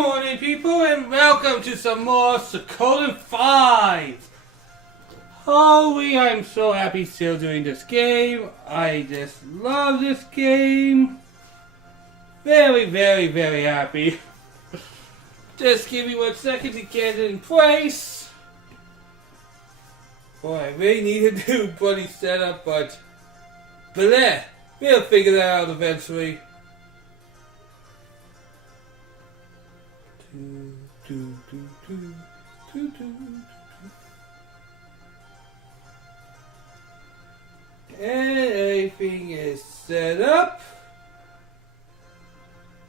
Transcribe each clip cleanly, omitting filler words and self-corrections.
morning, people, and welcome to some more Suikoden V. Holy, I'm so happy still doing this game. I just love this game. Very, very, very happy. Just give me 1 second to get it in place. Boy, I really need to do buddy setup, but bleh, we'll figure that out eventually. And everything is set up.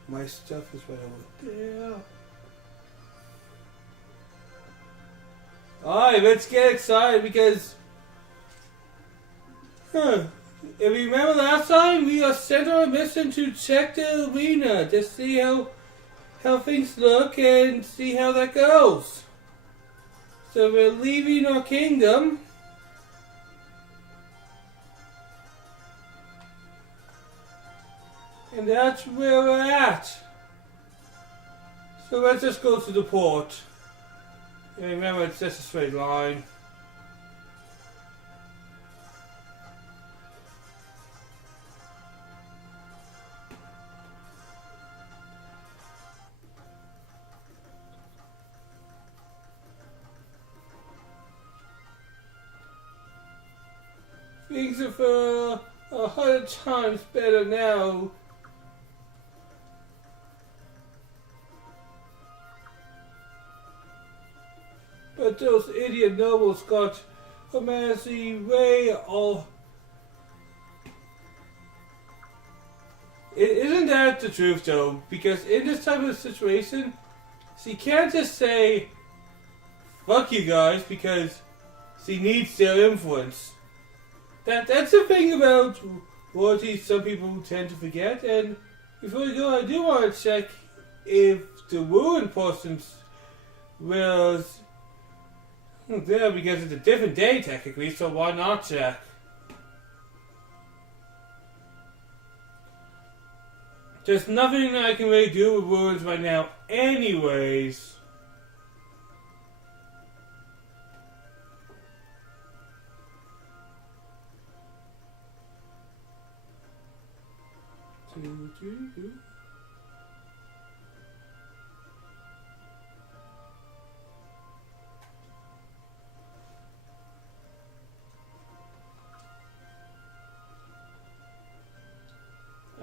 My stuff is right over there. Alright, let's get excited because if you remember last time, we are sent on a mission to check the arena to see how things look and see how that goes. So we're leaving our kingdom. And that's where we're at. So let's just go to the port. And remember, it's just a straight line. Things are for 100 times better now. But those idiot nobles got a messy way of... Isn't that the truth though? Because in this type of situation, she can't just say, fuck you guys, because she needs their influence. That's the thing about royalty some people tend to forget. And before we go, I do want to check if the ruined person's was there, because it's a different day technically, so why not check? There's nothing I can really do with ruins right now anyways.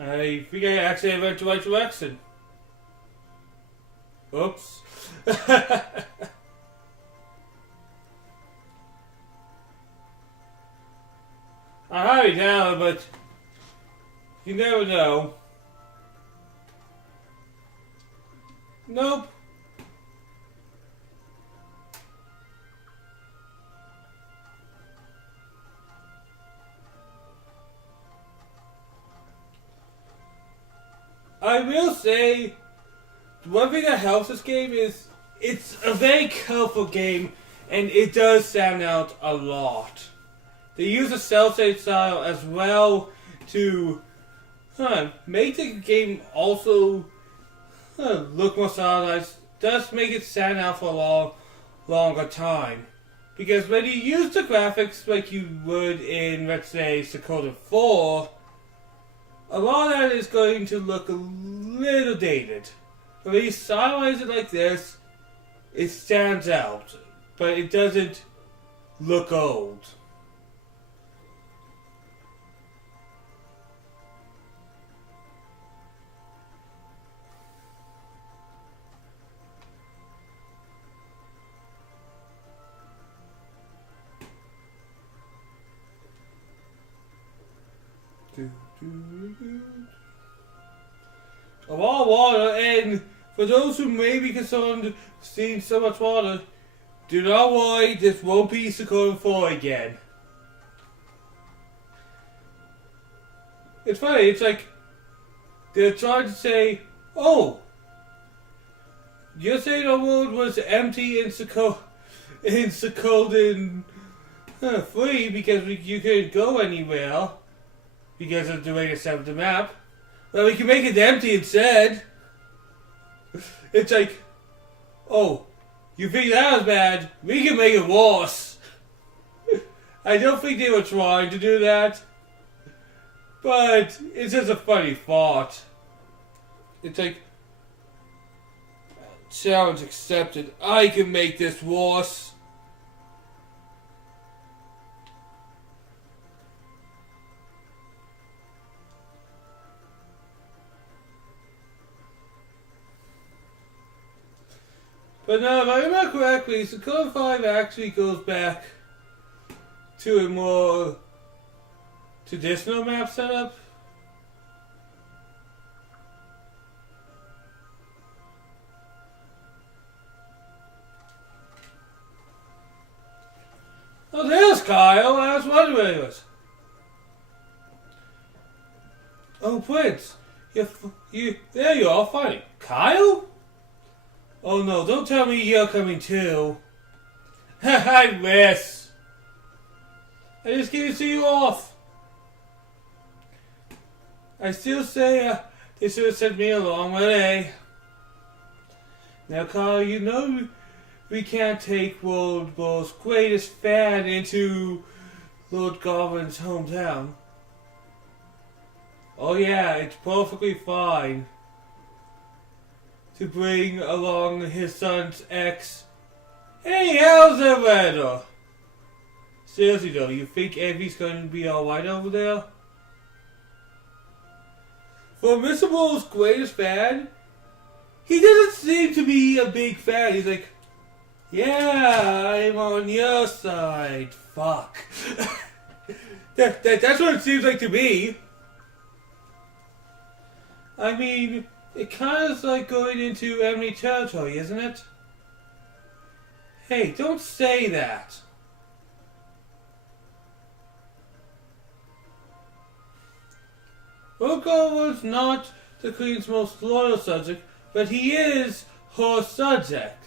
I think I actually went the right direction. Oops. I hurried down, but you never know. Nope. I will say, one thing that helps this game is it's a very colorful game, and it does stand out a lot. They use a cel-shade style as well to make the game also look more stylized. Does make it stand out for a longer time. Because when you use the graphics like you would in, let's say, Suikoden 4, a lot of that is going to look a little dated. But when you stylize it like this, it stands out. But it doesn't look old. A lot of water, and for those who may be concerned seeing so much water, do not worry, this won't be Suikoden 4 again. It's funny, it's like they're trying to say, oh, you're saying the world was empty in Suikoden 3 because you couldn't go anywhere because of the way they set up the map. Well, we can make it empty instead. It's like, oh, you think that was bad? We can make it worse. I don't think they were trying to do that. But it's just a funny thought. It's like, challenge accepted. I can make this worse. But no, if I remember correctly, Suikoden 5 actually goes back to a more traditional map setup. Oh, there's Kyle. I was wondering where he was. Oh, Prince. There you are, funny. Kyle? Oh no, don't tell me you're coming too. I miss. I just came to see you off. I still say they should have sent me along with they? Now, Kyle, you know we can't take World War's greatest fan into Lord Goblin's hometown. Oh yeah, it's perfectly fine to bring along his son's ex. Hey, how's the weather? Seriously though, you think Evie's gonna be alright over there? For Mr. Bull's greatest fan, he doesn't seem to be a big fan. He's like, yeah, I'm on your side. Fuck. That's what it seems like to me. I mean, it kind of is like going into enemy territory, isn't it? Hey, don't say that. Oko was not the Queen's most loyal subject, but he is her subject.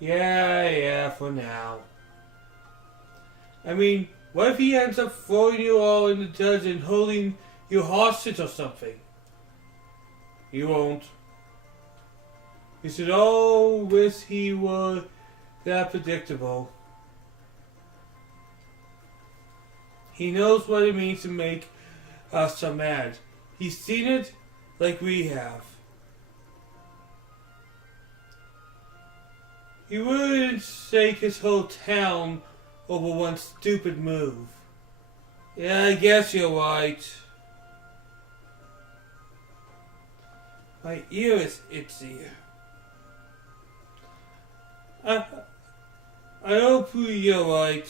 Yeah, for now. I mean, what if he ends up throwing you all in the dungeon, holding you hostage or something? He won't. You should all wish he were that predictable. He knows what it means to make us so mad. He's seen it like we have. He wouldn't shake his whole town over one stupid move. Yeah, I guess you're right. My ear is itchy. I hope you're right.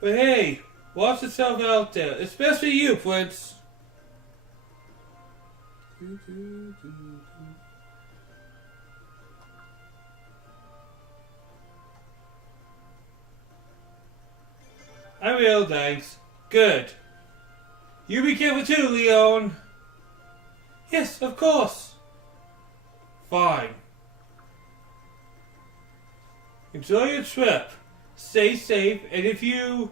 But hey, watch yourself out there, especially you, Prince. I will, thanks. Good. You be careful too, Leon. Yes, of course. Fine. Enjoy your trip. Stay safe, and if you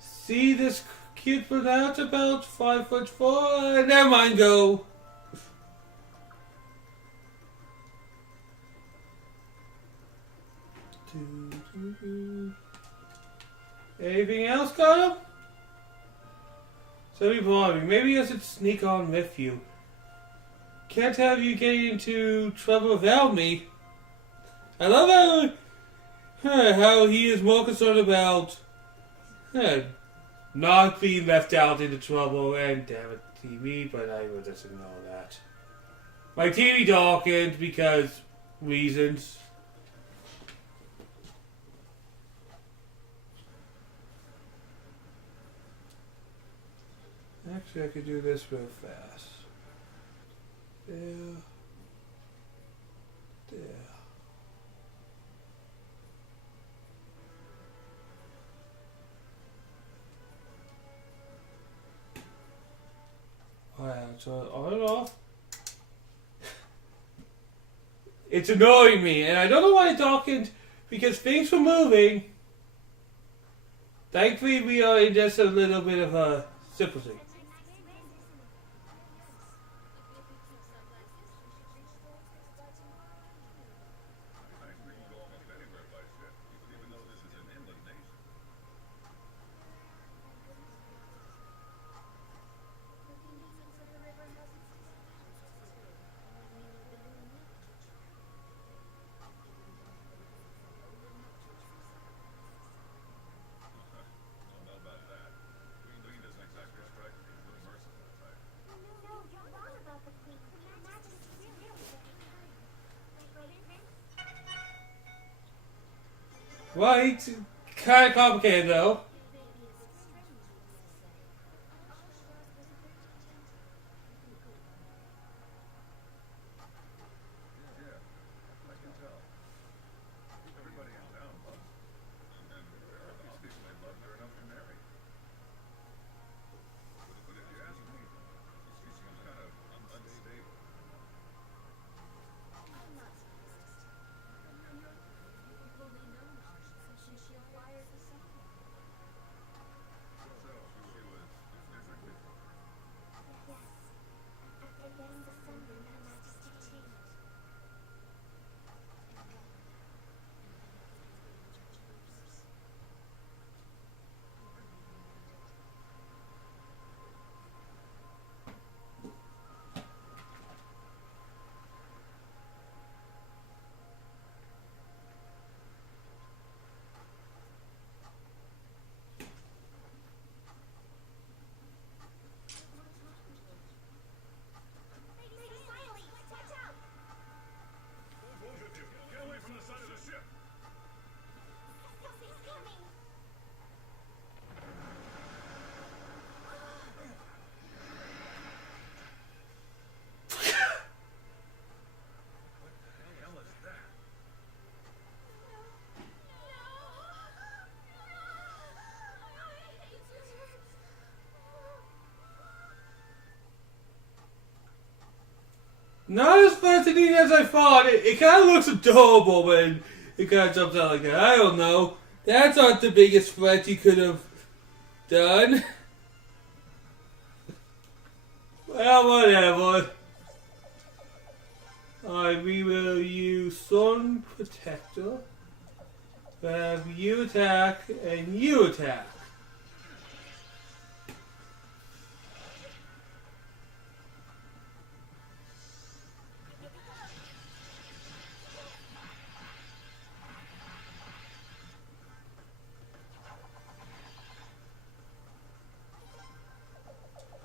see this cute brunette about 5'4", never mind, go. Anything else, Kyle? Somebody bothering. Maybe I should sneak on with you. Can't have you get into trouble without me. I love how he is more concerned about not being left out into trouble. And damn it, TV, but I will just ignore that. My TV darkened because reasons. Actually, I could do this real fast. There. Alright, so on and off. It's annoying me, and I don't know why it darkened, because things were moving. Thankfully, we are in just a little bit of a sympathy. Right? Kind of complicated though. Not as fascinating as I thought. It kind of looks adorable when it kind of jumps out like that. I don't know. That's not the biggest threat you could have done. Well, whatever. Alright, we will use Sun Protector. Have you attack and you attack.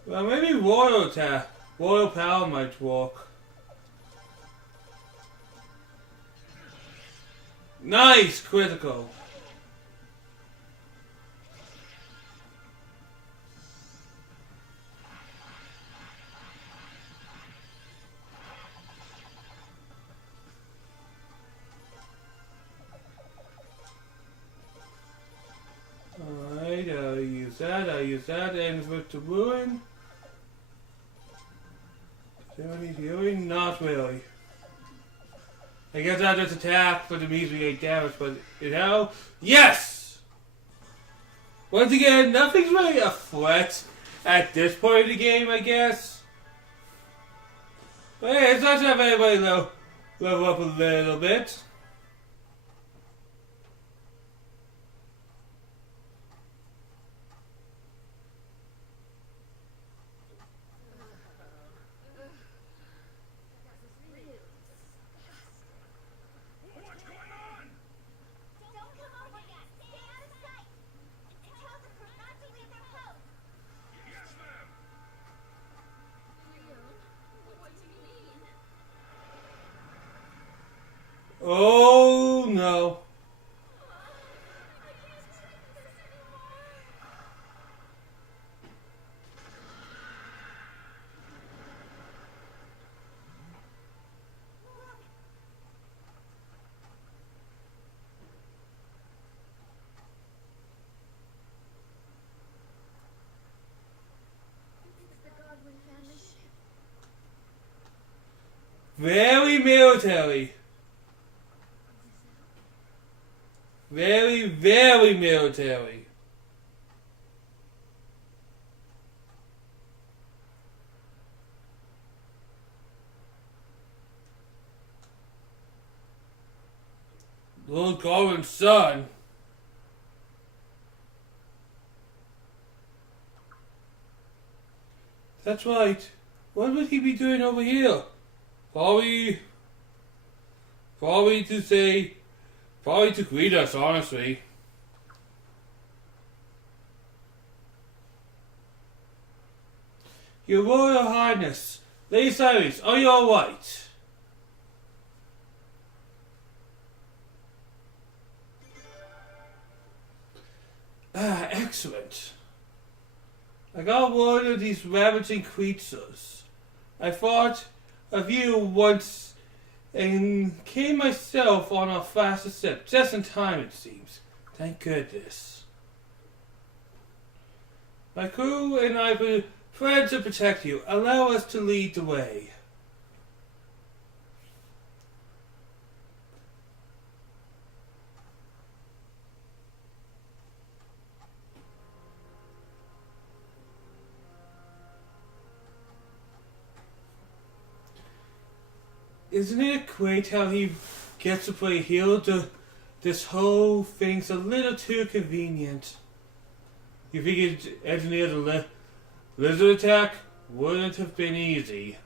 Well, maybe Royal attack. Royal Power might work. Nice! Critical. Alright, I'll use that, and with the ruin. Healing? Not really. I guess I'll just attack for the measly 8 damage, but you know? Yes! Once again, nothing's really a threat at this point of the game, I guess. But hey, it's nice to have everybody level up a little bit. Oh no. Very military. Very, very military. Lord Corwin's son. That's right. What would he be doing over here? Probably to greet us, honestly. Your Royal Highness, Lady Cyrus, are you alright? Excellent. I got word of these ravaging creatures. I thought of you once and came myself on our fast ascent, just in time it seems. Thank goodness. My crew and I were proud to protect you. Allow us to lead the way. Isn't it great how he gets to play hero? This whole thing's a little too convenient. You figured engineer the lizard attack wouldn't have been easy.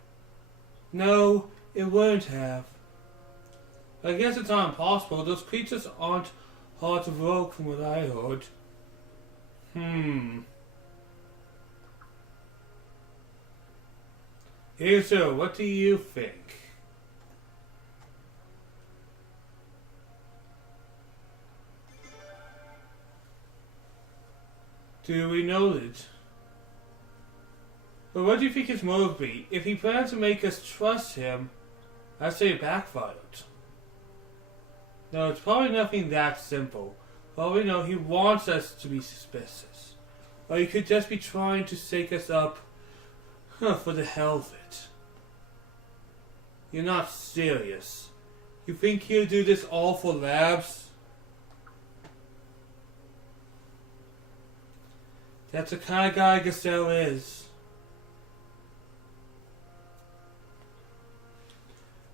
No, it wouldn't have. I guess it's not impossible. Those creatures aren't hard to provoke from what I heard. Hey sir, what do you think? Do we know it? But what do you think his motive be? If he plans to make us trust him, I'd say it backfired. No, it's probably nothing that simple. Probably no, he wants us to be suspicious. Or he could just be trying to shake us up for the hell of it. You're not serious. You think he'll do this all for labs? That's the kind of guy Gazelle is.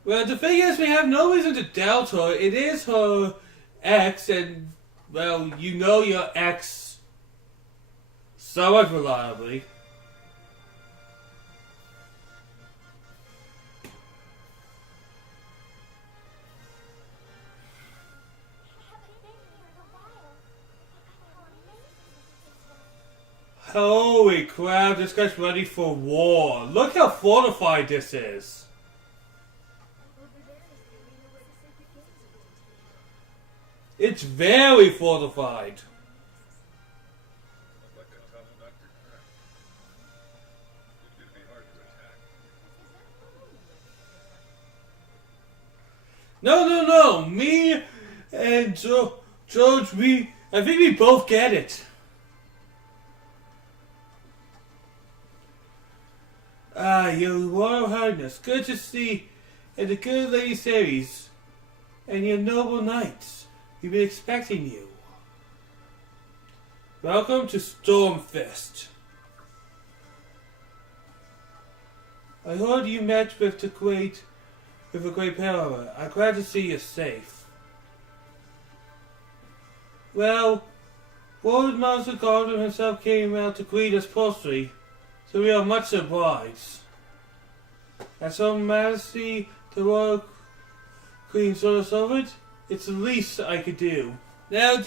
Well, the thing is, we have no reason to doubt her. It is her ex, and, well, you know your ex somewhat reliably. Holy crap, this guy's ready for war. Look how fortified this is. It's very fortified. No. Me and George, I think we both get it. Your Royal Highness, good to see, and the good Lady Ceres, and your noble knights. We've been expecting you. Welcome to Stormfist. I heard you met with a great power. I'm glad to see you're safe. Well, Lord Master Gardner himself came out to greet us personally, so we are much obliged. As Her Majesty the Royal Queen sort us over it, it's the least I could do. Now,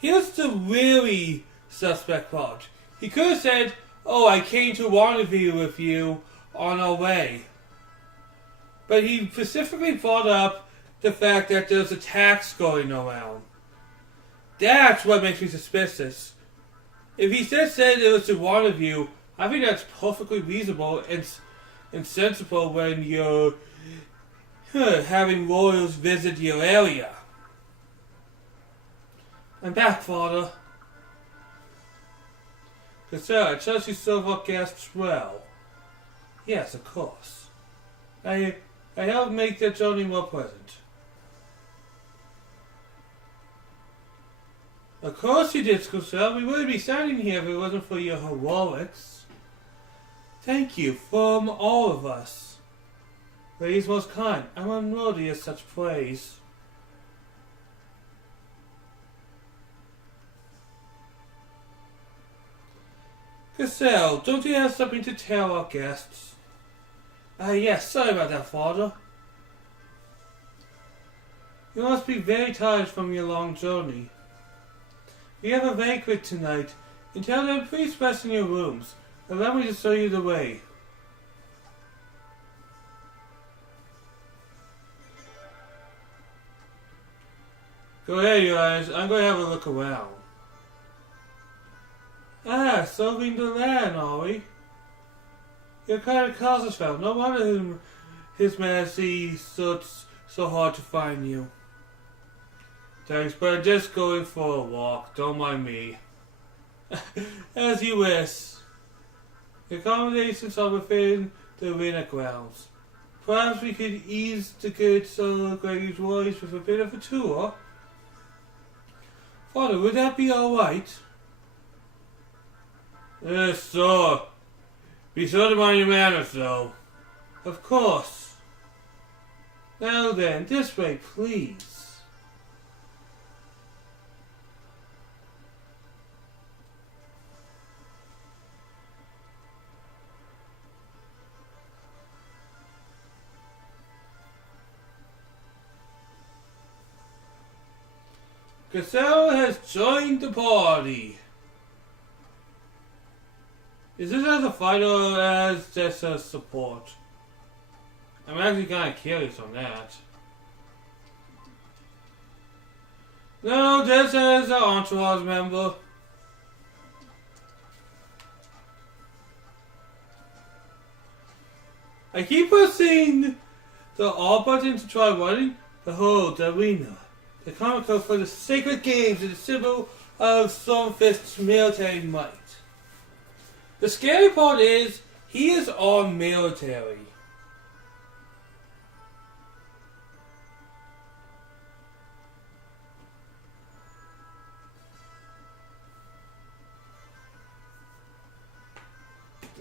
here's the really suspect part. He could have said, "Oh, I came to rendezvous with you on our way." But he specifically brought up the fact that there's attacks going around. That's what makes me suspicious. If he just said it was to rendezvous, I think that's perfectly reasonable and sensible when you're having royals visit your area. I'm back, Father. Cassell, I trust you serve our guests well. Yes, of course. I helped make their journey more pleasant. Of course you did, Cassell. We wouldn't be standing here if it wasn't for your heroics. Thank you from all of us. Ladies most kind. I'm unworthy of such praise. Cassell, don't you have something to tell our guests? Yes, sorry about that, Father. You must be very tired from your long journey. We have a banquet tonight. Until then, please rest in your rooms. Allow me to show you the way. Go ahead, you guys. I'm going to have a look around. Ah, solving the land, are we? You're kind of cautious, fellow. No wonder his Majesty so hard to find you. Thanks, but I'm just going for a walk. Don't mind me. As you wish. The accommodations are within the arena grounds. Perhaps we could ease the good soul of Gregory's worries with a bit of a tour. Father, would that be alright? Yes, sir. Be sure to mind your manners, though. Of course. Now then, this way, please. Gazelle has joined the party. Is this as a fighter or as just a support? I'm actually kind of curious on that. No, just as an entourage member. I keep pressing the R button to try running the whole arena. The comic code for the sacred games is a symbol of Stormfist's military might. The scary part is, he is all military.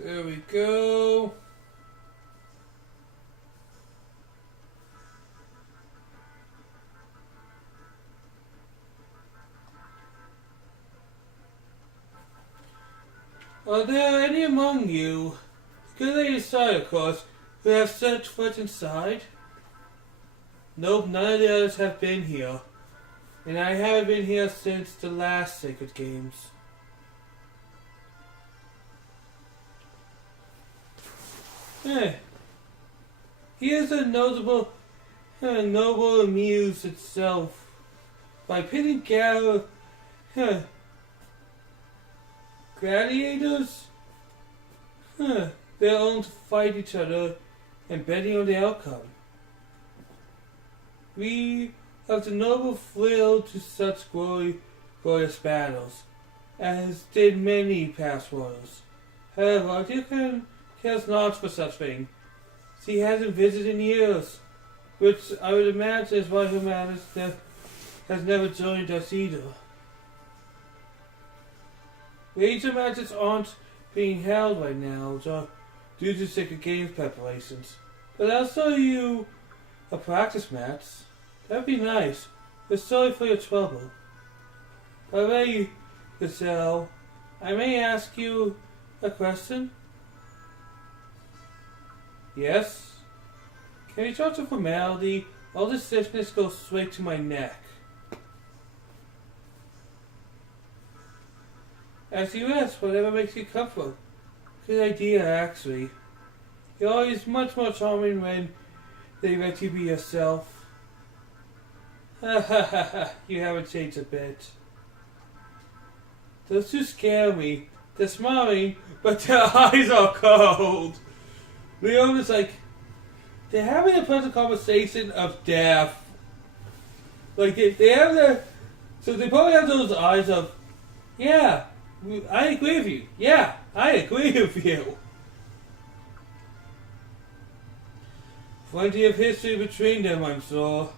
There we go. Are there any among you, good lady side of course, who have set foot inside? Nope, none of the others have been here. And I haven't been here since the last Sacred Games. Here's a noble amuse itself by pitting gladiators, their own to fight each other and betting on the outcome. We have the noble thrill to such glorious battles, as did many past royals. However, our dear cares not for such thing. He hasn't visited in years, which I would imagine is why Her Majesty has never joined us either. Major matches aren't being held right now due to Sacred Games preparations, but I'll show you a practice match. That'd be nice. We're sorry for your trouble. By the way, Gazelle, I may ask you a question? Yes? Can you talk to formality? All this stiffness goes straight to my neck. As you ask, whatever makes you comfortable. Good idea, actually. You're always much more charming when they let you be yourself. Ha ha ha ha, you haven't changed a bit. Those two scare me. They're smiling, but their eyes are cold. Leon is like, they're having a pleasant conversation of death. Like, they have their, so they probably have those eyes of, yeah, I agree with you. Yeah, I agree with you. Plenty of history between them, I'm sure.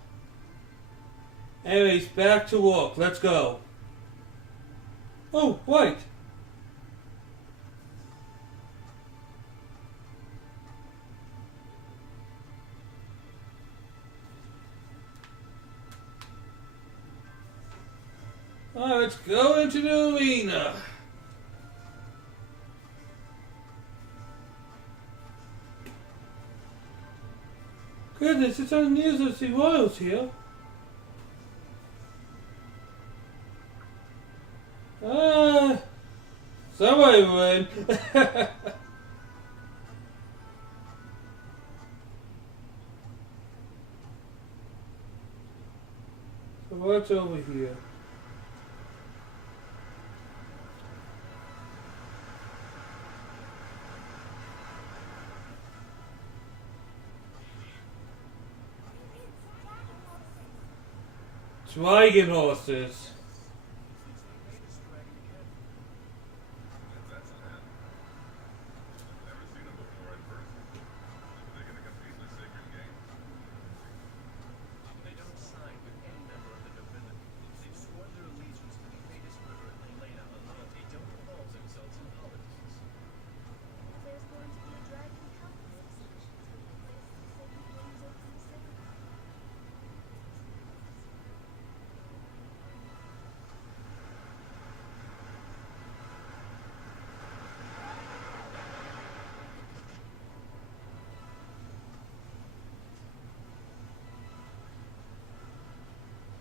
Anyways, back to work. Let's go. Oh, right. Alright, let's go into the arena. Goodness, it's on the news to see royals here. Somebody win. So what's over here? Dragon horses.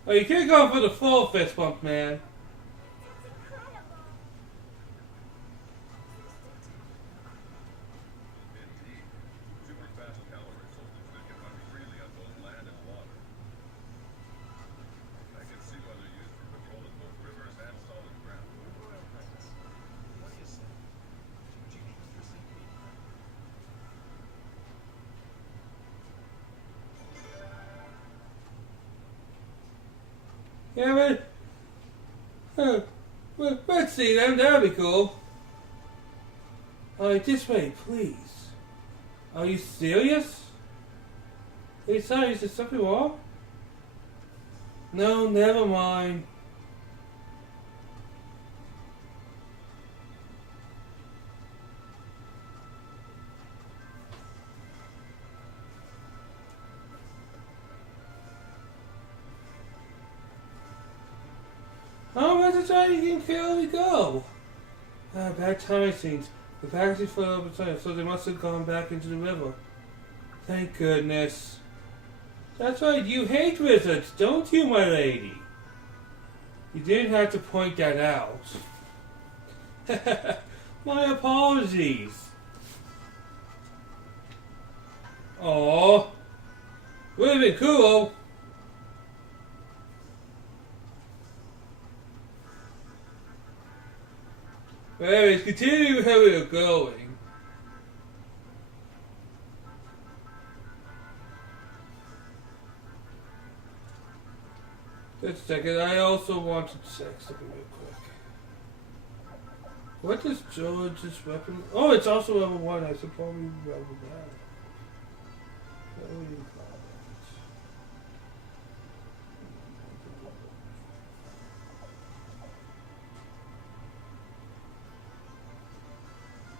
Oh, you can't go for the full fist bump, man. Yeah, let's see them. That'd be cool. This way, please. Are you serious? Hey, sorry, is there something wrong? No, never mind. How much time you can barely go? Bad timing scenes. The package fell over time, so they must have gone back into the river. Thank goodness. That's right, you hate wizards, don't you, my lady? You didn't have to point that out. My apologies. Aww. Would have been cool. Anyways, continue how we are going. Just a second, I also wanted to check something real quick. What is George's weapon? Oh, it's also level 1, I should probably level that.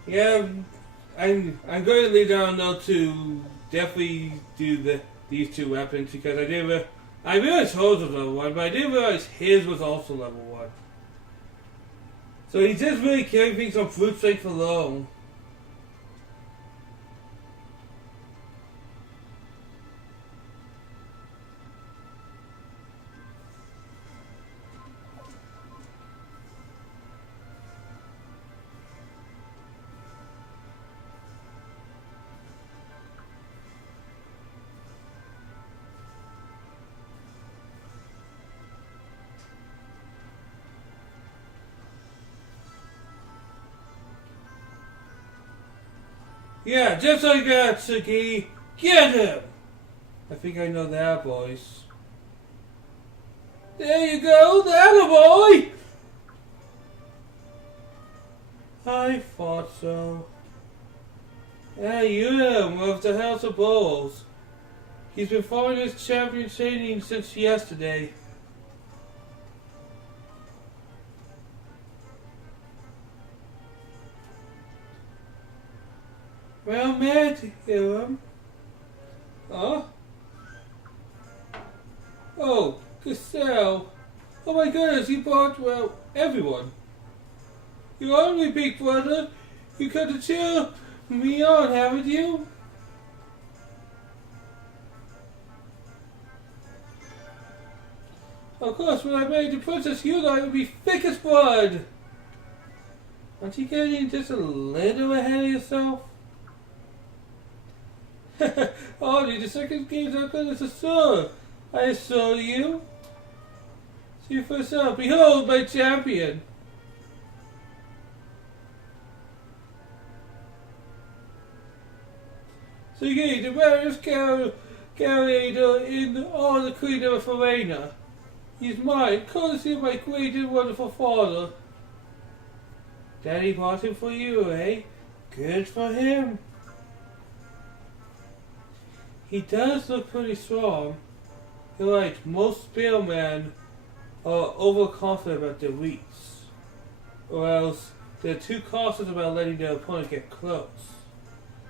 Yeah, I'm going to leave down now to definitely do these two weapons because I realized hers was level 1, but I didn't realize his was also level 1. So he just really carrying things on brute strength alone. Yeah, just like that, Suki. Get him! I think I know that voice. There you go, that boy! I thought so. Yeah, him of the House of Bulls. He's been following his champion training since yesterday. Well, mad to hear him. Huh? Oh, Cassell. Oh my goodness, you brought, well, everyone. You are me, big brother. You got to cheer me on, haven't you? Of course, when I married the princess, you and I would be thick as blood. Aren't you getting just a little ahead of yourself? Only the second game's not good as a sword. I saw you. See for yourself. Behold my champion. So you get the rarest character in all the Queen of Arena. He's mine, courtesy of my great and wonderful father. Daddy bought him for you, eh? Good for him. He does look pretty strong. You're right, most spearmen are overconfident about their reach. Or else they're too cautious about letting their opponent get close.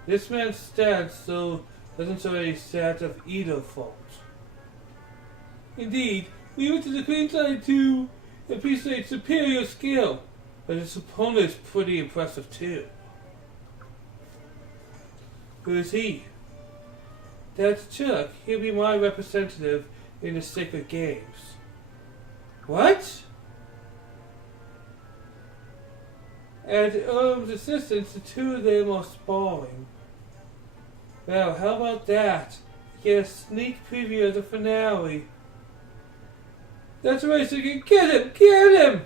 This man's stance, though, doesn't show any stats of either fault. Indeed, we went to the Queensland to appreciate superior skill, but his opponent's pretty impressive too. Who is he? That's Chuck. He'll be my representative in the Sacred Games. What? At Irm's assistance, the two of them are sparring. Well, how about that? Get a sneak preview of the finale. That's right, so you can get him! Get him!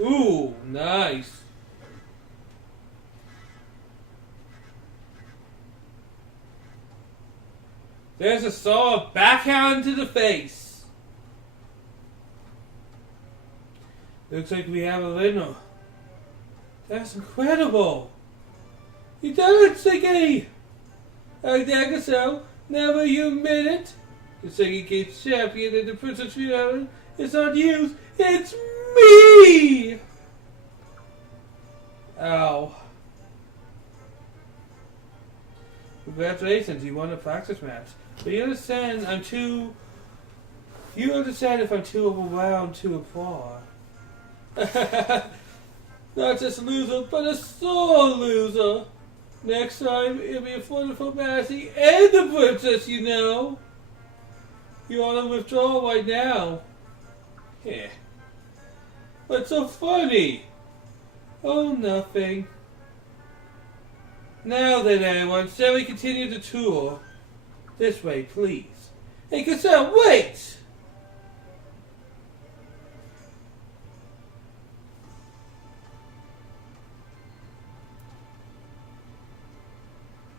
Ooh, nice. There's a solid backhand to the face. Looks like we have a winner. That's incredible. You done it, Siggy! I guess so. Never you admit it. The Siggy Games champion in the Princess Reality is not you. It's me! Ow. Congratulations, you won a practice match. But you understand if I'm too overwhelmed to applaud. Not just a loser, but a sore loser. Next time, it'll be a wonderful Massey and the princess, you know. You want to withdraw right now. Yeah. What's so funny? Oh, nothing. Now then, everyone, shall we continue the tour? This way, please. Hey, Cassell, wait!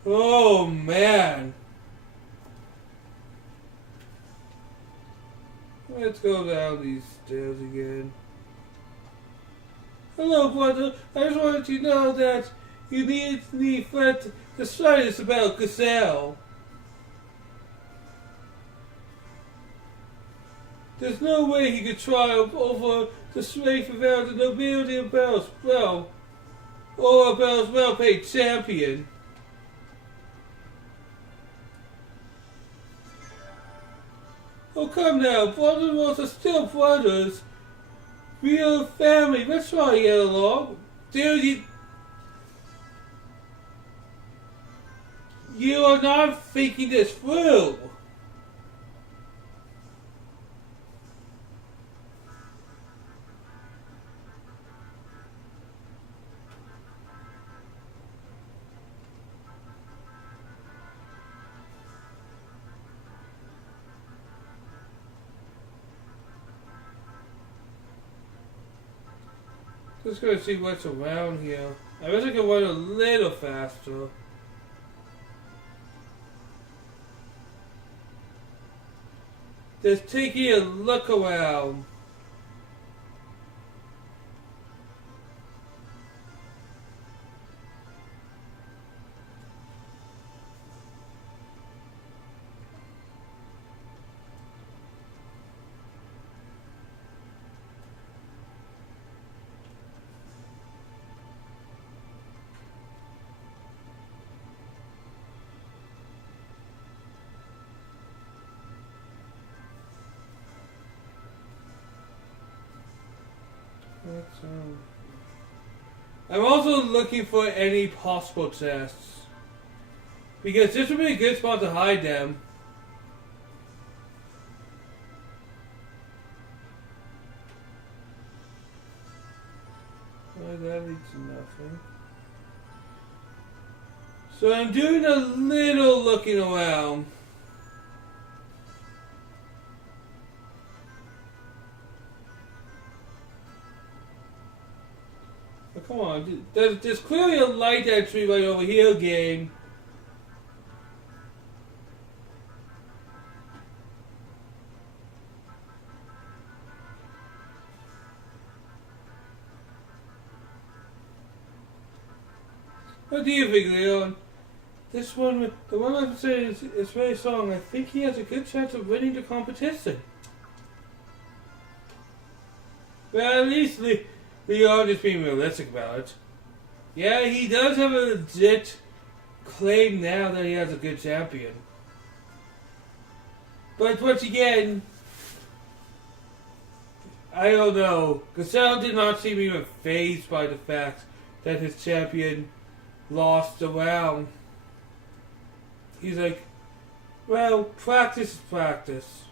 Oh, man. Let's go down these stairs again. Hello, brother. I just wanted you to know that you need fret the slightest about Cassell. There's no way he could triumph over the strength without the nobility of Bell's or a Bell's well-paid champion. Oh, come now, brother-in-laws are still brothers. Real family, let's try to get along. Dude, you are not thinking this through. Just gonna see what's around here. I wish I could run a little faster. Just taking a look around. I'm also looking for any possible chests, because this would be a good spot to hide them. Well, that leads to nothing. So I'm doing a little looking around. Oh, come on, there's clearly a light entry right over here, game. What do you think, Leon? This one, the one I'm saying is very strong. I think he has a good chance of winning the competition. Well, at least Leon is being realistic about it. Yeah, he does have a legit claim now that he has a good champion. But once again, I don't know. Gasell did not seem even fazed by the fact that his champion lost the round. He's like, well, practice is practice.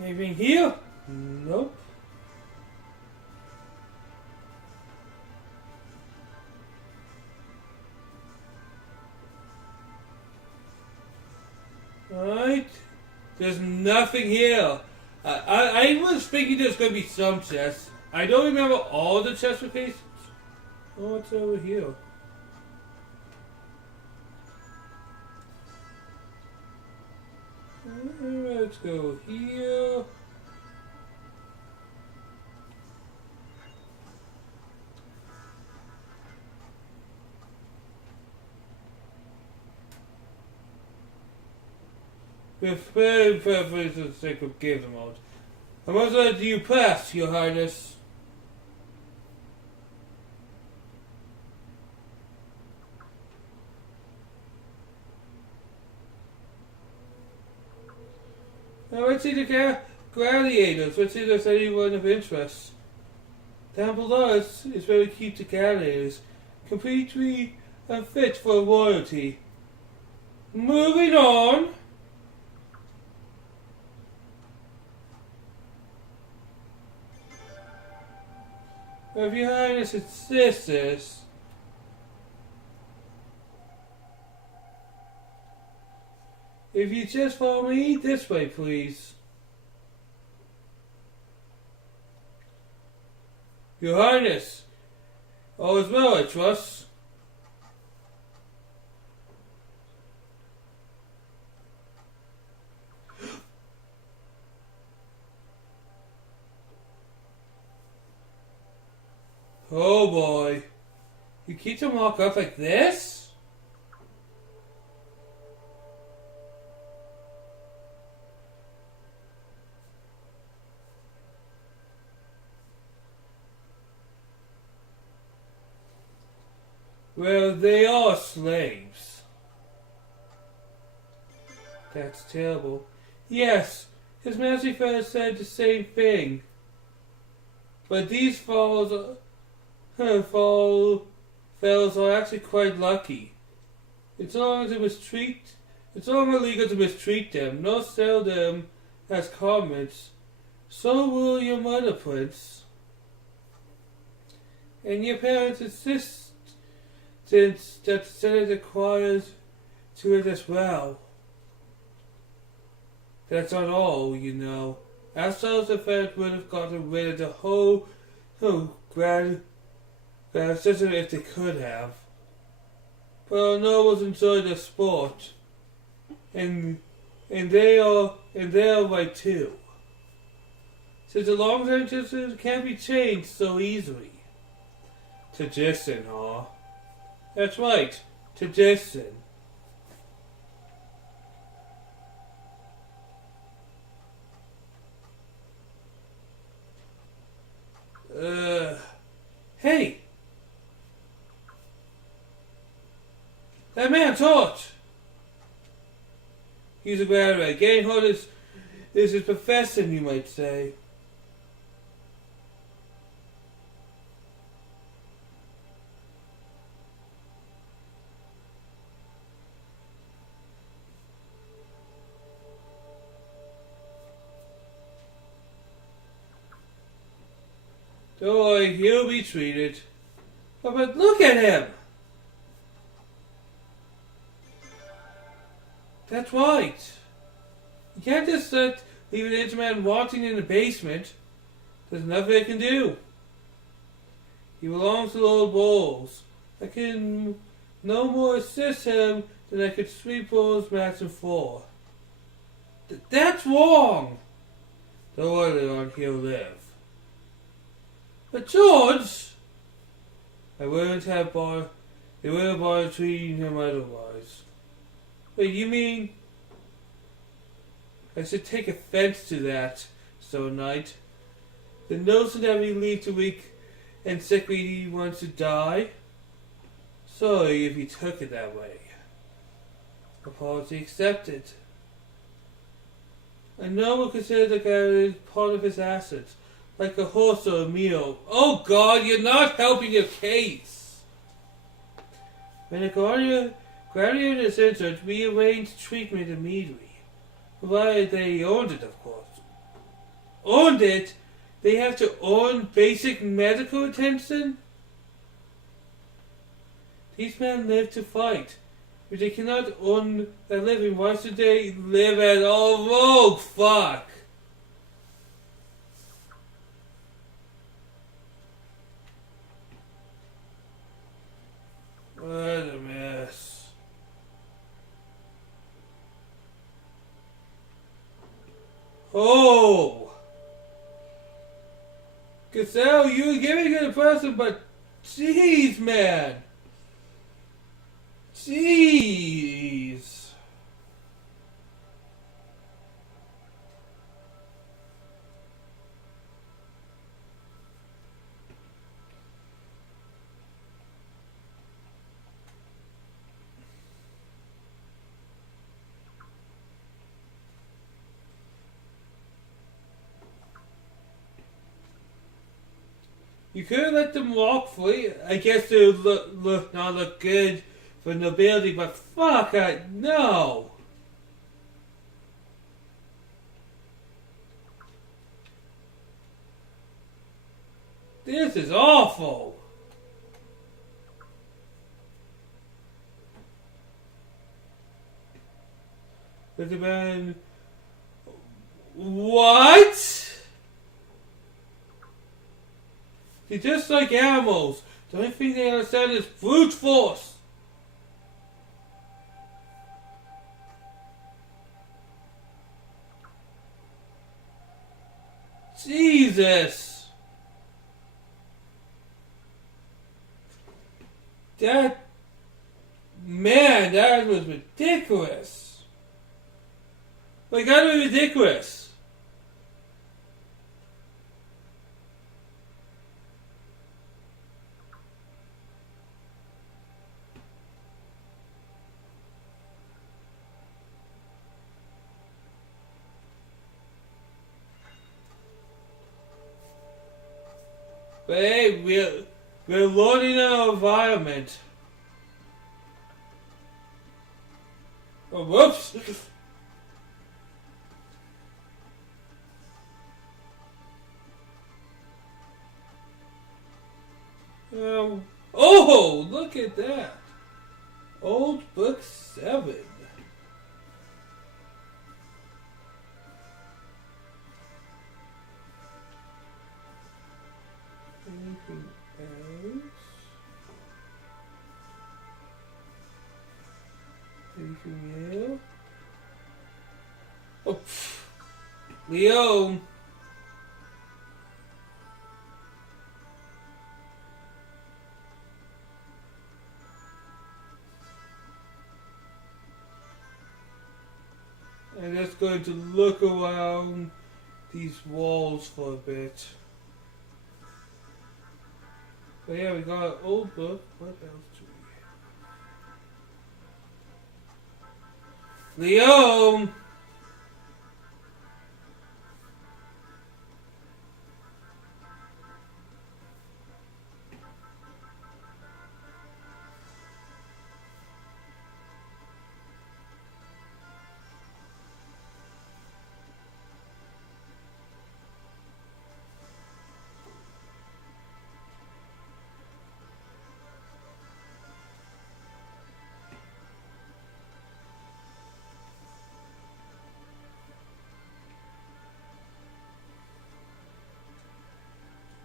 Anything here? Nope. Alright. There's nothing here. I was thinking there's going to be some chests. I don't remember all the chest locations. Oh, what's over here? Let's go here. With very preference for the sake of game mode. How much do you pass, Your Highness? Now let's see the gladiators. Let's see if there's anyone of interest. Down below us is where we keep the gladiators, completely unfit for royalty. Moving on. If Your Highness insists, if you just follow me this way, please. Your Highness, all is well, I trust. Oh boy. You keep them locked up like this? Well, they are slaves. That's terrible. Yes, His Majesty Father said the same thing. But these fellows are actually quite lucky. It's no longer illegal to mistreat them, nor sell them as comrades. So will your mother, Prince. And your parents insist that the Senate requires to it as well. That's not all, you know. Ourselves, in fact, would have gotten rid of the whole grand system if they could have. But our nobles enjoy the sport, and they are right too. Since the long-term system can't be changed so easily. Tradition, huh? That's right, tradition. Hey! That man talked! He's a graduate. Getting hold is his profession, you might say. Don't worry, he'll be treated. But look at him! That's right. You can't just leave an injured man rotting in the basement. There's nothing I can do. He belongs to the old bulls. I can no more assist him than I could sweep bulls mats and floor. That's wrong! Don't worry, Leon, he'll live. But George! They wouldn't have bothered treating him otherwise. Wait, you mean... I should take offense to that, Sir Knight. The notion that we leave the weak and sickly wants to die? Sorry if you took it that way. Apology accepted. I know we'll consider the guy as part of his assets, like a horse or a meal. Oh God, you're not helping your case! When a guardian is injured, we arrange treatment immediately. Provided they owned it, of course. Owned it? They have to own basic medical attention? These men live to fight. If they cannot own a living, why should they live at all? Oh, fuck! What a mess. Oh! Gazelle, you were giving it a person, but jeez, man! Jeez! You could let them walk free. I guess they would not look good for nobility, but fuck, no. This is awful. But the man, what? They're just like animals. The only thing they understand is brute force. Jesus. That was ridiculous. Like, that was ridiculous. But hey, we're learning our environment. Oh, whoops! Oh, look at that! Old Book 7. Anything else? Anything else? Oh, Leo. I'm just going to look around these walls for a bit. But yeah, we got an old book. What else do we have? Leo!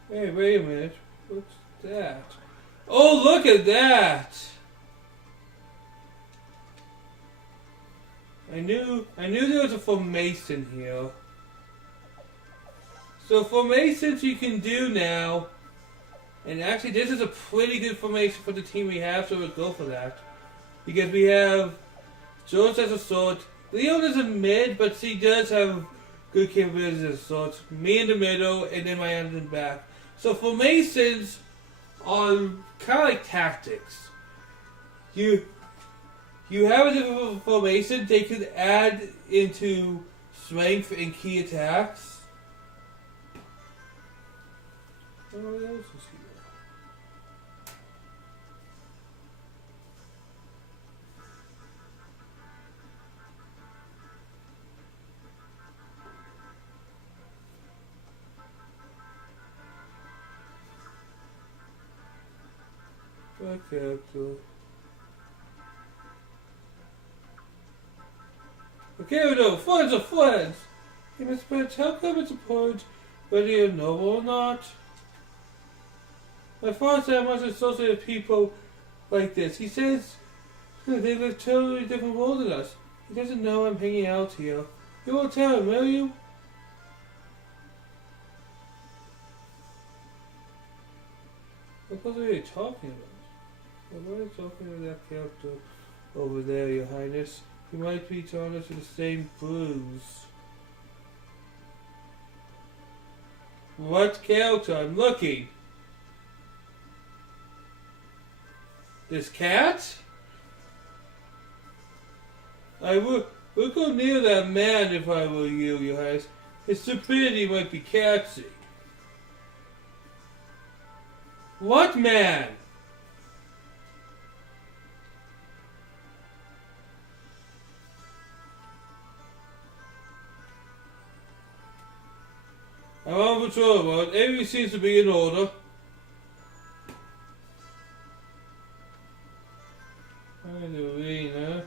Hey, wait a minute. What's that? Oh, look at that! I knew there was a formation here. So formations you can do now, and actually this is a pretty good formation for the team we have, so we'll go for that. Because we have George as a sword, Leon is a mid, but she does have good capabilities as a sword. Me in the middle, and then my end in the back. So formations are kind of like tactics. You have a different formation, they could add into strength and key attacks. What else is here? Okay, cool. Okay, no, friends are friends. Hey, Miss Prince, how come it's important whether you're noble or not? My father said I must associate with people like this. He says they live totally different world than us. He doesn't know I'm hanging out here. You won't tell him, will you? What are you talking about? What are you talking about that character over there, Your Highness? He might be drawn to the same bruise. What character? I'm looking. This cat? I would go near that man if I were you, Your Highness. His stupidity might be catchy. What man? I'm on patrol, but everything seems to be in order. I'm the arena.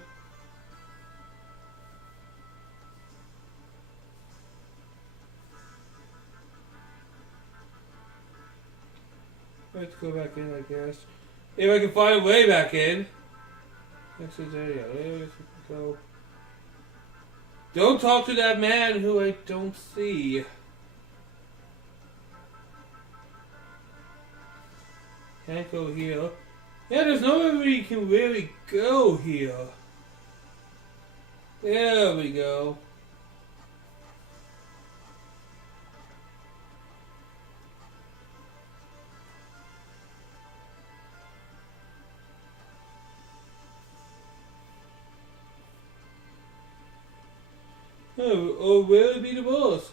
Let's go back in, I guess. If I can find a way back in. Next is there, yeah. Let's go. Don't talk to that man who I don't see. Can't go here. Yeah, there's nowhere we can really go here. There we go. Oh, where would be the boss?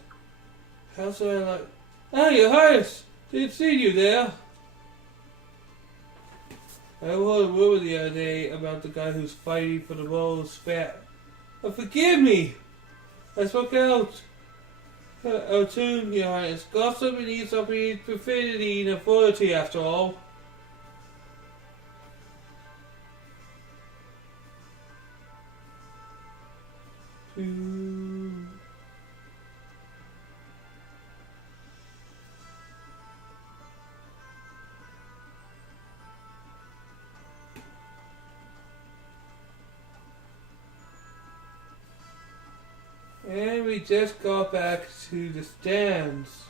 How should I like... Ah, Your Highness! Didn't see you there. I heard a rumor the other day about the guy who's fighting for the role's fat. Oh, forgive me! I spoke out. Tune, Your Highness. Gossip needs to be profanity and authority after all. And we just got back to the stands.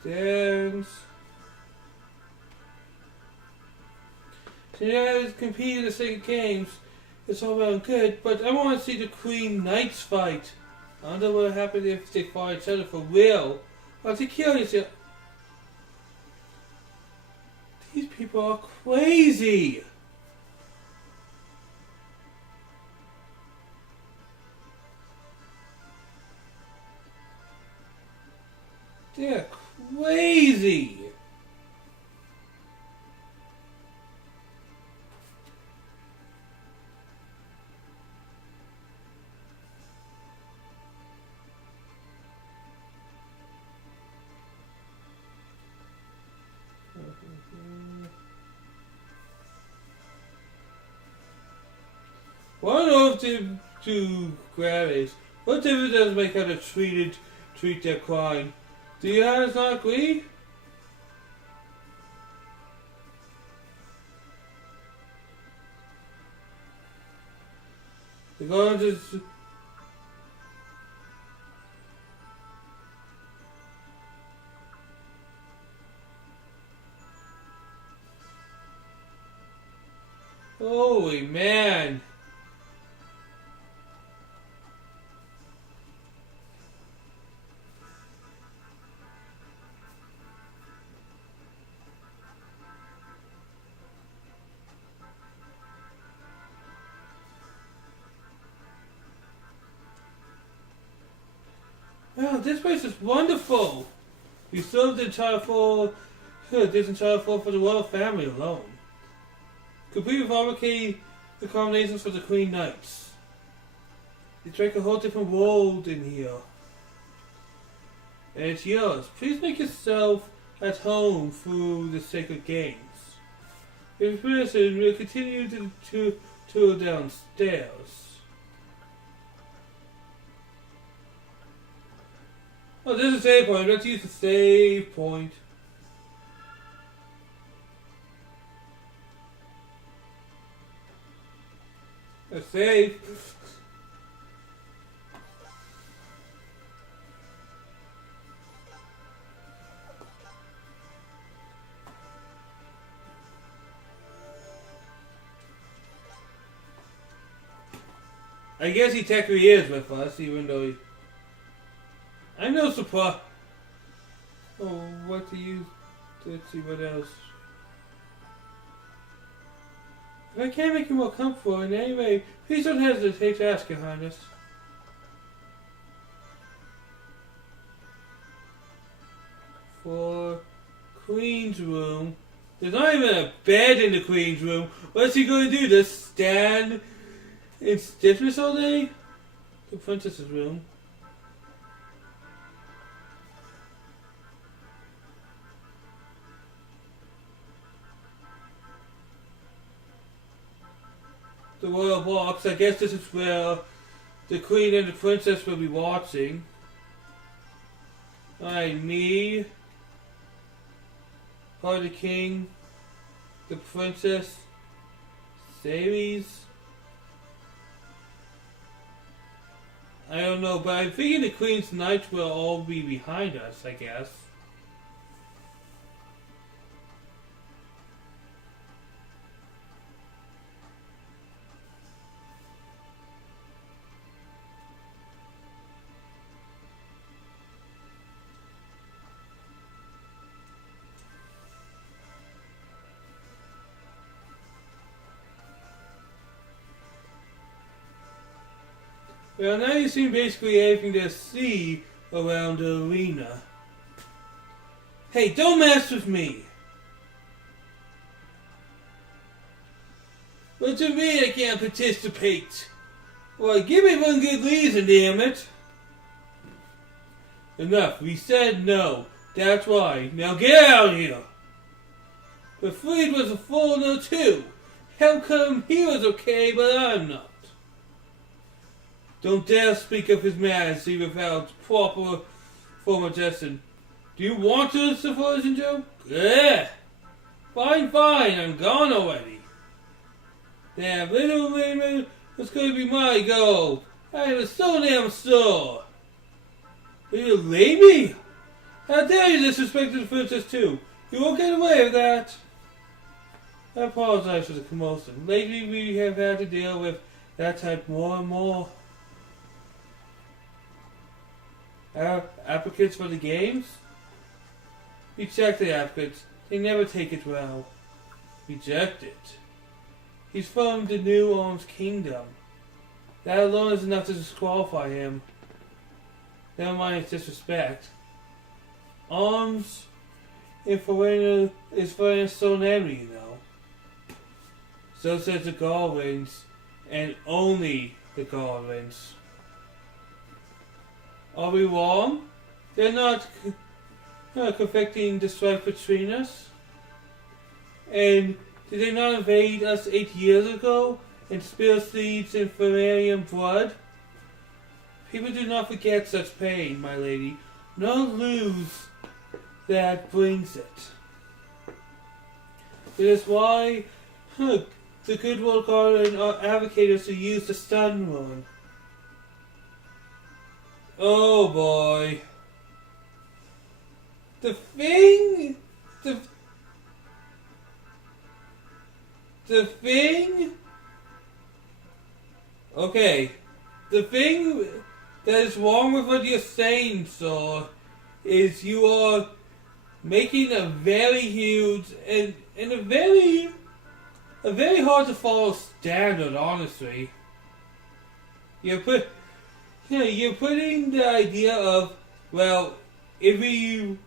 Stands. So yeah, I was competing in the second games. It's all well and good, but I want to see the Queen Knights fight. I wonder what would happen if they fought each other for real. I'm too curious. These people are crazy. They're crazy. One of the two gravities. What difference does it make how to treat their crime? Do you guys not agree? The guards is... Holy man! Wow, this place is wonderful! We served this entire floor for the royal family alone. Complete fabricate the combinations for the Queen Knights. It's like a whole different world in here. And it's yours. Please make yourself at home through the sacred games. If person will continue to tour downstairs. Oh, there's a save point. Let's use the save point. A save. I guess he technically is with us, even though he... I'm no surprise. Oh, what do you... Let's see, what else? If I can't make you more comfortable in any way, please don't hesitate to ask, Your Highness. For Queen's room. There's not even a bed in the Queen's room. What's he going to do? Just stand in stiffness all day? The Princess's room. The royal box. I guess this is where the Queen and the Princess will be watching. Alright, me, the King, the Princess, Ceres. I don't know, but I'm thinking the Queen's Knights will all be behind us, I guess. Well, now you've seen basically everything to see around the arena. Hey, don't mess with me! What do you mean I can't participate? Well, give me one good reason, damn it! Enough, we said no. That's why. Now get out of here! But Freed was a foreigner too. How come he was okay, but I'm not? Don't dare speak of his majesty without proper formal jesting. Do you want to suppose in joke? Yeah. Fine, I'm gone already. That little Raymond was going to be my goal. I was so damn sure. Little Raymond? How dare you disrespect the princess too? You won't get away with that. I apologize for the commotion. Lately we have had to deal with that type more and more. Applicants for the games? We check the applicants. They never take it well. Reject it. He's from the New Arms Kingdom. That alone is enough to disqualify him. Never mind his disrespect. Arms is foreigner so enemy, you know. So says the Garlands, and only the Garlands. Are we wrong? They're not conflicting the strife between us? And did they not invade us 8 years ago? and spill seeds in Pharalian blood? People do not forget such pain, my lady, nor lose that brings it. It is why the good world garden advocates to use the sun rune. Oh boy. The thing... The thing... Okay. The thing that is wrong with what you're saying, sir, is you are making a very huge and a very hard to follow standard, honestly. You're putting the idea of, well, if we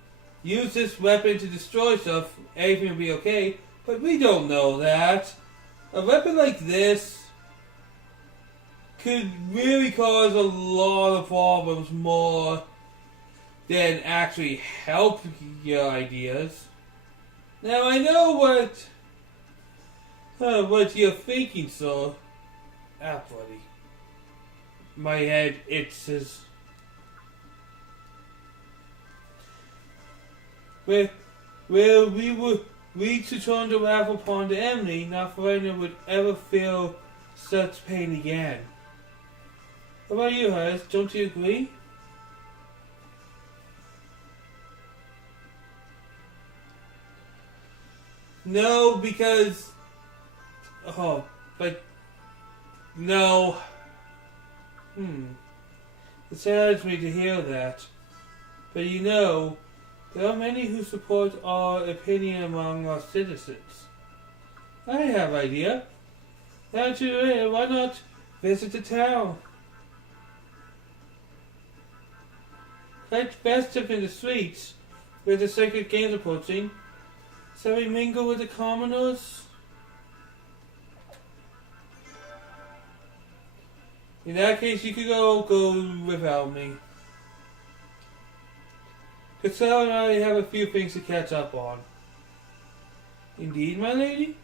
use this weapon to destroy stuff, everything will be okay, but we don't know that. A weapon like this could really cause a lot of problems more than actually help your ideas. Now I know what you're thinking, sir. Ah, buddy. My head itches. Well, we to turn the wrath upon the enemy, not for anyone would ever feel such pain again. How about you, Harris? Don't you agree? No, because... Oh, but... No. It saddens me to hear that. But you know, there are many who support our opinion among our citizens. I have an idea. Now to why not visit the town? It's festive in the streets, where the sacred games are approaching. Shall we mingle with the commoners? In that case, you could go without me. Cassell and I have a few things to catch up on. Indeed, my lady?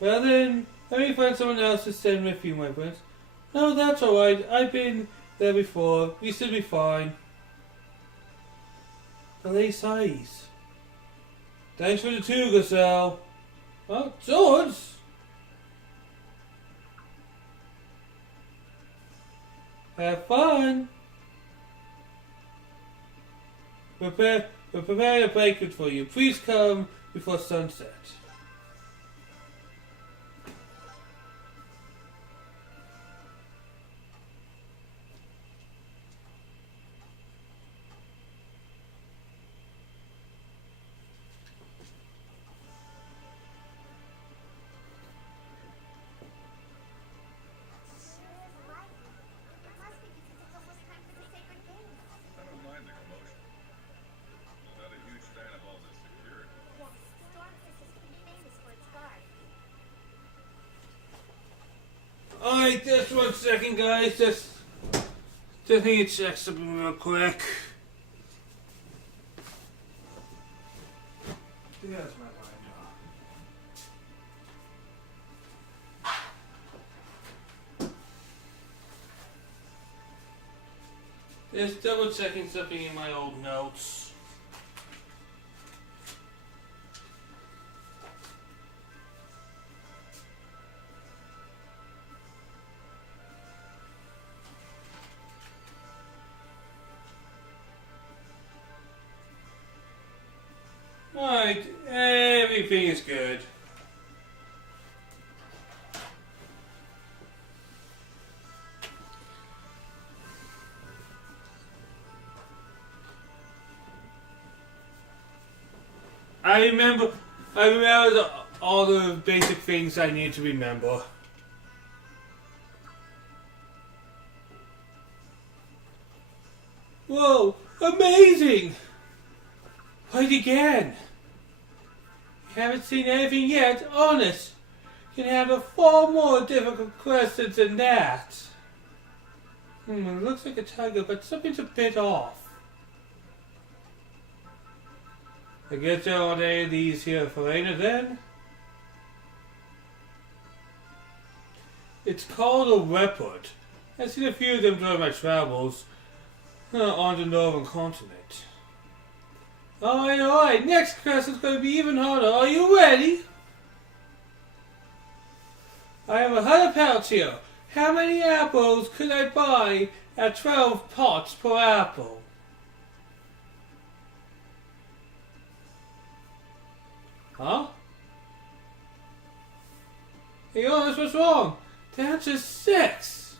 Well then, let me find someone else to send with you, my prince. No, that's alright. I've been there before. We should be fine. Valet sighs. Thanks for the two, Cassell. Well, George! Have fun! Prepare a banquet for you. Please come before sunset. Alright, just 1 second, guys. Just need to check something real quick. There's my window. Just double checking something in my old notes. Alright, everything is good. I remember all the basic things I need to remember. Whoa, amazing! Fight again! You haven't seen anything yet, honest. You can have a far more difficult question than that. It looks like a tiger, but something's a bit off. I guess there aren't any of these here for later then? It's called a leopard. I've seen a few of them during my travels on the northern continent. Alright, next quest is going to be even harder. Are you ready? I have 100 pounds here. How many apples could I buy at 12 pots per apple? Huh? Hey, Honest, what's wrong? The answer's 6.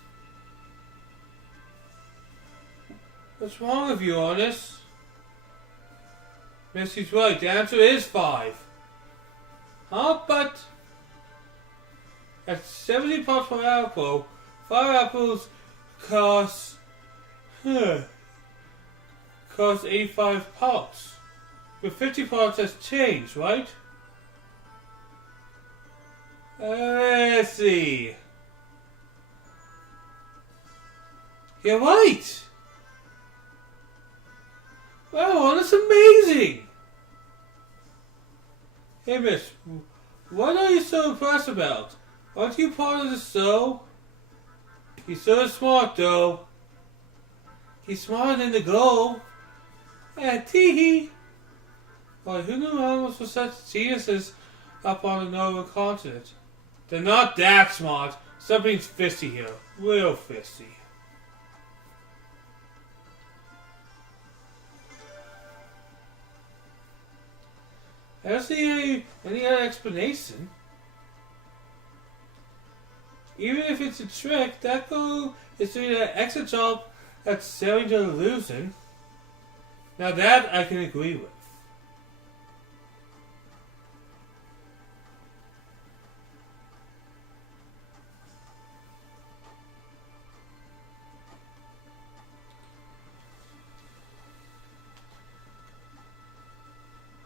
What's wrong with you, Honest? Missy's right, the answer is 5. Huh? But at 70 pots per apple, 5 apples cost 85 pots. With 50 pots that's changed, right? Let's see. You're right. Wow, that's amazing. Hey, miss, what are you so impressed about? Aren't you part of the show? He's so smart, though. He's smarter than the globe. Tee-hee. Boy, who knew animals were such geniuses up on the northern continent? They're not that smart. Something's fishy here. Real fishy. I don't see any other explanation. Even if it's a trick, that girl is doing an excellent job at selling the illusion. Now that I can agree with.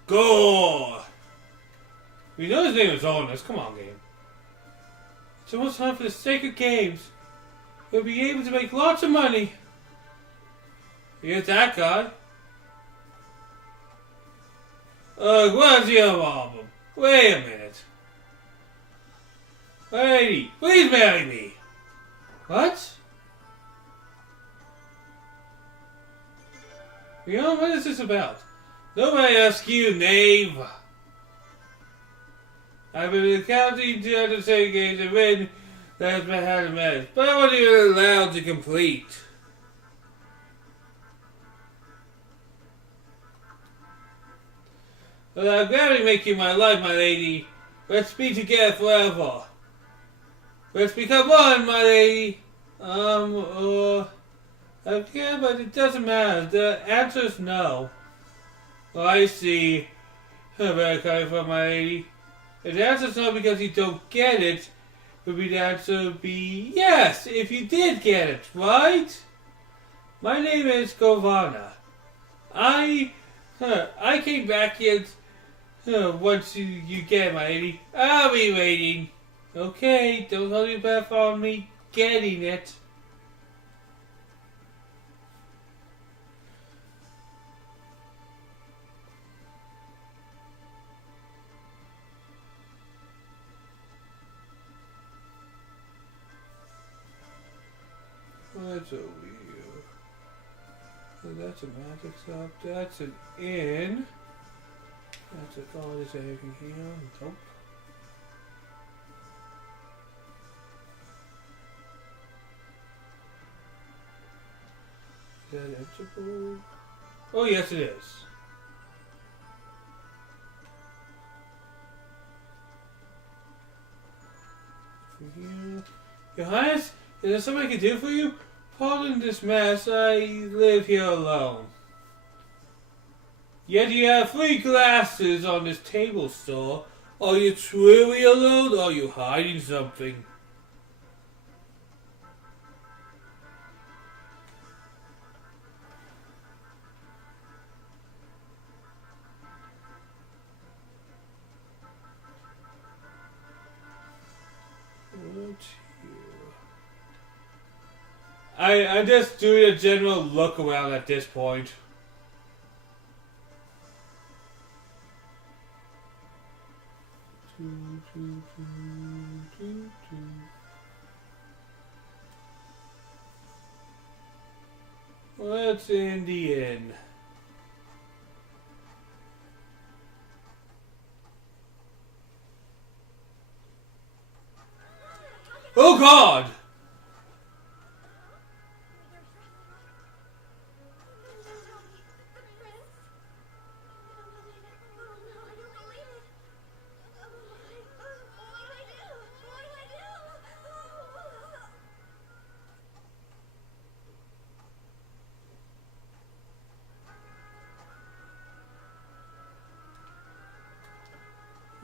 Go! We know his name is Honest. Come on, game. It's almost time for the sacred games. We'll be able to make lots of money. Here's that guy. What's your problem? Wait a minute. Lady, please marry me. What? You know, what is this about? Nobody asked you, knave. I've been accounting to undertake games and written that has been had a marriage, but I wasn't even allowed to complete. But I'm glad to make you my life, my lady. Let's be together forever. Let's become one, my lady. Okay, but it doesn't matter. The answer is no. Oh, I see. Where I'm coming from, my lady. If the answer is no because you don't get it, would be the answer would be yes, if you did get it, right? My name is Govana. I came back in once you get it, my lady. I'll be waiting. Okay, don't hold your breath on me getting it. That's over here. So that's a magic shop. That's an inn. That's a goddess area here. Nope. Is that edgeable? Oh yes, it is. From here. Your Highness, is there something I can do for you? Pardon this mess, I live here alone. Yet you have 3 glasses on this table, sir. Are you truly alone, or are you hiding something? I'm just doing a general look around at this point. What's in the inn? Oh God!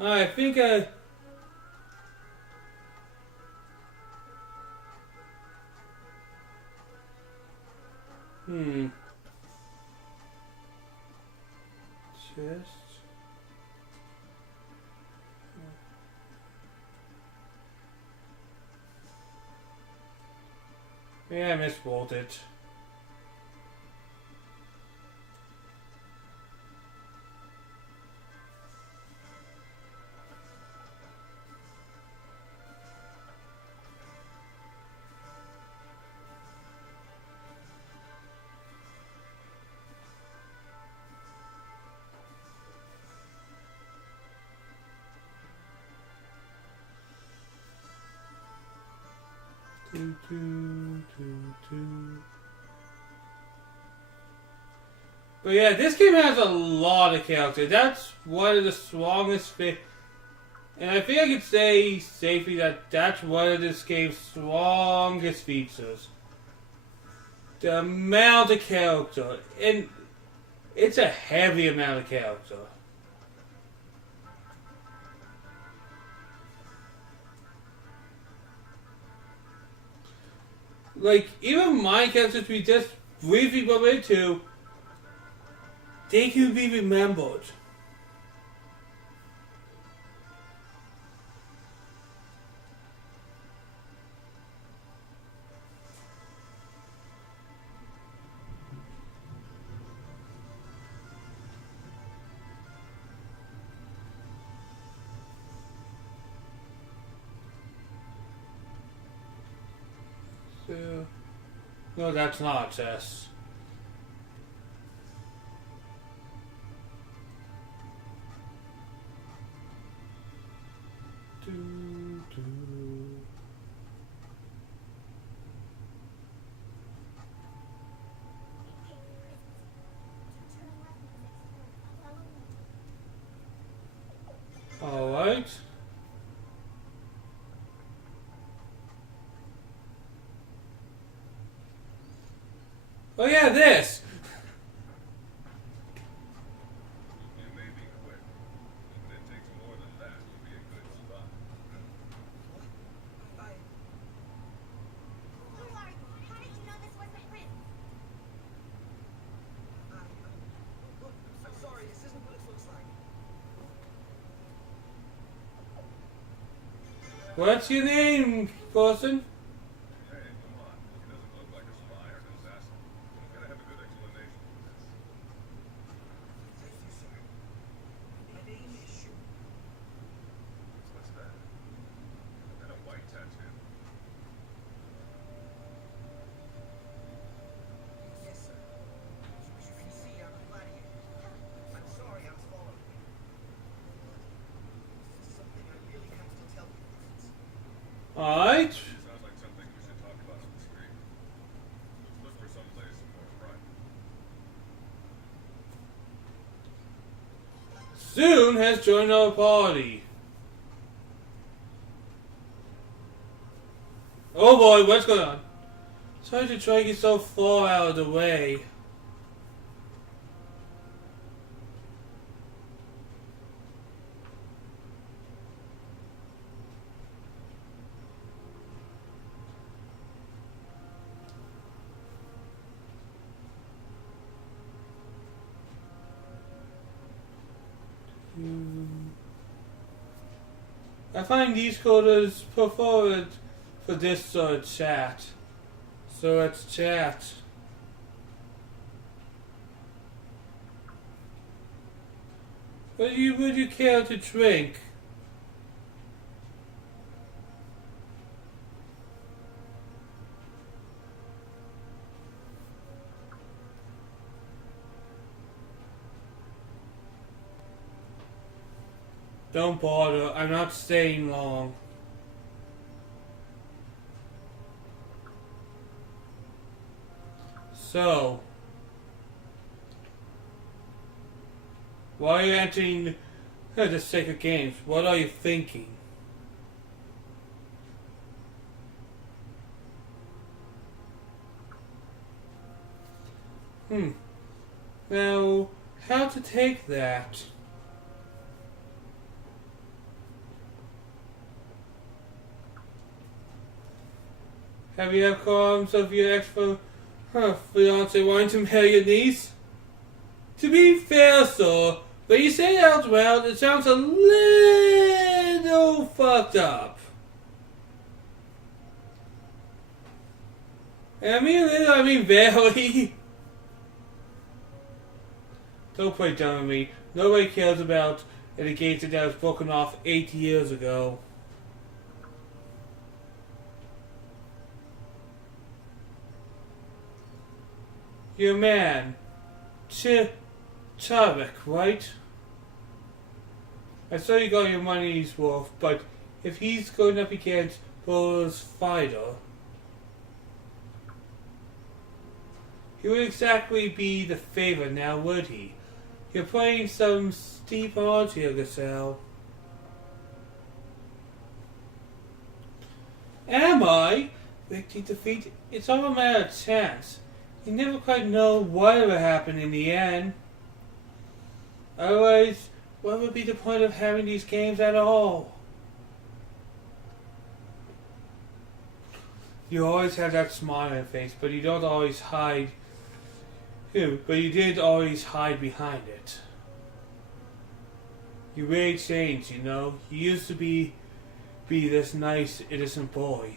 I think Chest. Yeah, I misrolled it. But yeah, this game has a lot of characters. That's one of the strongest and I think I could say safely that that's one of this game's strongest features. The amount of character. And it's a heavy amount of character. Like, even my characters we just briefly bump into, they can be remembered. So, no, that's not a test. Alright. Oh yeah, this! You may be quick, but it takes more than that to be a good spy. What? Who are you? How did you know this was the prince? Look, I'm sorry, this isn't what it looks like. What's your name, person? Hey, come on. He doesn't look like a spy or an assassin. I'm gonna have a good explanation for this. Thank you, sir. My name is Shu. What's that? And a white tattoo. Yes, sir. As you can see, I'm a gladiator. I'm sorry I was following you. This is something I really have to tell you, Prince. Alright. Sounds like something we should talk about on the street. Let's look for someplace more private. Soon has joined our party. Oh boy, what's going on? Sorry to drag you so far out of the way. I find these coders preferred for this sort of chat. So let's chat. Would you care to drink? Don't bother. I'm not staying long. So, why are you entering the sacred games? What are you thinking? Now, how to take that? Have you had problems of your ex-fiance wanting to marry your niece? To be fair, sir, when you say it out loud, it sounds a little fucked up. And I mean little, I mean very. Don't play dumb with me. Nobody cares about an engagement that was broken off 8 years ago. Your man, Jagg, right? I saw you got your money's worth, but if he's going up against Bo's fighter, he would exactly be the favorite now, would he? You're playing some steep odds here, Gazelle. Am I? Victory defeat? It's all a matter of chance. You never quite know what will happen in the end. Otherwise, what would be the point of having these games at all? You always have that smile on your face, but you don't always hide. But you did always hide behind it. You really changed, you know. You used to be this nice, innocent boy.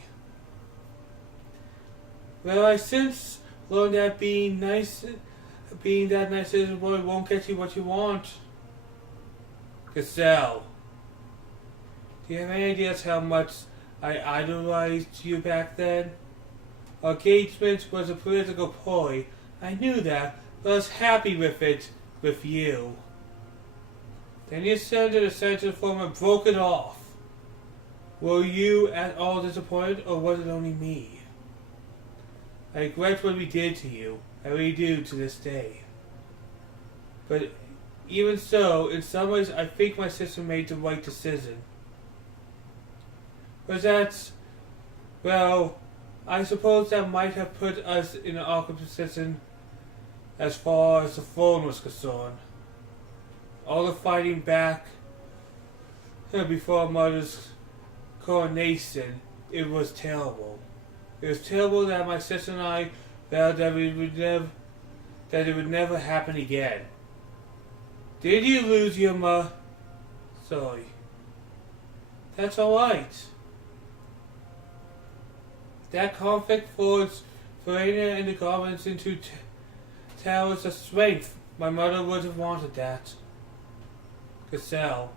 Well, I since learned that being that nice innocent boy won't get you what you want. Gazelle, do you have any ideas how much I idolized you back then? Our engagement was a political ploy. I knew that, but I was happy with it, with you. Then you sent it a sentence form and broke it off. Were you at all disappointed, or was it only me? I regret what we did to you. I really do to this day. But even so, in some ways, I think my sister made the right decision. But that's, well, I suppose that might have put us in an awkward position as far as the phone was concerned. All the fighting back before mother's coronation, it was terrible. It was terrible that my sister and I vowed that it would never happen again. Did you lose your Sorry. That's alright. That conflict forged Verena and the goblins into towers of strength. My mother would have wanted that. Gazelle,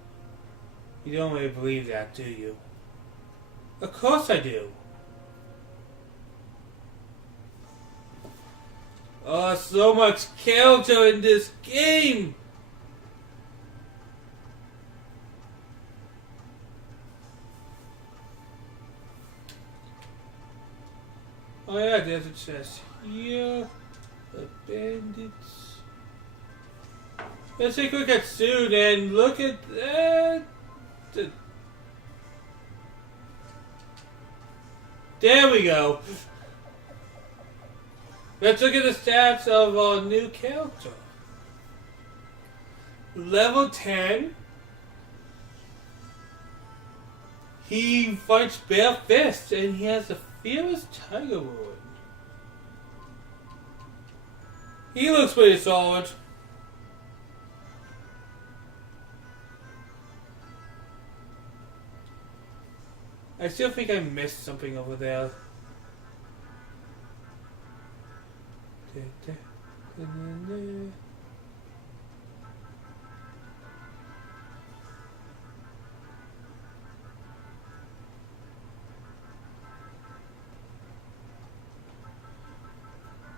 you don't really believe that, do you? Of course I do. Oh, so much character in this game! Oh yeah, there's a chest here. The bandits. Let's take a look at soon and look at that. There we go. Let's look at the stats of our new character. Level 10. He fights bare fists and he has a fearless tiger wound. He looks pretty solid. I still think I missed something over there.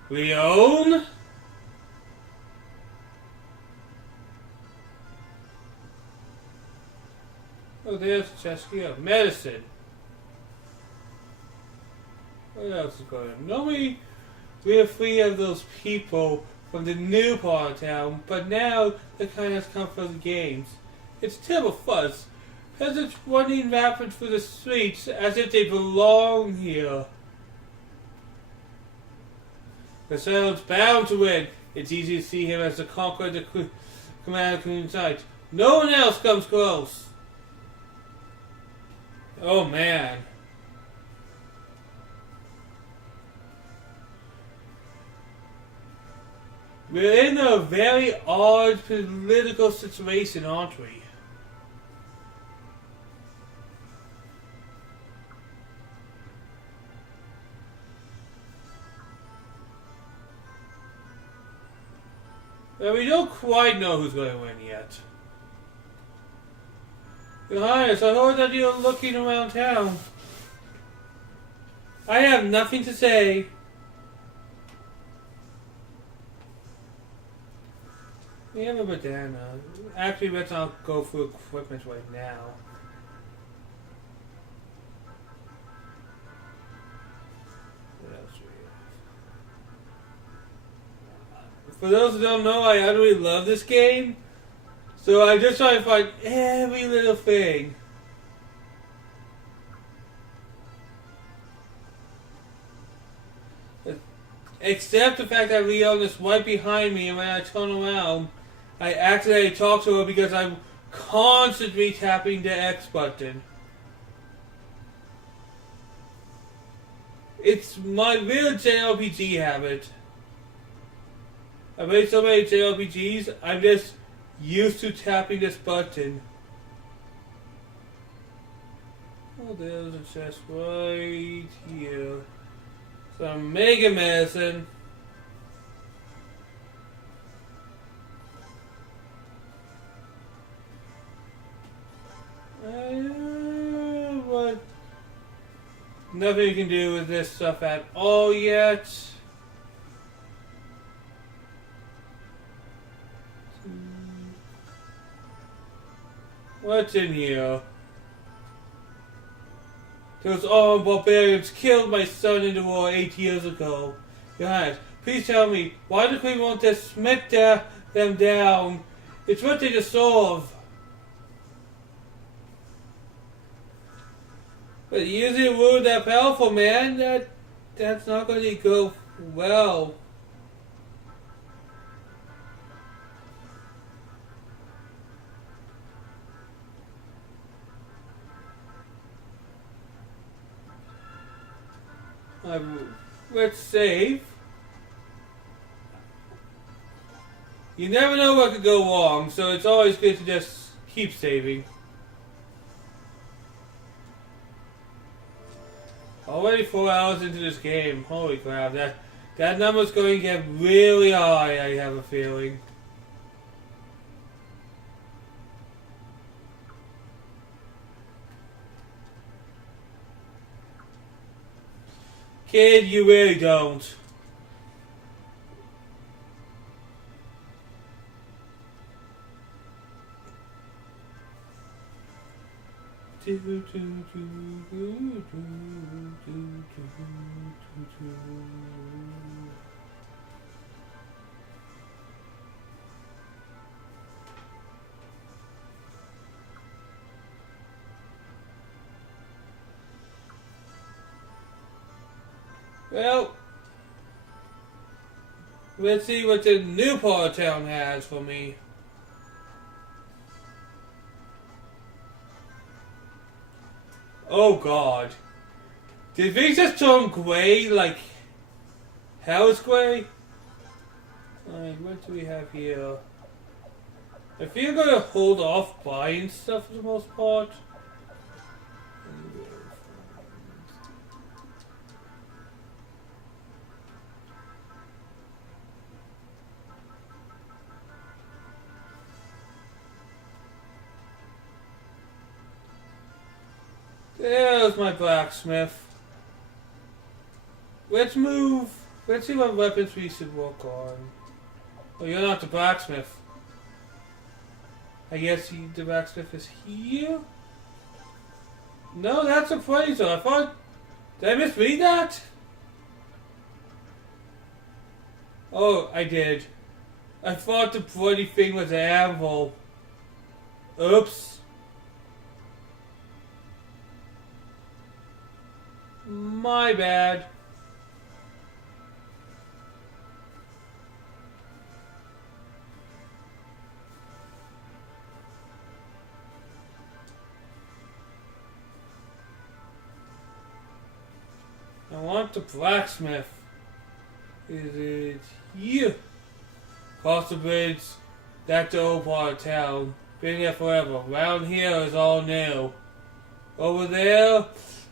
Leon? Oh, there's a chest here. Medicine. What else is going on? Normally, we are free of those people from the new part of town, but now the kind has come from the games. It's terrible fuss. Peasants running rapid through the streets as if they belong here. The Sailor's bound to win. It's easy to see him as the conqueror of the commander Queen's sight. No one else comes close. Oh man. We're in a very odd political situation, aren't we? Well, we don't quite know who's going to win yet. Your Highness, I heard that you're looking around town. I have nothing to say. We have a banana. Actually, let's not go through equipment right now. What else do we have? For those who don't know, I utterly love this game. So I just try to find every little thing. Except the fact that Leon is right behind me, and when I turn around, I accidentally talk to her because I'm constantly tapping the X button. It's my real JRPG habit. I've made so many JRPGs, I'm just used to tapping this button. Oh, there's a chest right here. Some mega medicine. What? Nothing you can do with this stuff at all yet. What's in here? Those armed barbarians killed my son in the war 8 years ago. Your Highness, please tell me, why the Queen won't just smack them down? It's what they deserve. But using a word that powerful, man, that's not going to go well. Let's save. You never know what could go wrong, so it's always good to just keep saving. Already 4 hours into this game. Holy crap, that number's going to get really high, I have a feeling. Kid, you really don't. Well, let's see what the new part of town has for me. Oh God. Did things just turn gray like hell is gray? Alright, what do we have here? I feel I'm gonna hold off buying stuff for the most part. There's my blacksmith. Let's move. Let's see what weapons we should work on. Oh, you're not the blacksmith. I guess the blacksmith is here? No, that's appraisal. I thought... Did I misread that? Oh, I did. I thought the bloody thing was an anvil. Oops. My bad. I want the blacksmith. Is it you? Cross the bridge. That's the old part of town. Been there forever. Round here is all new. Over there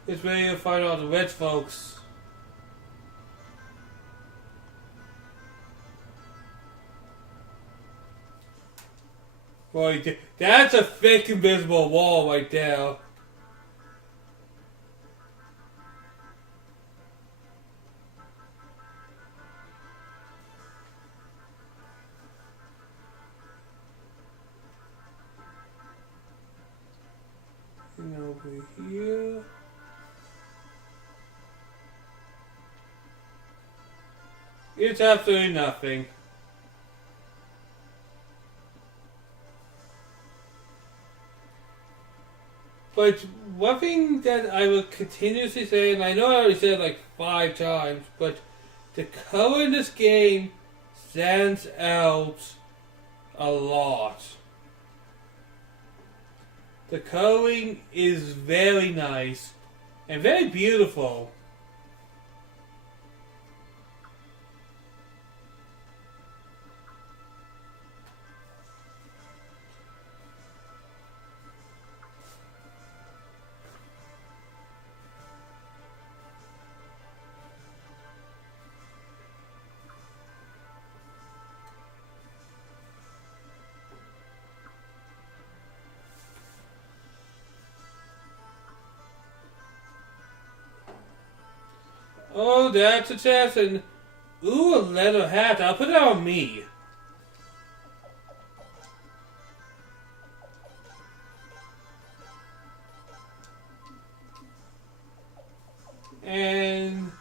is where you'll find all the rich folks. Boy, that's a thick invisible wall right there. And over here. It's absolutely nothing. But one thing that I will continuously say, and I know I already said it like 5 times, but the color in this game stands out a lot. The coloring is very nice and very beautiful. Oh, that's a chest, and ooh, a leather hat. I'll put it on me. And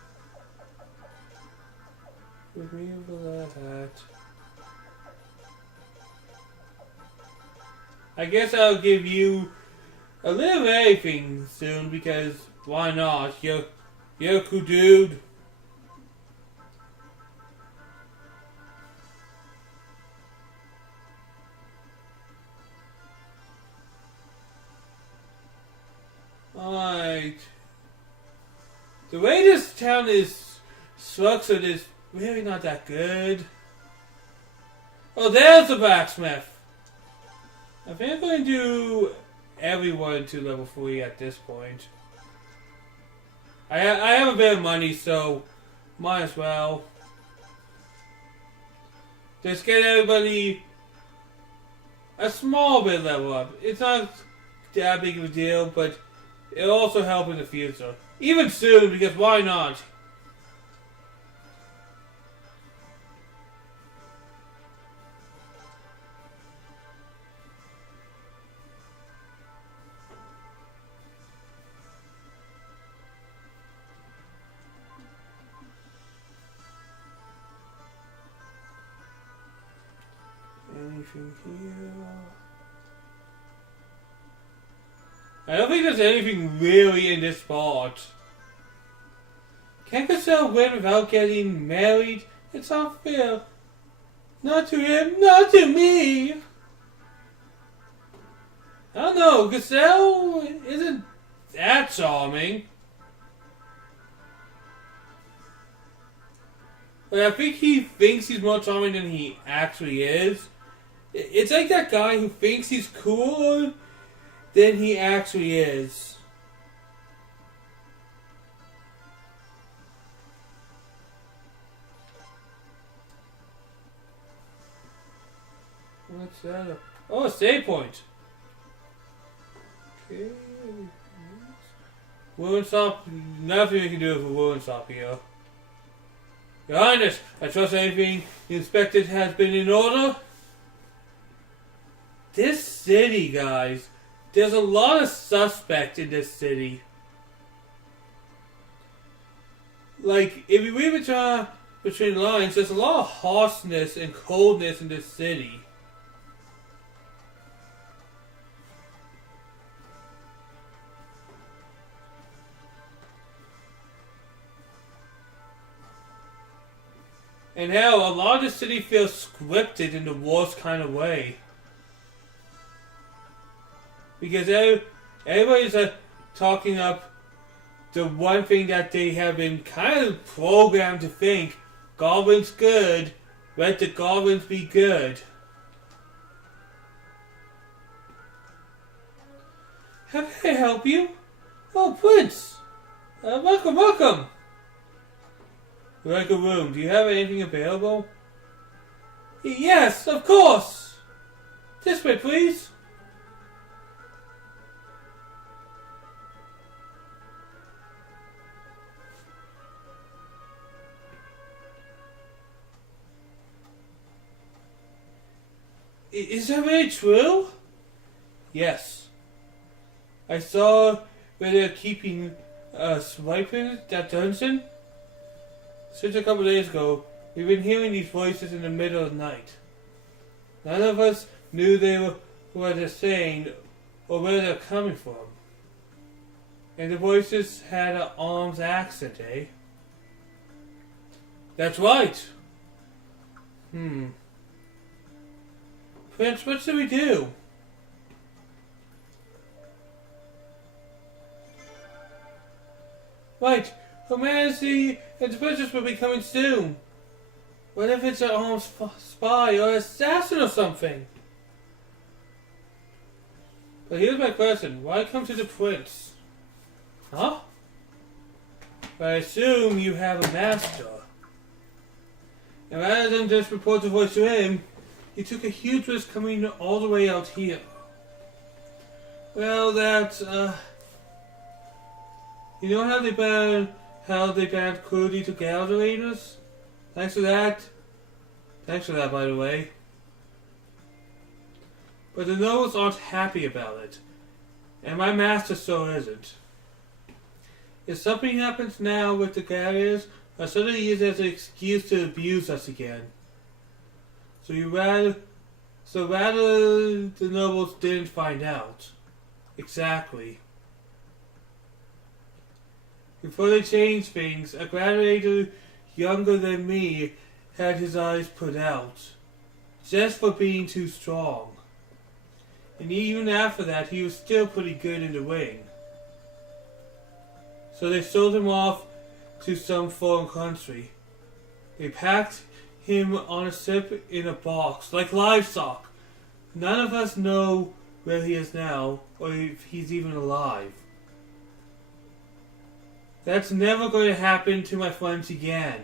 remove the leather hat. I guess I'll give you a little of everything soon, because why not? You're a cool dude. Alright. The way this town is structured is really not that good. Oh, there's the blacksmith. I think I'm going to do everyone to level 3 at this point. I have a bit of money, so might as well. Just get everybody a small bit level up. It's not that big of a deal, but it'll also help in the future. Even soon, because why not? Anything here? I don't think there's anything really in this part. Can't Cassell win without getting married? It's unfair. Not to him, not to me! I don't know, Cassell isn't that charming. But I think he thinks he's more charming than he actually is. It's like that guy who thinks he's cooler than he actually is. What's that? Oh, a save point. Okay. Wound stop. Nothing we can do with a wound stop here. Your Highness, I trust anything you inspected has been in order? This city, guys, there's a lot of suspect in this city. Like, if you read between the lines, there's a lot of harshness and coldness in this city. And hell, a lot of the city feels scripted in the worst kind of way. Because everybody's talking up the one thing that they have been kind of programmed to think: goblins good, let the goblins be good. How can I help you? Oh, Prince! Welcome, welcome! Like a room. Do you have anything available? Yes, of course! This way, please. Is that really true? Yes. I saw where they're keeping swiping that dungeon. Since a couple days ago, we've been hearing these voices in the middle of the night. None of us knew what they're saying or where they're coming from. And the voices had an arms accent, eh? That's right. Prince, what should we do? Right, humanity and the princess will be coming soon. What if it's an armed spy or assassin or something? But here's my question. Why come to the prince? Huh? I assume you have a master. And rather than just report the voice to him, you took a huge risk coming all the way out here. Well, that's, you know how they banned cruelty to gallerators? Thanks for that, by the way. But the nobles aren't happy about it. And my master so isn't. If something happens now with the gallerators, I'll suddenly use it as an excuse to abuse us again. So rather the nobles didn't find out. Exactly. Before they changed things, a gladiator younger than me had his eyes put out. Just for being too strong. And even after that, he was still pretty good in the ring. So they sold him off to some foreign country. They packed him on a ship in a box, like livestock. None of us know where he is now, or if he's even alive. That's never going to happen to my friend Jagg.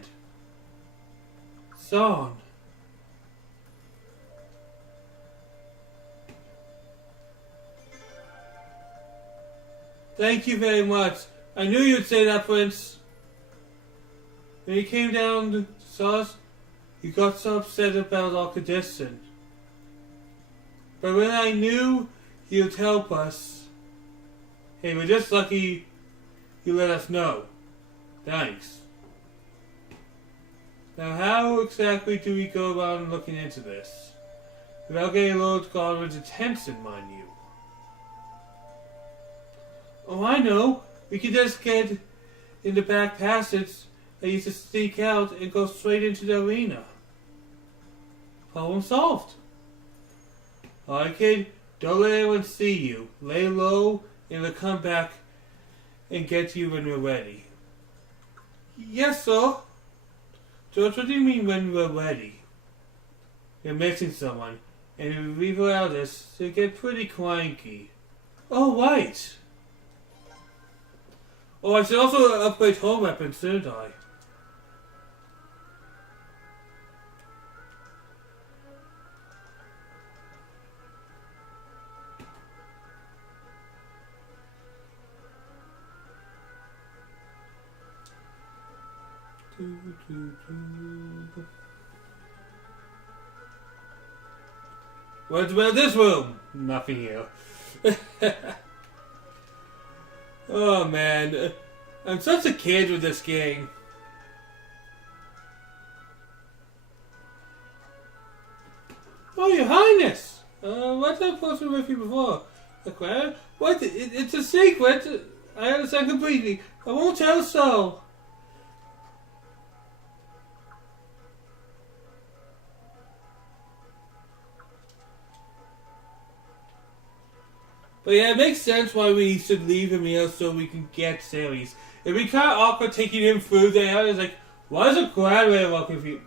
Son. Thank you very much. I knew you'd say that, Prince. When you came down to saw us, you got so upset about our condition. But when I knew you'd help us, hey, we're just lucky you let us know. Thanks. Now how exactly do we go about looking into this? Without getting Lord Godwin's attention, mind you. Oh, I know. We could just get in the back passage and used to sneak out and go straight into the arena. Problem solved. Alright, kid. Don't let anyone see you. Lay low and we'll come back and get you when we're ready. Yes, sir. George, what do you mean when we're ready? You're missing someone, and if we leave without us, it'll get pretty cranky. Oh, right. Oh, I should also upgrade home weapons, shouldn't I? What's about this room? Nothing here. Oh man, I'm such a kid with this game. Oh, Your Highness! What's I supposed to with you before? The crab? What? It's a secret. I understand completely. I won't tell so. But yeah, it makes sense why we should leave him here so we can get series. It'd be kind of awkward taking him through there. It's like, why is a graduate walking through?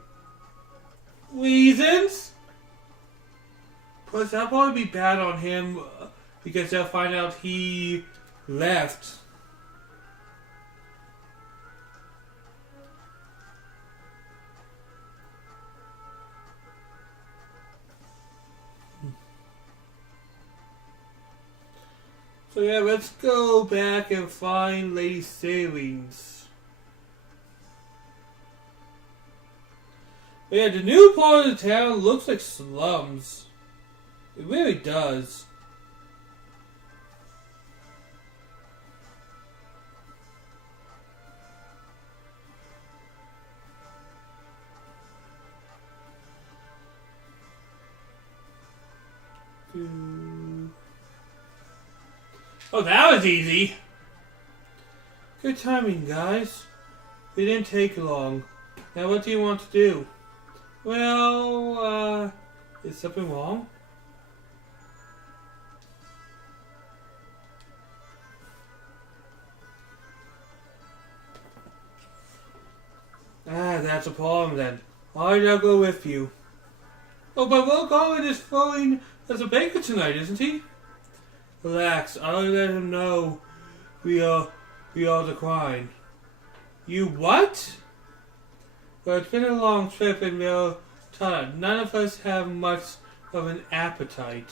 Reasons? Plus, that'll probably be bad on him because they'll find out he left. So yeah, let's go back and find Lady Salines. But yeah, the new part of the town looks like slums. It really does. Oh, that was easy. Good timing, guys. It didn't take long. Now what do you want to do? Well, is something wrong? Ah, that's a problem then. Alright, I'll go with you. Oh, but Will Garland is throwing as a banquet tonight, isn't he? Relax, I'll let him know we all decline. You what? Well, it's been a long trip and we're tired. None of us have much of an appetite.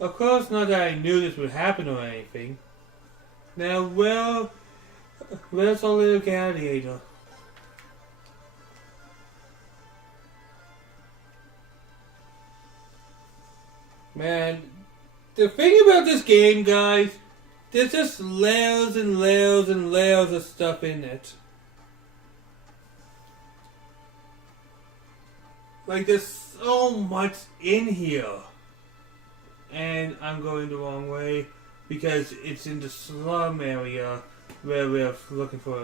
Of course, not that I knew this would happen or anything. Now, where's our little gladiator? Man, the thing about this game, guys, there's just layers and layers and layers of stuff in it. Like, there's so much in here. And I'm going the wrong way because it's in the slum area where we're looking for.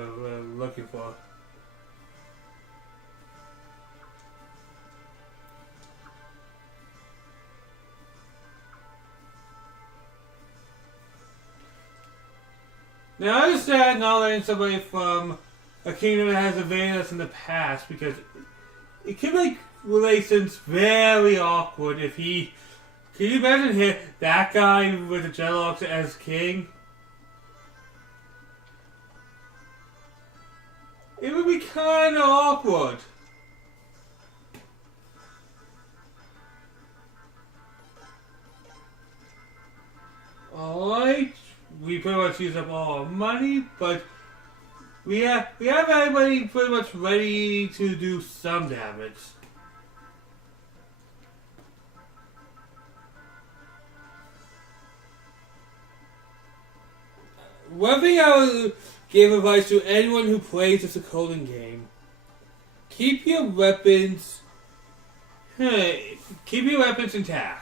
Now, I understand not letting somebody from a kingdom that has invaded us in the past because it can make relations very awkward if he. Can you imagine that guy with the dreadlocks as king? It would be kind of awkward. Alright. We pretty much used up all our money, but we have everybody pretty much ready to do some damage. One thing I would give advice to anyone who plays the Suikoden game: keep your weapons intact.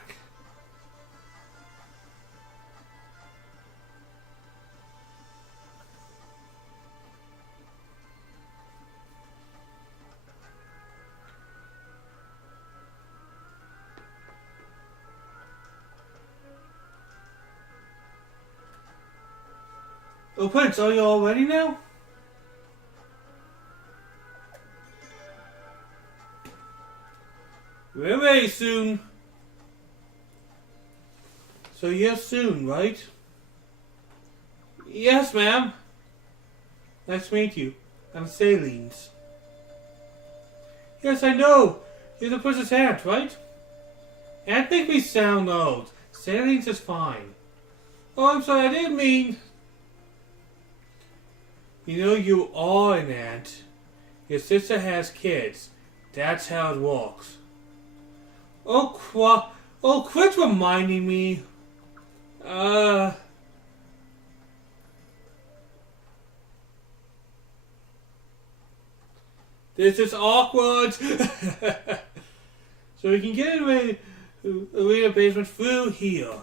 Oh, Prince, are you all ready now? We're ready soon. So yes, soon, right? Yes, ma'am. Nice to meet you. I'm Salines. Yes, I know. You're the Princess Aunt, right? Aunt make me sound old. Salines is fine. Oh, I'm sorry, I didn't mean... You know you are an aunt. Your sister has kids. That's how it works. Quit reminding me. This is awkward. So we can get away the basement through here.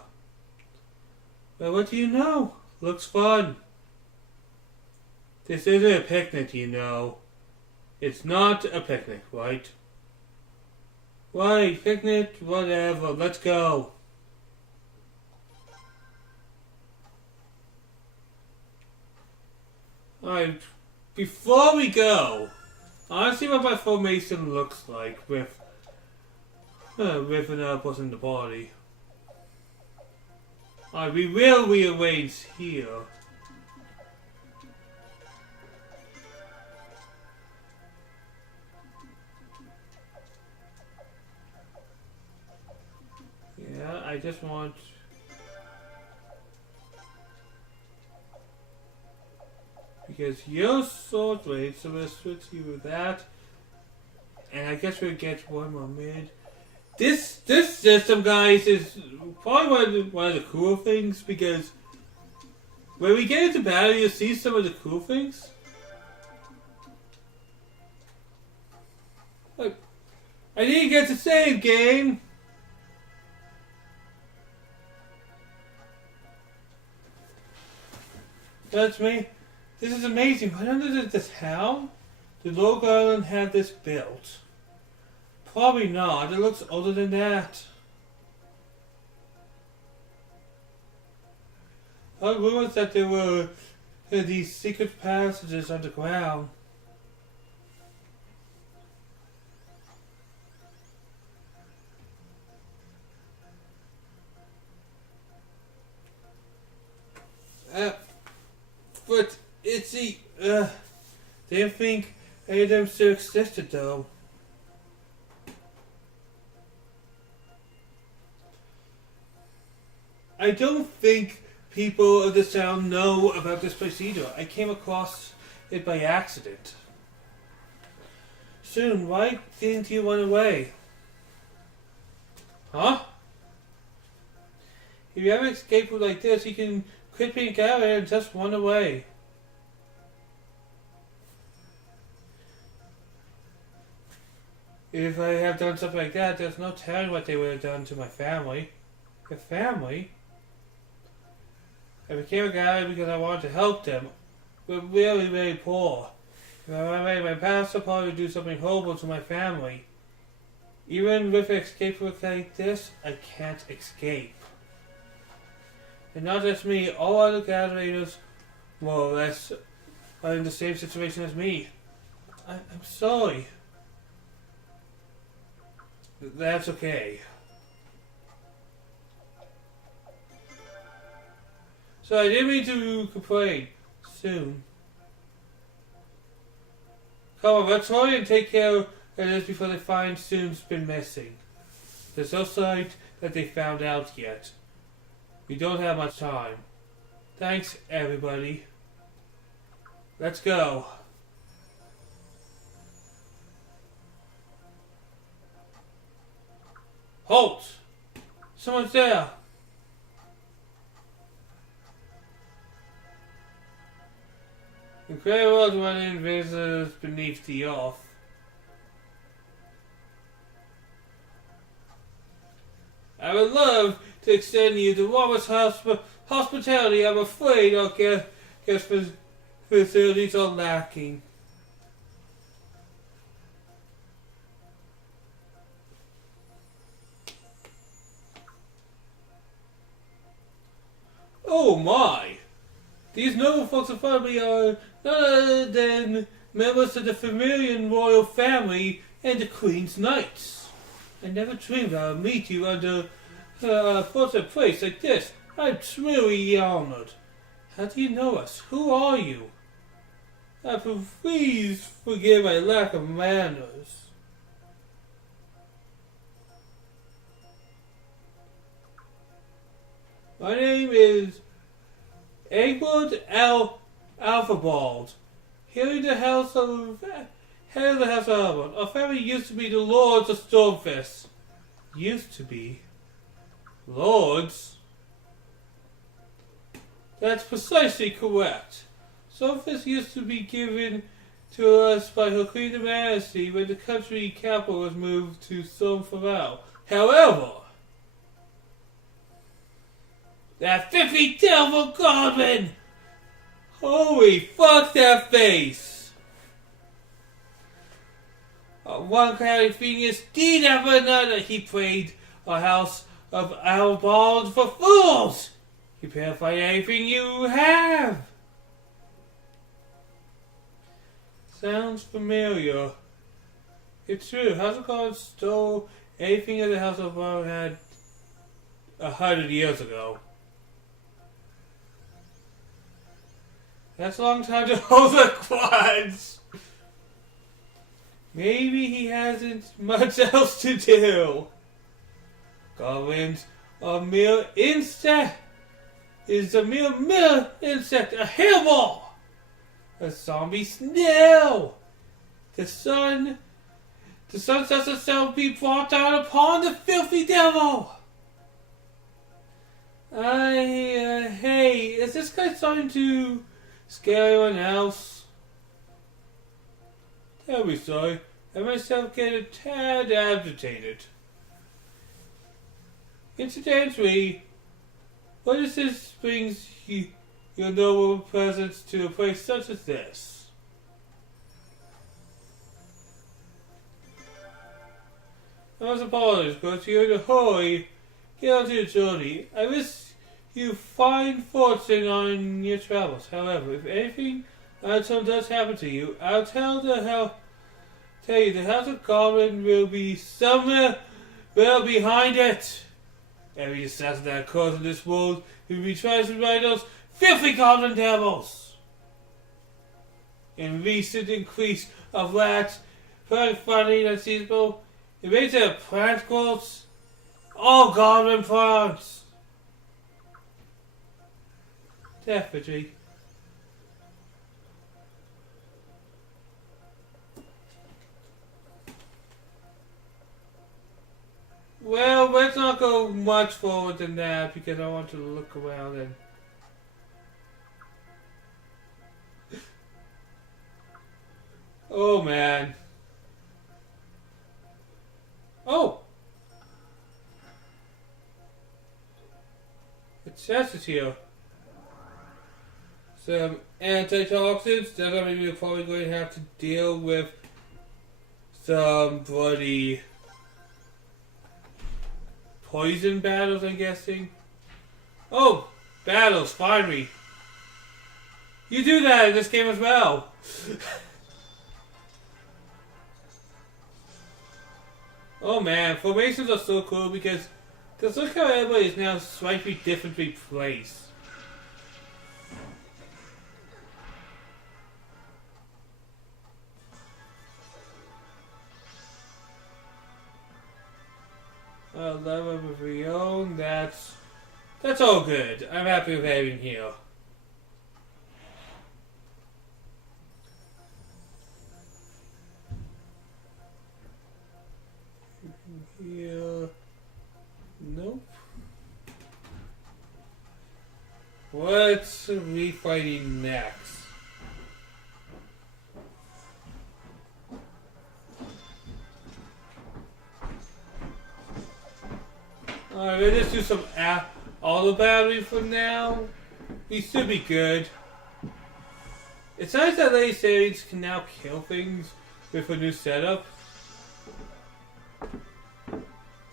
But what do you know? Looks fun. This isn't a picnic, you know. It's not a picnic, right? Right, picnic, whatever. Let's go. Alright, before we go, I want to see what my formation looks like with another person in the party. Alright, we will rearrange here. Yeah, I just want... Because you're sword weight, so we'll switch you with that. And I guess we'll get one more mid. This system, guys, is probably one of the cool things, because when we get into battle, you'll see some of the cool things. Look, I didn't get to save, game! That's me. This is amazing. Why don't this town? Did Lord Garland have this built? Probably not. It looks older than that. I heard rumors that there were these secret passages underground. But it's didn't think any of them still existed though. I don't think people of this town know about this place either. I came across it by accident. Soon, why didn't you run away? Huh? If you ever escape like this, you can quit being coward and just run away. If I have done something like that, there's no telling what they would have done to my family. Your family? I became a guy because I wanted to help them. We're really, really poor. If I ran away to my past, I'll probably do something horrible to my family. Even with an escape route like this, I can't escape. And not just me, all other gatherators, more or less, are in the same situation as me. I'm sorry. That's okay. So I didn't mean to complain. Soon. Come on, let's hurry and take care of this before they find Soon's been missing. There's no sign that they found out yet. We don't have much time. Thanks, everybody. Let's go. Halt! Someone's there. Incredible to run in visitors beneath the earth. I would love to extend you the warmest hospitality. I'm afraid our guest facilities are lacking. Oh my! These noble folks in front of me are none other than members of the Familian royal family and the Queen's Knights. I never dreamed I would meet you under such a place like this. I'm truly honored. How do you know us? Who are you? Please forgive my lack of manners. My name is Egbert Alphabald. Here in the Head of the House of Albert. Our family used to be the Lords of Stormfist. Used to be? Lords? That's precisely correct. Stormfist used to be given to us by Her Queen Majesty when the country capital was moved to Stormfell. However, that 50 devil goblin! Holy fuck that face! One cloudy Phoenix did after another, he prayed a house of our balls for fools! You purify everything you have! Sounds familiar. It's true, House of Cards stole everything that the House of Cards had 100 years ago. That's a long time to hold the quads. Maybe he hasn't much else to do. Goblins are mere insect. Is a mere insect, a hairball, a zombie snail. The sun sets itself be brought down upon the filthy devil. Hey, is this guy starting to scare anyone else? Tell me so. I myself get a tad agitated. Incidentally, what is this brings your noble presence to a place such as this? I must apologize, but you're in a hurry. Get on to your journey. I wish you fine fortune on your travels. However, if anything untold does happen to you, I'll tell you the House of Goblin will be somewhere well behind it. Every assassin that occurs in this world will be transferred by those filthy goblin devils. In recent increase of rats, very funny and unseasonable, it makes it a plant growth. All goblin plants. Definitely. Well, let's not go much forward than that because I want to look around and... Oh, man. Oh! The chest is here. Some antitoxins. That means we're probably going to have to deal with some bloody poison battles, I'm guessing. Oh! Battles, finally. You do that in this game as well. Oh man, formations are so cool because just look how everybody is now slightly differently placed. Level of your own, that's all good. I'm happy with having here. Here. Nope. What's we fighting next? Alright, we'll just do some auto battery for now. We should be good. It's nice that Lady Savings can now kill things with a new setup.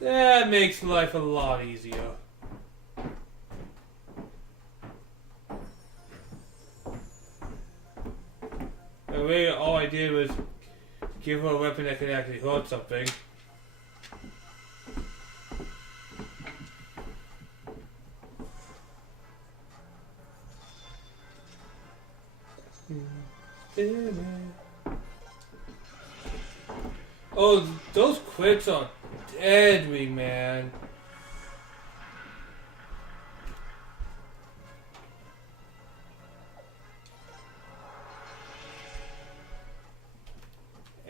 That makes life a lot easier. Really, all I did was give her a weapon that could actually hurt something. Oh, those crits are deadly, man.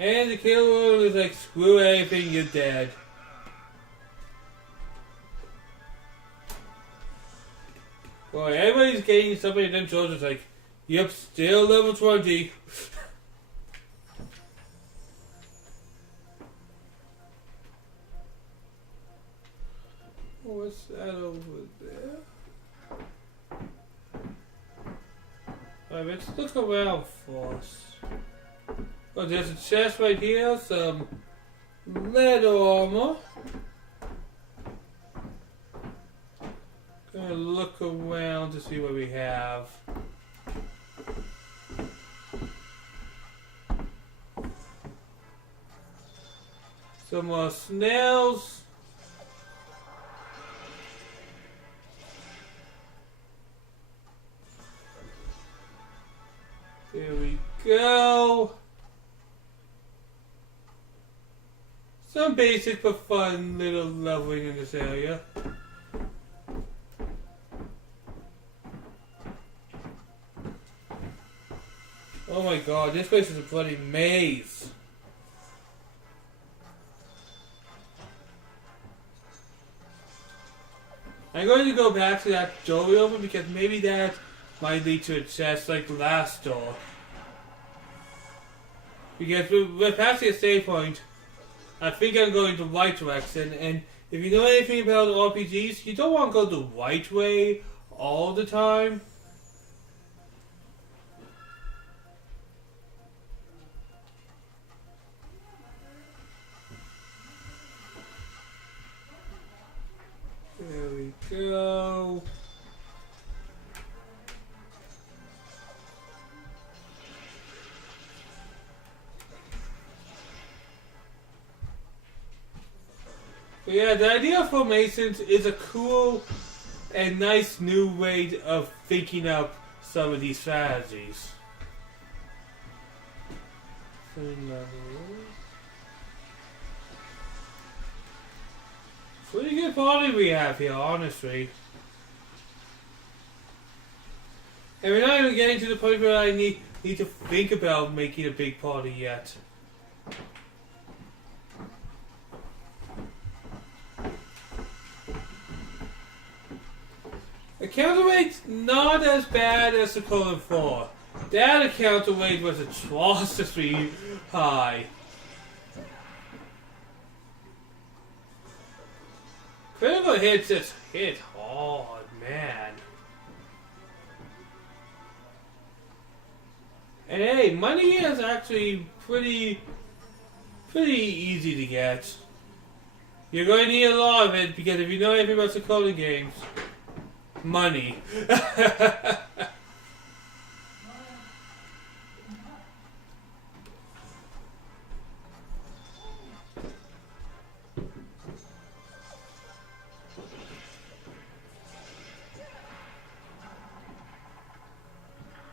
And the killer is like, screw everything, you're dead. Boy, everybody's getting something in them children's like, yep, still level 20. What's that over there? Alright, let's look around first. Oh, there's a chest right here, some leather armor. Gonna look around to see what we have. Some more snails. There we go. Some basic but fun little leveling in this area. Oh my god, this place is a bloody maze. I'm going to go back to that door we opened because maybe that might lead to a chest like the last door. Because we're passing a save point. I think I'm going the right direction, and if you know anything about RPGs, you don't want to go the right way all the time. There we go. But yeah, the idea of formations is a cool and nice new way of thinking up some of these strategies. Pretty good party we have here, honestly. And we're not even getting to the point where I need to think about making a big party yet. The counterweight's not as bad as the Suikoden 4. That counterweight was atrociously high. Critical hits just hit hard, man. And hey, money is actually pretty easy to get. You're going to need a lot of it because if you know anything about Suikoden games, money.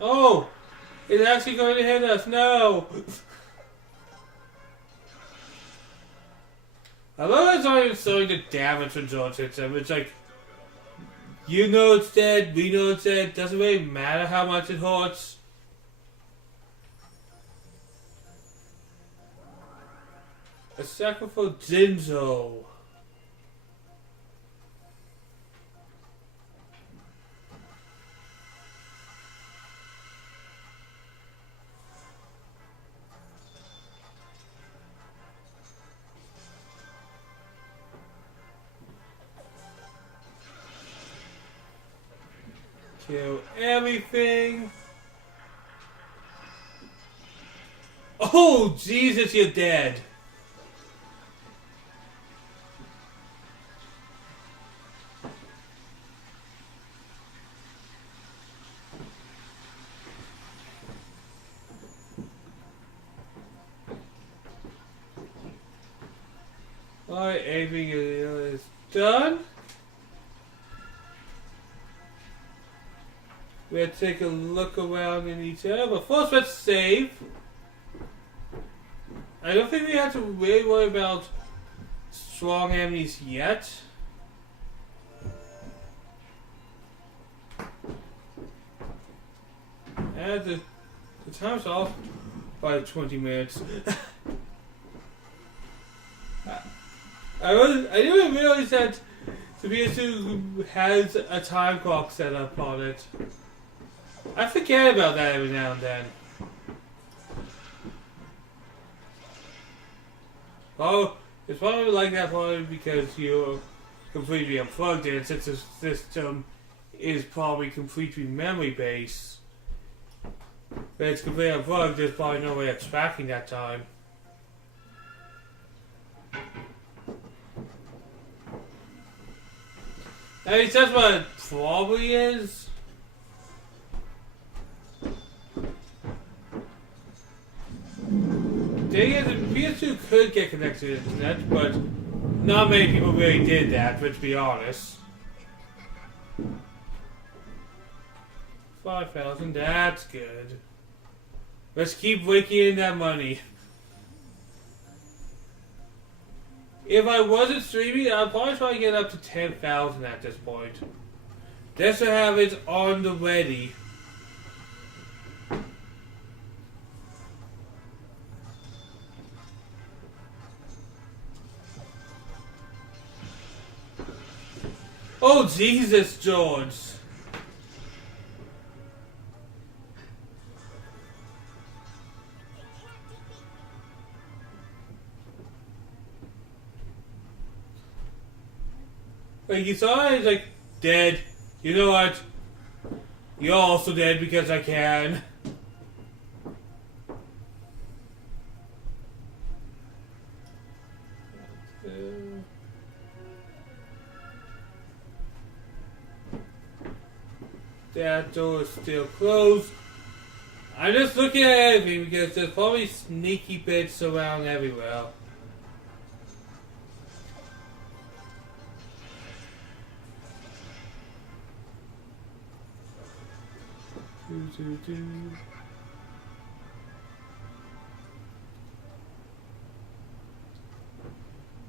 Oh! It's actually going to hit us. No! I love it's not even showing the damage when George hits him. It's like, you know it's dead, we know it's dead, doesn't really matter how much it hurts. A sacrifice Jinzo. Kill everything. Oh, Jesus, you're dead. Alright, everything is done. We'll take a look around in each area, but first let's save. I don't think we have to really worry about strong enemies yet. And the time's off by 20 minutes. I didn't realize that the PS2 has a time clock set up on it. I forget about that every now and then. Oh, it's probably like that probably because you're completely unplugged in, since the system is probably completely memory based. But it's completely unplugged, there's probably no way of tracking that time. I mean, that's what it probably is. Dang it, the PS2 could get connected to the internet, but not many people really did that, let's be honest. 5,000, that's good. Let's keep raking in that money. If I wasn't streaming, I'd probably try to get up to 10,000 at this point. Just to have it on the ready. Oh Jesus, George. Like, you saw it, he's like, dead. You know what? You're also dead because I can. That door is still closed. I'm just looking at everything because there's probably sneaky bits around everywhere.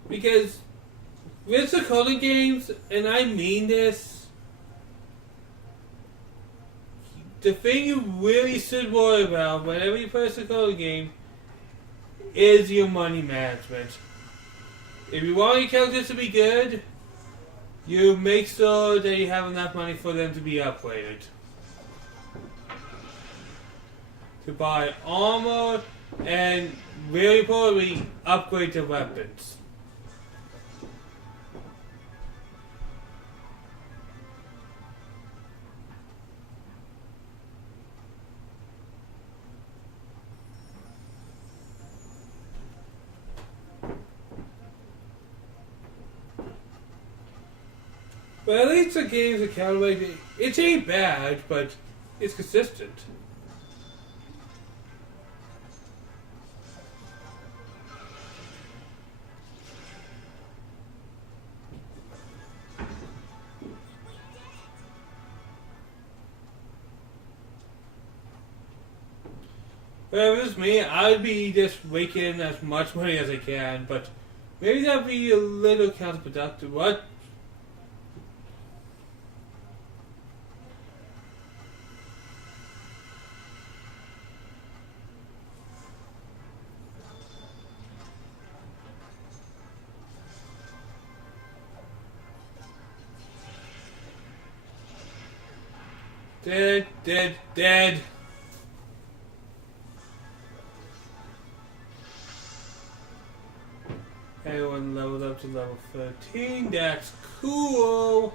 Because with the coding games, and I mean this, the thing you really should worry about whenever you play a coding game is your money management. If you want your characters to be good, you make sure that you have enough money for them to be upgraded. To buy armor and, really importantly, upgrade their weapons. But at least the game's accountability, it ain't bad, but it's consistent. Well, if it was me, I'd be just raking in as much money as I can, but maybe that'd be a little counterproductive. What? Dead, dead, dead. Everyone leveled up to level 13. That's cool.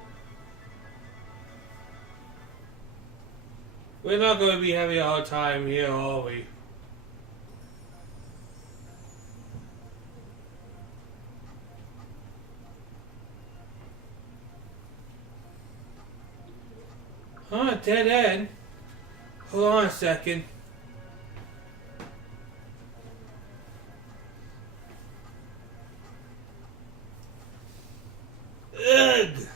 We're not going to be having a hard time here, are we? Huh, dead end. Hold on a second. Ugh.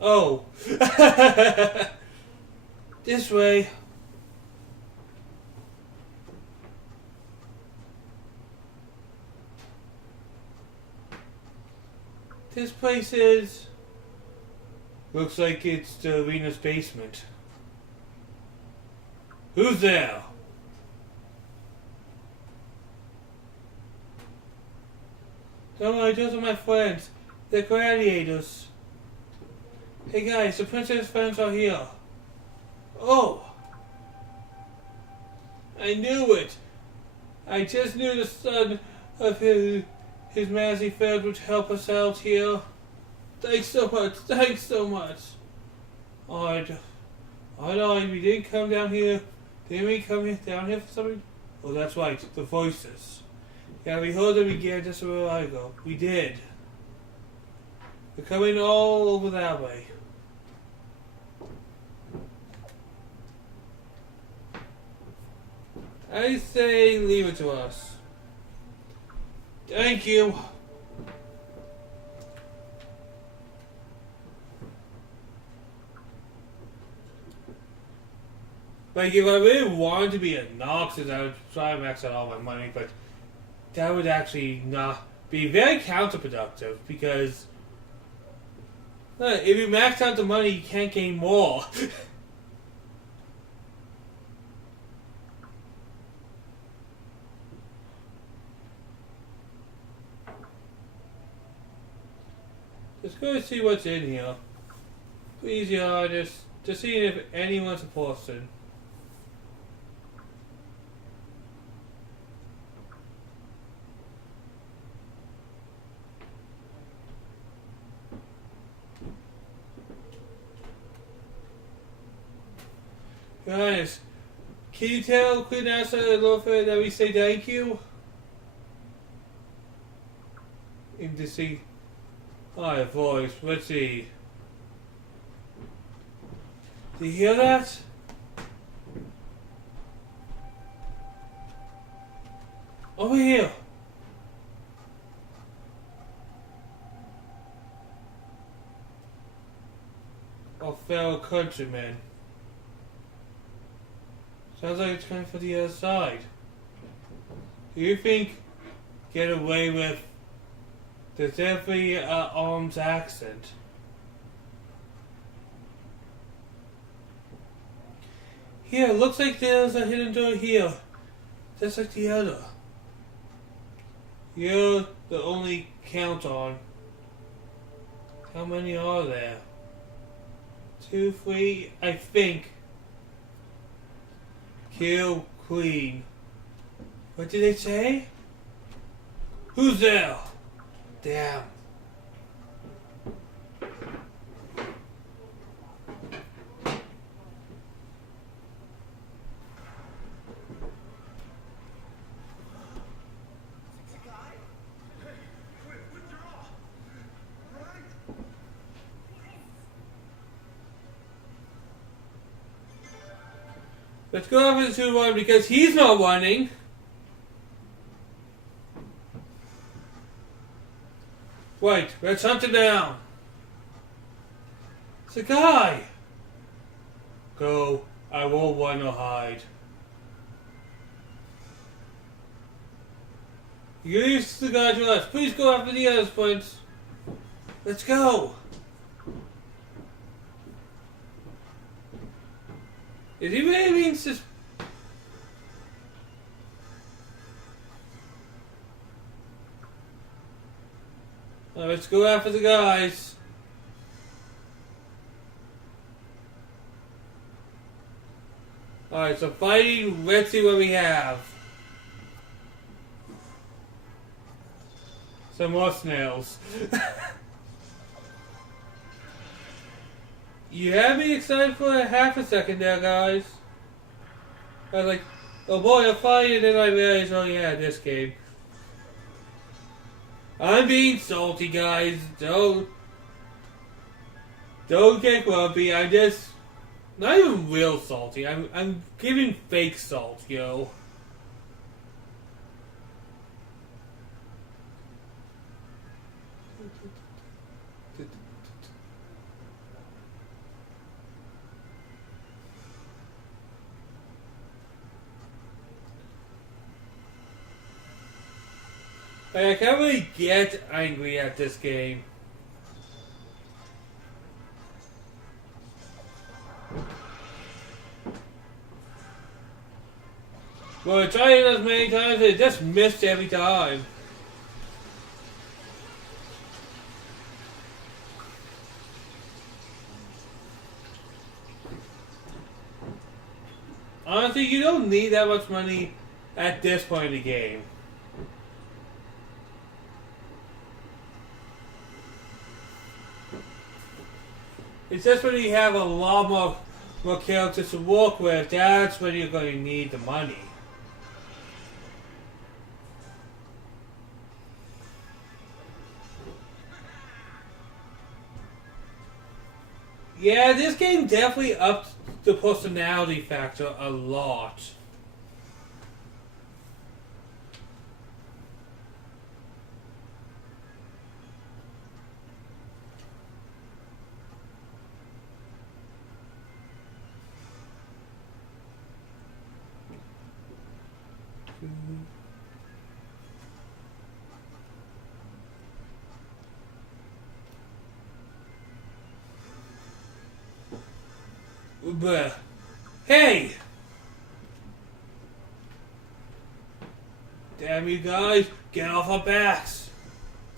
Oh. This way. This place is... looks like it's the arena's basement. Who's there? Don't worry, those are my friends. They're gladiators. Hey guys, the princess friends are here. Oh! I knew it! I just knew the son of his Majesty Fred would help us out here. Thanks so much, thanks so much. Alright, we didn't come down here. Didn't we come down here for something? Oh, that's right, the voices. Yeah, we heard them again just a while ago. We did. They're coming all over that way. I say leave it to us. Thank you. Like, if I really wanted to be obnoxious, I would try to max out all my money, but that would actually not be very counterproductive, because if you max out the money, you can't gain more. Just go see what's in here. Please, yeah, just seeing if anyone's a person. Guys, can you tell Queen Asa and Lofa that we say thank you? In to see. Hi, voice. Let's see. Do you hear that? Over here. Our fellow countrymen. Sounds like it's coming from the other side. Do you think get away with there's definitely an arms accent? Here, looks like there's a hidden door here. Just like the other. You're the only count on. How many are there? 2, 3, I think. Kill Queen. What did they say? Who's there? Damn. Let's go over to 2-1 because he's not running. Wait, let's hunt him down. It's a guy. Go. I won't run or hide. You leave the guy to us. Please go after the others, Prince. Let's go. Is he really being let's go after the guys. Alright, so fighting, let's see what we have. Some more snails. You had me excited for half a second there, guys. I was like, oh boy, I'm fighting, and then I realized, oh yeah, this game. I'm being salty, guys. Don't get grumpy. I'm just not even real salty. I'm giving fake salt, yo. I can't really get angry at this game. Well, I tried it as many times and it just missed every time. Honestly, you don't need that much money at this point in the game. It's just when you have a lot more characters to work with, that's when you're going to need the money. Yeah, this game definitely upped the personality factor a lot. But, hey! Damn you guys, get off our backs!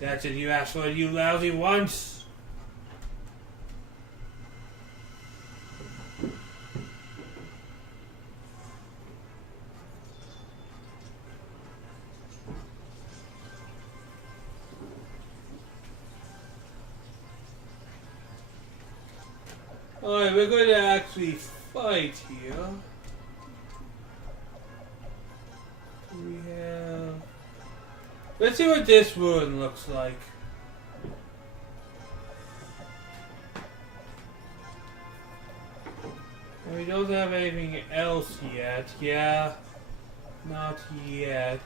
That's it, you asked for it, you lousy once! Alright, we're going to actually fight here. We have... Let's see what this one looks like. We don't have anything else yet. Yeah, not yet.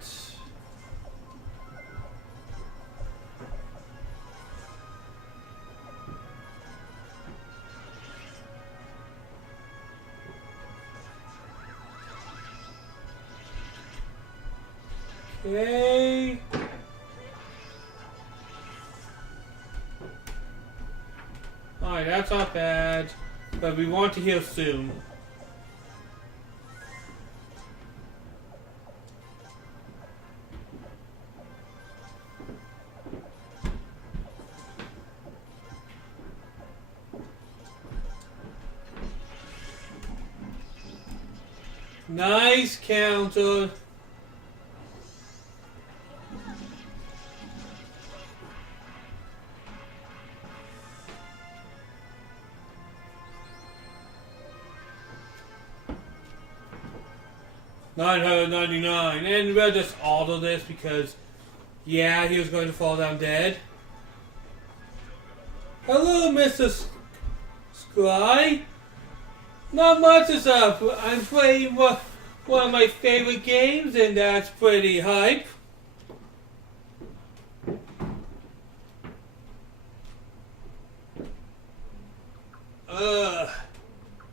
Okay. Alright, that's not bad. But we want to heal soon. Nice counter. $999, and we'll just auto this because, yeah, he was going to fall down dead. Hello, Mr. Sky. Not much is up. I'm playing one of my favorite games, and that's pretty hype.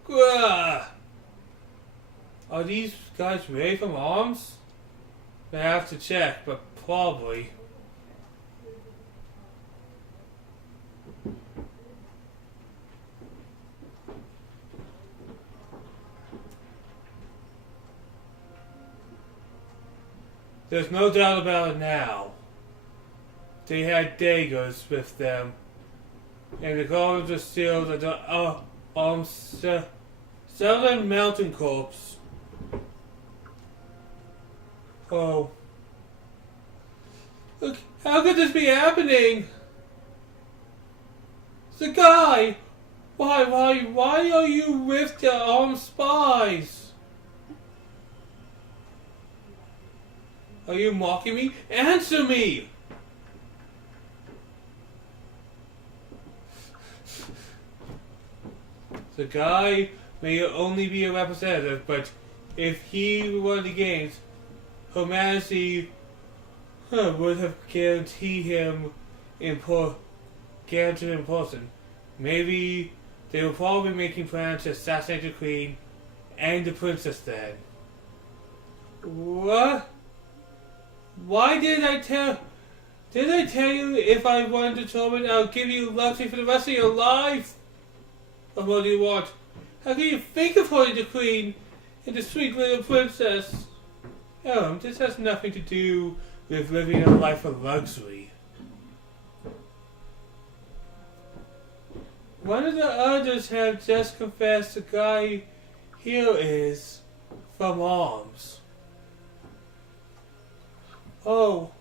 Grah. Are these guys ready for arms? I have to check, but probably. There's no doubt about it now. They had daggers with them, and the guards are sealed at the Southern Mountain Corps. Oh. Look, how could this be happening? The guy! Why are you with the armed spies? Are you mocking me? Answer me! The guy may only be a representative, but if he won the games, Her Majesty would have guaranteed him in person. Maybe they were probably making plans to assassinate the Queen and the Princess then. What? Why did I tell you if I won the tournament I'll give you luxury for the rest of your life? Or what do you want? How can you think of holding the Queen and the sweet little princess? This has nothing to do with living a life of luxury. One of the others have just confessed the guy here is from arms. Oh.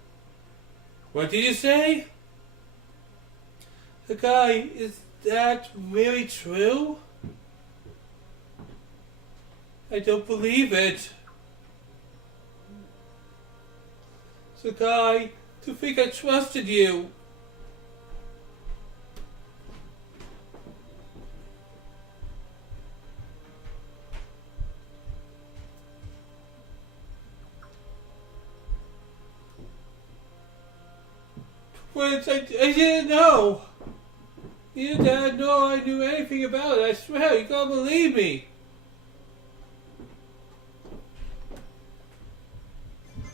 What did you say? The guy, is that really true? I don't believe it. The guy, to think I trusted you. But I didn't know. You didn't know I knew anything about it. I swear, you gotta believe me.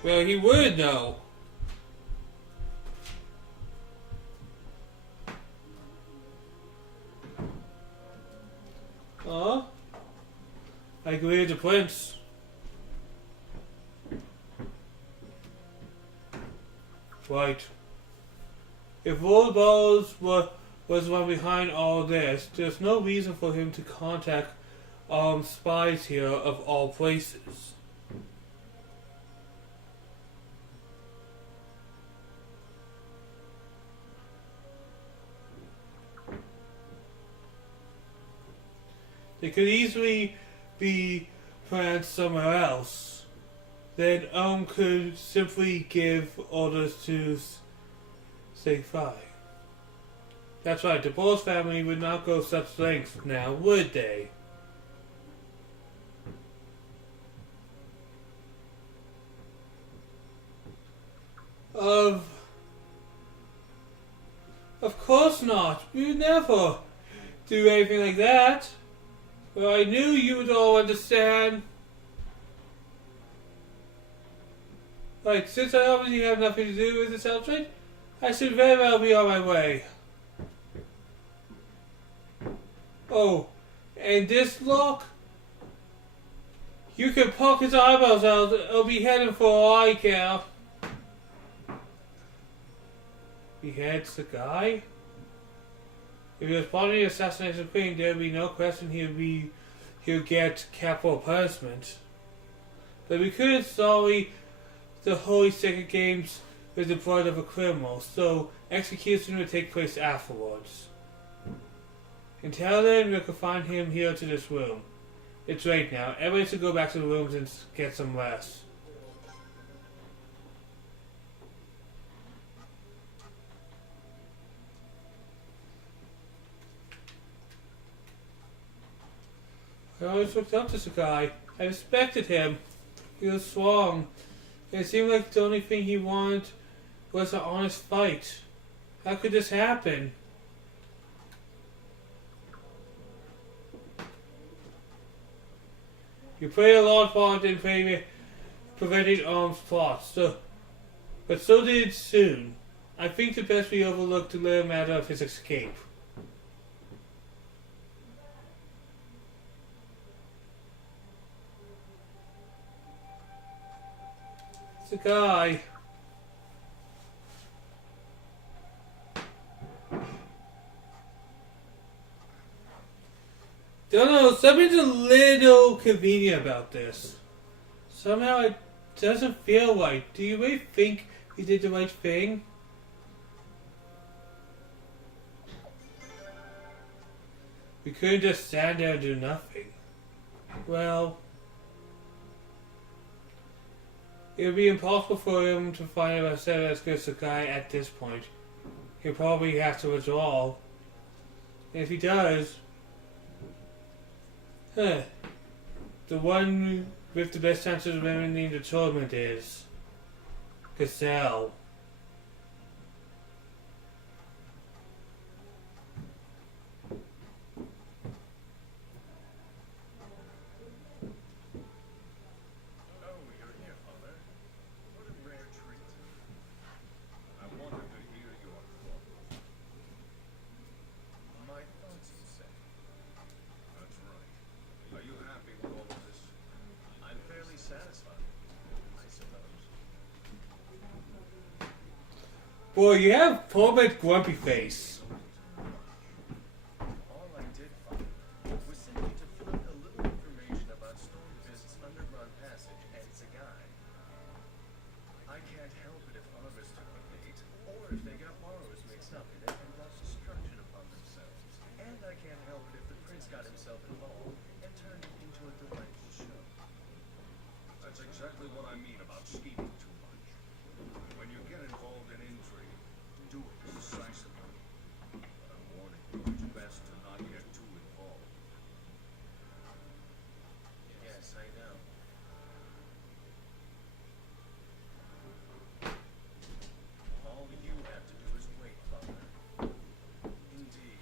Well, he would know. Huh? I agree with the prince. Right. If Rollerballs was one behind all this, there's no reason for him to contact spies here of all places. They could easily be planned somewhere else. Then could simply give orders to say fine. That's right, the Bulls family would not go such lengths now, would they? Of course not. We would never do anything like that. Well, I knew you would all understand. Right, since I obviously have nothing to do with this outrage, I should very well be on my way. Oh, and this lock? You can poke his eyeballs out. It'll be heading for all I care. Beheads the guy? If he was plotting the assassination of the Queen, there'd be no question he'll get capital punishment. But we couldn't sully the holy sacred games with the blood of a criminal, so execution would take place afterwards. Until then, we can find him here to this room. It's late now. Everybody should go back to the rooms and get some rest. I always looked up to this guy. I respected him. He was strong. It seemed like the only thing he wanted was an honest fight. How could this happen? You played a large part in preventing arms plots, but so did Soon. I think the best we overlooked the little matter of his escape. It's a guy. Don't know, something's a little convenient about this. Somehow it doesn't feel right. Do you really think he did the right thing? We couldn't just stand there and do nothing. Well, it would be impossible for him to find a set as good as the guy at this point. He'll probably have to withdraw. And if he does, the one with the best chances of winning the tournament is Gazelle. Oh, you're here, Father. What a rare treat. I wanted to hear your thoughts. My thoughts, you say? That's right. Are you happy with all of this? I'm fairly satisfied, I suppose. Boy, you have torment grumpy face. All I did, Father, was simply to find a little information about Stormfist's underground I can't help it if the prince got himself involved and turned it into a delightful show. That's exactly what I mean about scheming too much. When you get involved in intrigue, do it decisively. But I'm warning you, it's best to not get too involved. Yes, I know. All you have to do is wait, Father. Indeed.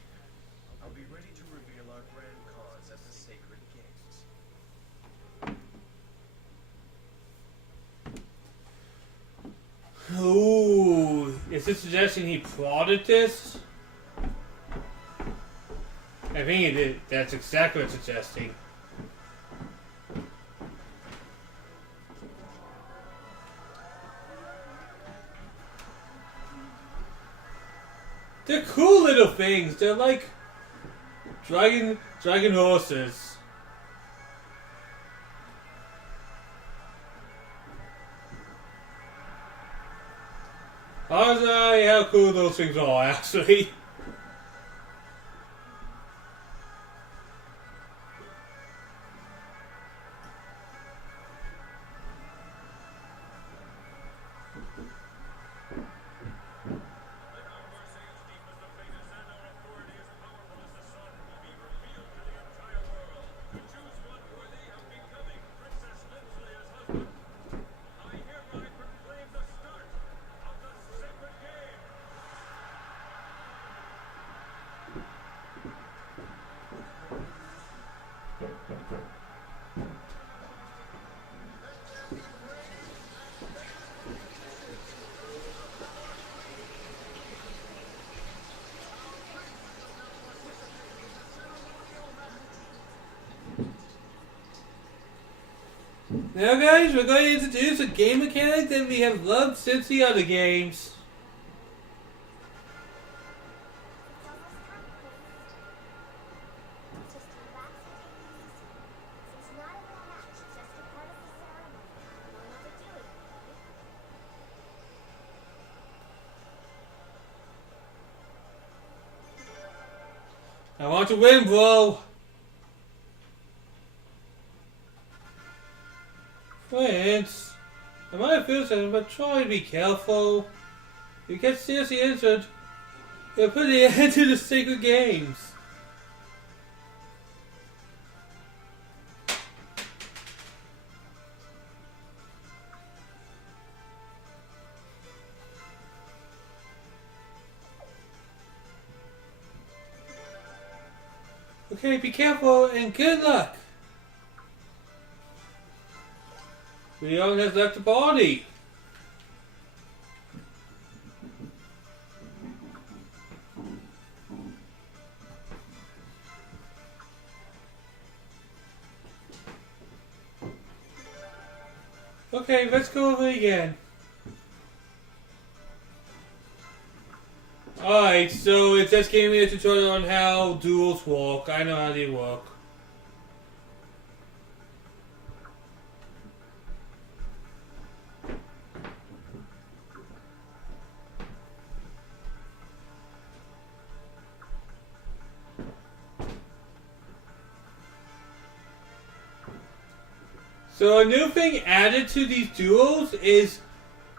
I'll be ready to reveal our grand cause at the Sacred Games. Ooh, is this suggesting he plotted this? I think he did. That's exactly what it's suggesting. They're cool little things. They're like dragon horses. Honestly, how cool those things are, actually. Now guys, we're going to introduce a game mechanic that we have loved since the other games. I want to win, bro. Friends, I might feel something, but try to be careful. If you get seriously injured, you'll put the end to the Sacred Games. Okay, be careful and good luck. Leon has left the body. Okay, let's go over it again. Alright, so it just gave me a tutorial on how duels work. I know how they work. So a new thing added to these duels is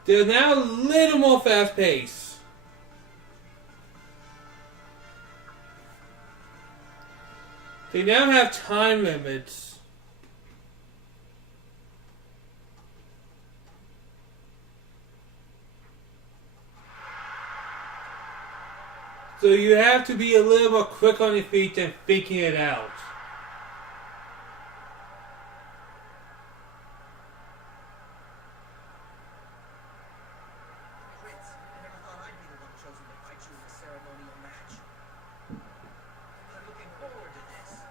they're now a little more fast-paced. They now have time limits. So you have to be a little more quick on your feet than thinking it out. Prince, I never thought I'd be the one chosen to fight you in a ceremonial match. I'm looking forward to this.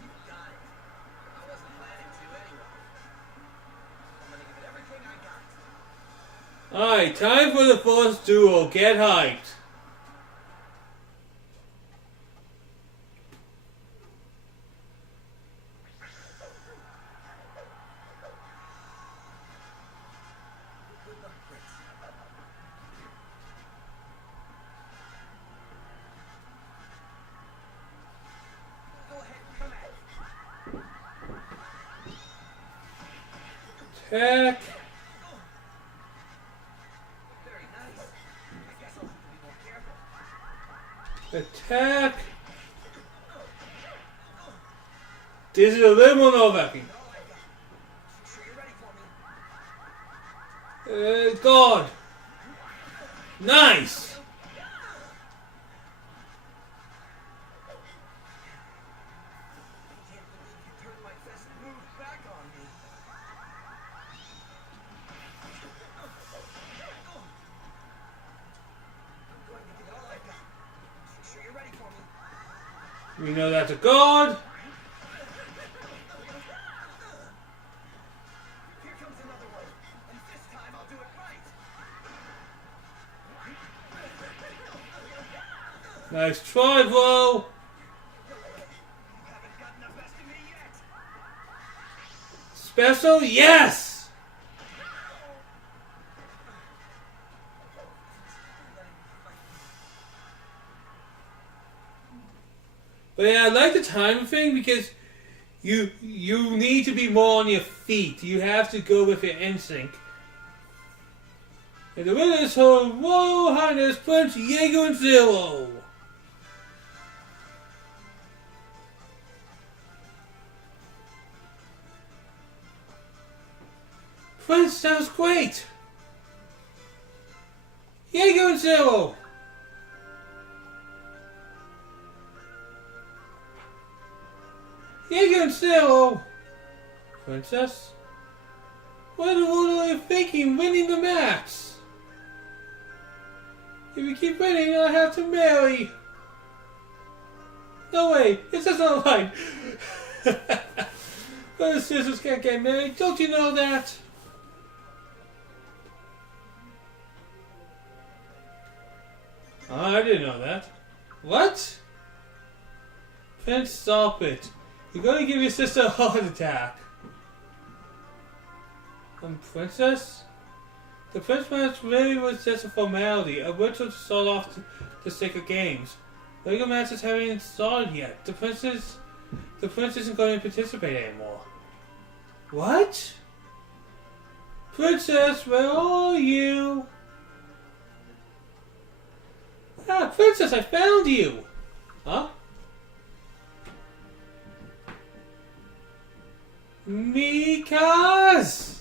You got it. I wasn't planning to anyway. I'm gonna give it everything I got. Alright, time for the first duel. Get hyped. Good luck, Prince. Attack. Very nice. I guess I'll have to be more careful. Attack. This is a little more nerve-wracking. All I got. You sure you're ready for me? God. Nice. Can't believe you turned my best move back on me. I'm going to give it all I got. You sure you're ready for me? We know that's a god. Here comes another one. And this time I'll do it right. Nice try, bro. You haven't gotten the best of me yet. Special? Yes! But yeah, I like the timing thing because you need to be more on your feet. You have to go with your instinct. And the winner is Her Royal Highness Prince Jagg Zero. Prince, that was great! Jagg Zero! Jagg Zero! Princess? What in the world are you thinking winning the match? If you keep winning, I'll have to marry. No way, it's just not right. Brothers and sisters can't get married, don't you know that? Oh, I didn't know that. What? Prince, stop it. You're gonna give your sister a heart attack. Princess? The Prince match really was just a formality, a ritual to start off the sacred games. The regular matches haven't even started yet. The Prince isn't going to participate anymore. What? Princess, where are you? Ah, Princess, I found you! Huh? Mikas!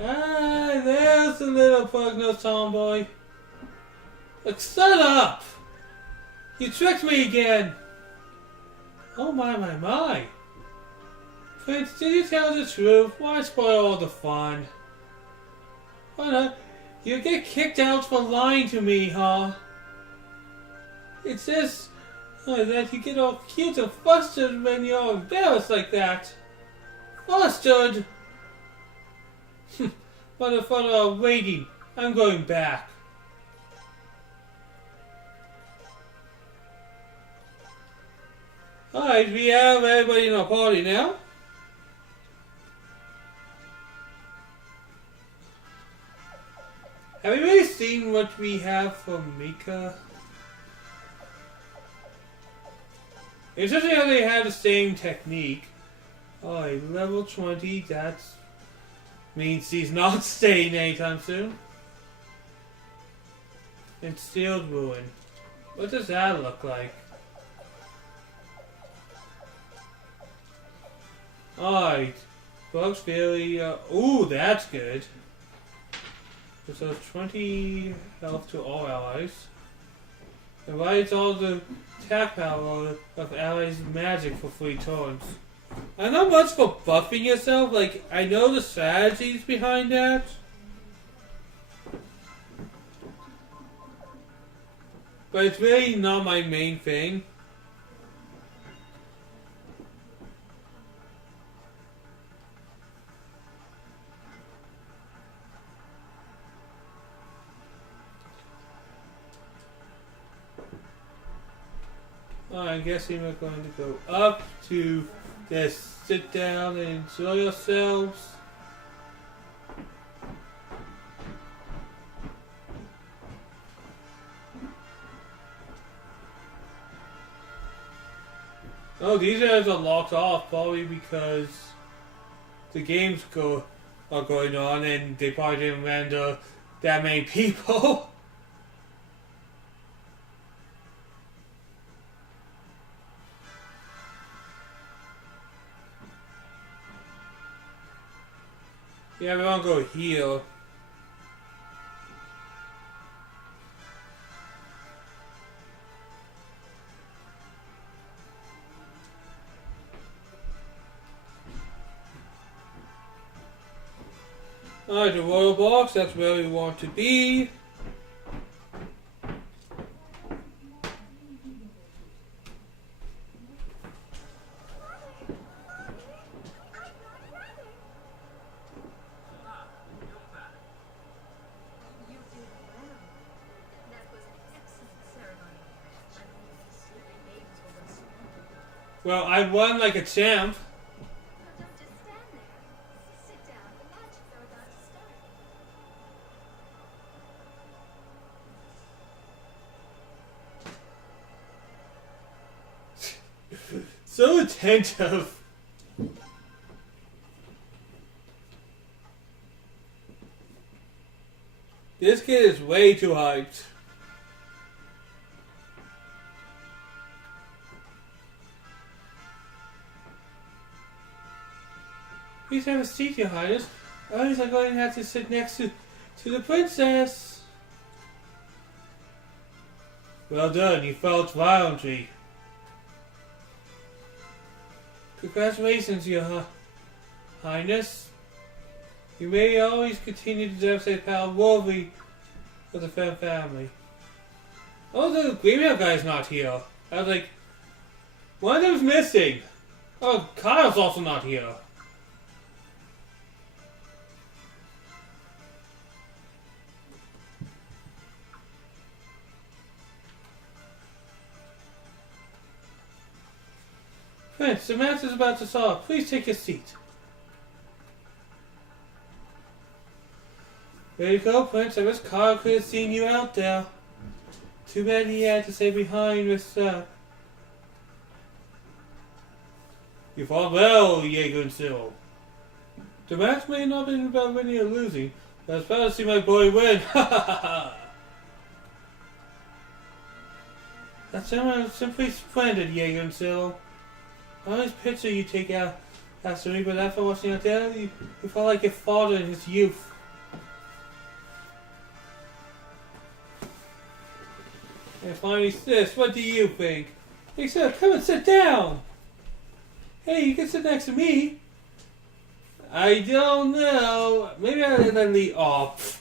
Ah, there's the little pug-nosed tomboy. Look, shut up! You tricked me again! Oh my. Prince, did you tell the truth? Why spoil all the fun? Why not? You get kicked out for lying to me, huh? It says that you get all cute and flustered when you're embarrassed like that. Flustered? What a fun of waiting. I'm going back. Alright, we have everybody in our party now. Have you really seen what we have from Mika? It's just how they have the same technique. Alright, level 20, that means he's not staying anytime soon. And Sealed Ruin. What does that look like? Alright. Bugs Fury, ooh, that's good. So 20 health to all allies. And rides all the attack power of allies' magic for 3 turns. I'm not much for buffing yourself, like, I know the strategies behind that. But it's really not my main thing. I'm guessing we're going to go up to just sit down and enjoy yourselves. Oh, these areas are locked off probably because the games are going on, and they probably didn't render that many people. Yeah, we want to go heal. Alright, the royal box, that's where we want to be. You did well. That was an excellent ceremony. I believe these sleeping maidens will respond. Well, I won like a champ. Now don't just stand there. Sit down. The matches are about to start. So attentive. This kid is way too hyped. Please have a seat, Your Highness. Others are going to have to sit next to the princess. Well done, you fought violently. Congratulations, Your Highness. You may always continue to demonstrate power worthy of the Fem family. Oh, the graveyard guy's not here. I was like, one of them's missing. Oh, Kyle's also not here. Prince, the match is about to start. Please take your seat. There you go, Prince. I wish Kyle could have seen you out there. Too bad he had to stay behind with You fought well, Jagg and Cyril. The match may not have been about winning or losing, but I was proud to see my boy win. Ha ha ha! That's simply splendid, Jagg and Cyril. I always picture you take out after me, but after watching out there, you felt like your father in his youth. And finally, sis, what do you think? Hey, sir, come and sit down. Hey, you can sit next to me. I don't know. Maybe I'll let them lead off.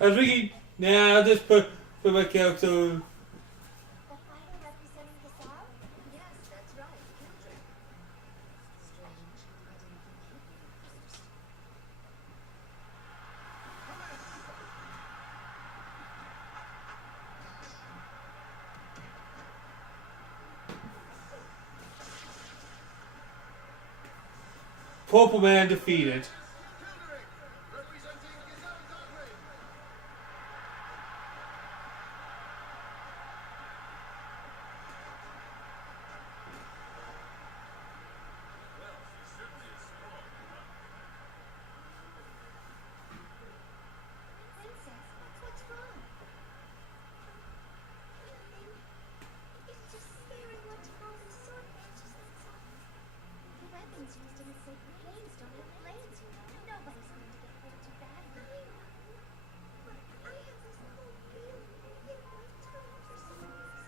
I was thinking, nah, I'll just put my character. The fighter representing the South? Yes, that's right. Mildred. Strange. I didn't think you'd be the first. Purple Man defeated. Princess, what's wrong? It's just very much more than sword matches, that's all. The weapons used in the sacred games don't have blades, you know. Nobody's going to get hurt too badly. But I have this whole feeling in my tongue for some reason.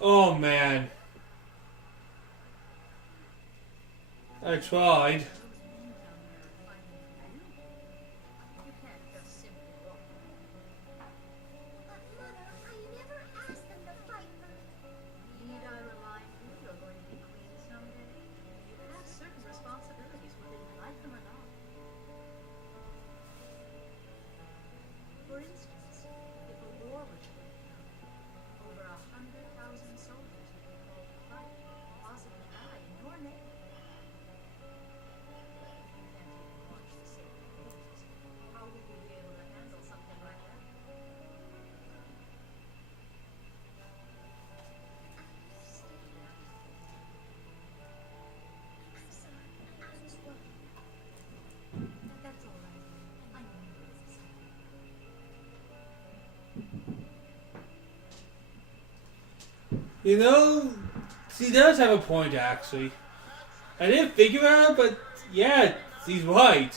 Oh man. I tried. You can't just simply walk away. But Mother, I never asked them to fight for me. Need I remind you you're going to be queen someday? You have certain responsibilities whether you like them or not. For instance, if a war were to break out, over 100,000 soldiers would be called to fight. You know, he does have a point actually. I didn't think about it, but yeah, he's right.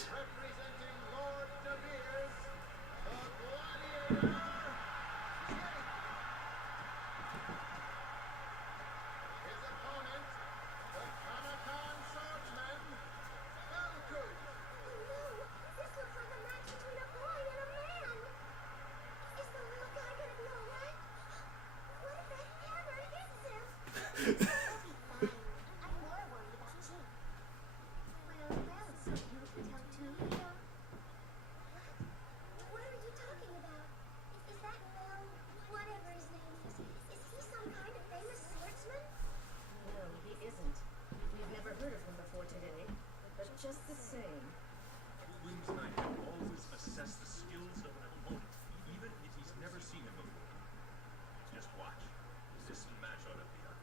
Just the same. Wings Knight can always assess the skills of an opponent, even if he's never seen him before. Just watch. This match ought to be a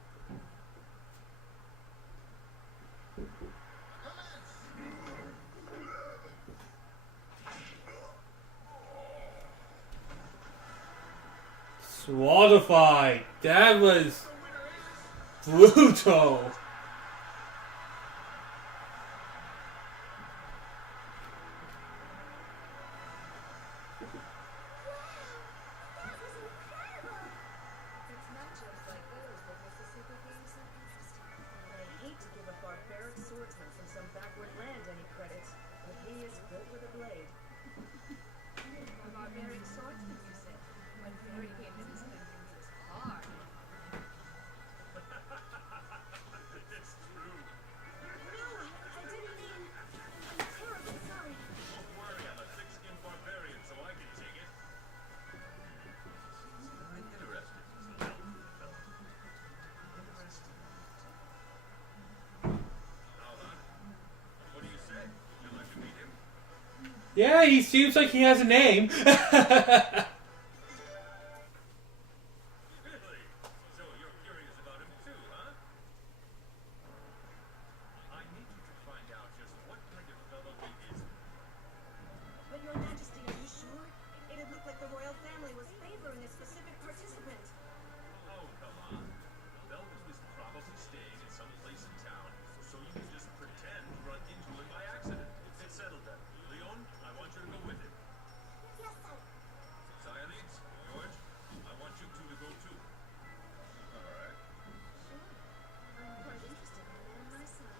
Swatified. That was brutal. It's matchups like those that make the Super Game so interesting. I hate to give a barbaric swordsman from some backward land any credit, but he is built with a blade. A barbaric swordsman, you said. What fairy came to this country was hard. It's true. No, I didn't mean. I'm terribly sorry. Don't worry, I'm a thick-skinned barbarian, so I can take it. Seems very interesting, this little fellow. Interesting. Now, hon, what do you say? Would you like to meet him? Yeah, he seems like he has a name. Really? So you're curious about him too, huh? I need you to find out just what kind of fellow he is. But Your Majesty, are you sure? It'd look like the royal family was favoring a specific participant. Oh, come on. Velvet was probably staying at some place in town, so you can just pretend to run into him by accident. It's settled then. Leon, I want you to go with him. Yes, sir. Sionis, George, I want you two to go too. All right. I'm quite interested in the man myself.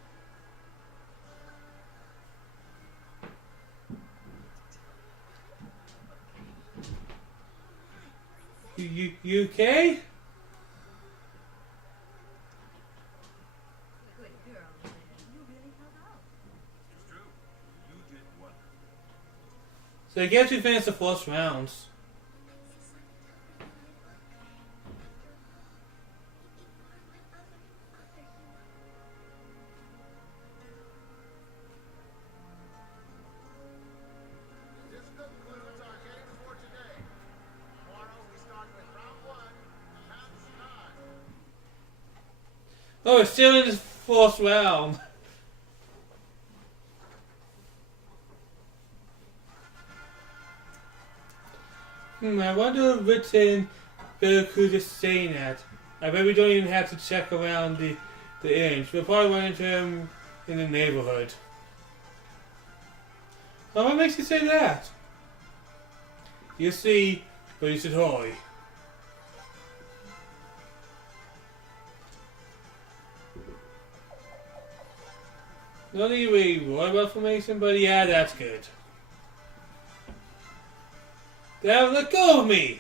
You okay? Good girl, man. You really held out. It's true. You did wonderful. So I guess we finished the first rounds. This concludes our games for today. Tomorrow we start with round 1, Cat's Time. Oh, we're still in this first round. I wonder which in Veracruz is saying that. I bet we don't even have to check around the inch. We'll probably run into him in the neighborhood. Oh, what makes you say that? You see, but you should hurry. Not really worry about formation, but yeah, that's good. Now let go of me!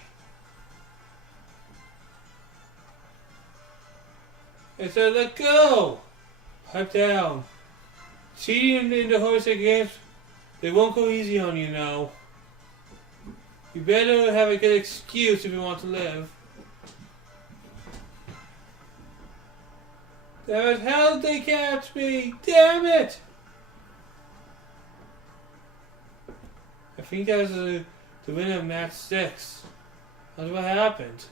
I said let go! Pipe down. Cheating in the horse games, they won't go easy on you now. You better have a good excuse if you want to live. Damn it, how did they catch me? Damn it! I think that was the winner of match 6. That's what happened.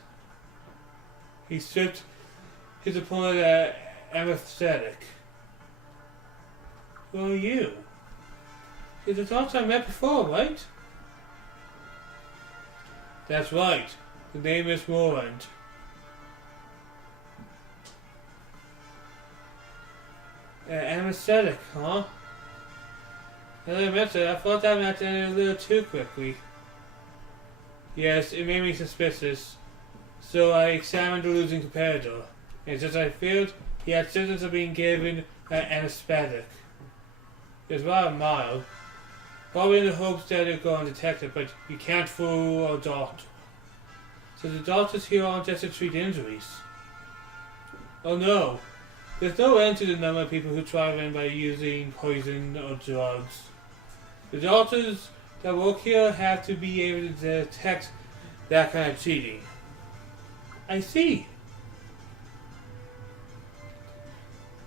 He stripped his opponent anesthetic. Who are you? You're the doctor I met before, right? That's right. The name is Morand. Anesthetic, huh? As I mentioned, I thought that match ended a little too quickly. Yes, it made me suspicious, so I examined the losing competitor, and as I feared, he had symptoms of being given an anesthetic. It was rather mild, probably in the hopes that it would go undetected, but you can't fool a doctor. So the doctors here aren't just to treat injuries. Oh no, there's no end to the number of people who try to win by using poison or drugs. The doctors that work here have to be able to detect that kind of cheating. I see.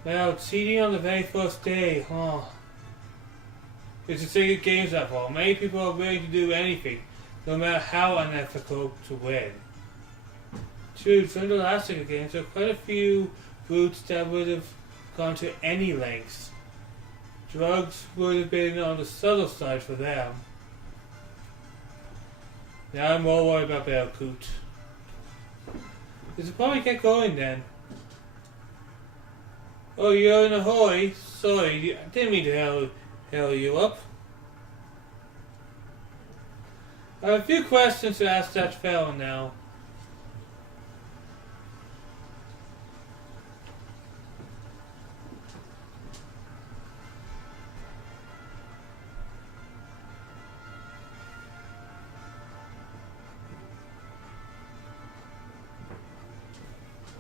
Well, cheating on the very first day, huh? It's a secret games after all. Many people are willing to do anything, no matter how unethical, to win. True, during the last secret games, there were quite a few brutes that would have gone to any lengths. Drugs would have been on the subtle side for them. Now I'm more worried about Belcoot. We should probably get going then. Oh, you're in a hurry? Sorry, I didn't mean to hell you up. I have a few questions to ask that fellow now.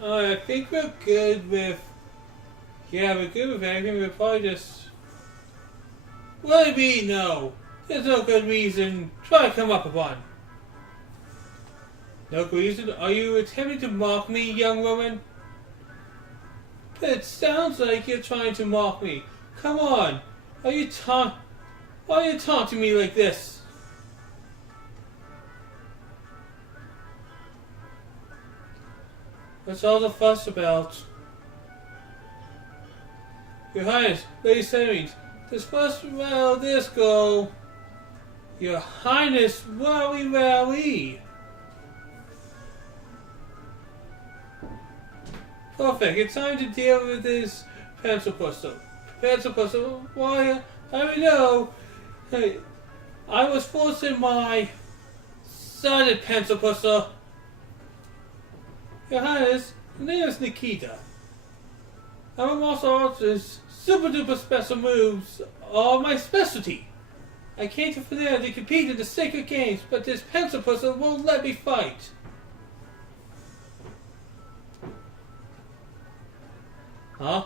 I think we're good with... Yeah, we're good with everything. We're probably just... What do you mean, no? There's no good reason. Try to come up with one. No good reason? Are you attempting to mock me, young woman? It sounds like you're trying to mock me. Come on. Why are you taunting me like this? What's all the fuss about? Your Highness, Lady Settings, this fuss, well, this go. Your Highness, wowie. Perfect, it's time to deal with this pencil puzzle. Why, I don't know. Hey, I was forcing my solid pencil puzzle. Your Highness, the name is Nikita. I'm a martial artist. Super duper special moves are my specialty. I came to there to compete in the sacred games, but this pencil puzzle won't let me fight. Huh?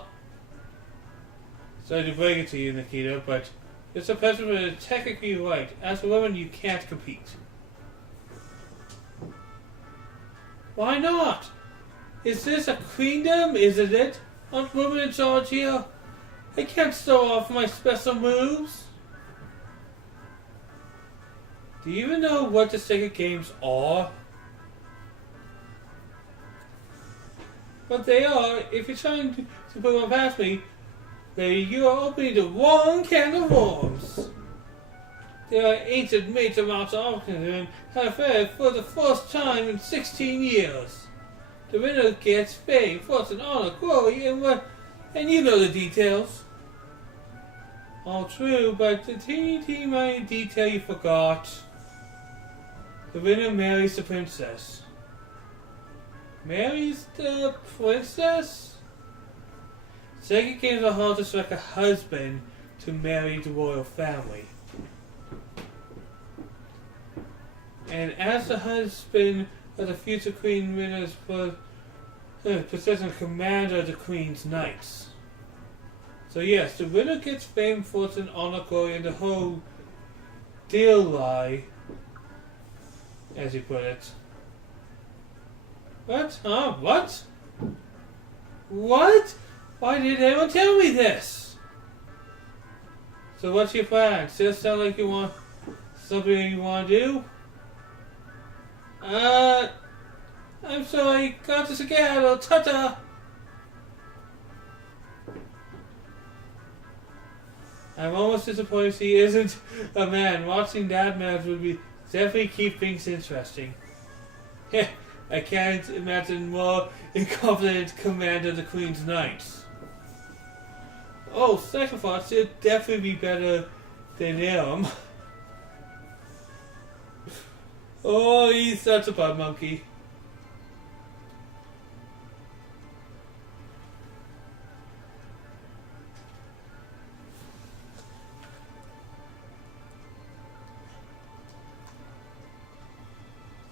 Sorry to break it to you, Nikita, but it's a pencil puzzle is technically right. As a woman, you can't compete. Why not? Is this a queendom, isn't it? Aren't women in charge here? I can't show off my special moves. Do you even know what the sacred games are? What they are, if you're trying to put one past me, lady, you are opening the wrong can of worms. There are ancient major martial arts and have fared for the first time in 16 years. The winner gets fame, fortune, honor, glory, and you know the details. All true, but the teeny minor detail you forgot. The winner marries the princess. Marries the princess? Second games are hard to select a husband to marry the royal family. And as the husband of the future queen winners possessing commander of the queen's knights. So yes, the winner gets fame, fortune, honor, glory, and the whole deal lie, as you put it. What? Huh? What? What? Why didn't anyone tell me this? So what's your plan? Still sound like you want something you want to do? I'm sorry, got to Seattle, ta-ta! I'm almost disappointed he isn't a man. Watching that match would be definitely keep things interesting. I can't imagine more incompetent commander of the Queen's Knights. Oh, sacrifice should definitely be better than him. Oh, he's such a butt monkey.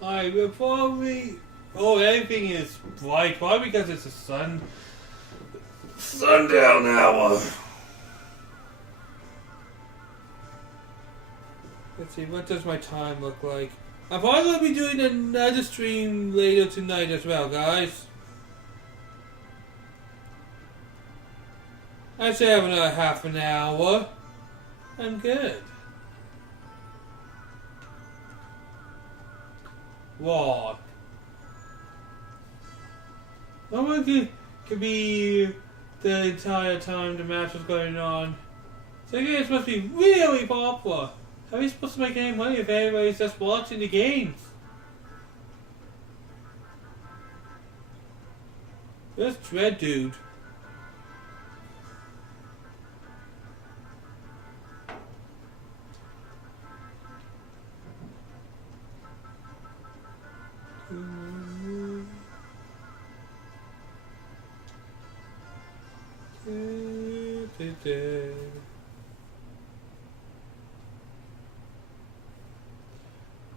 I will probably. Oh, everything is bright. Probably because it's a sundown hour. Let's see, what does my time look like? I'm probably going to be doing another stream later tonight as well, guys. I say have another half an hour. I'm good. What? Someone could be the entire time the match was going on. So the games must be really popular. How are you supposed to make any money if everybody's just watching the games? There's Dread Dude.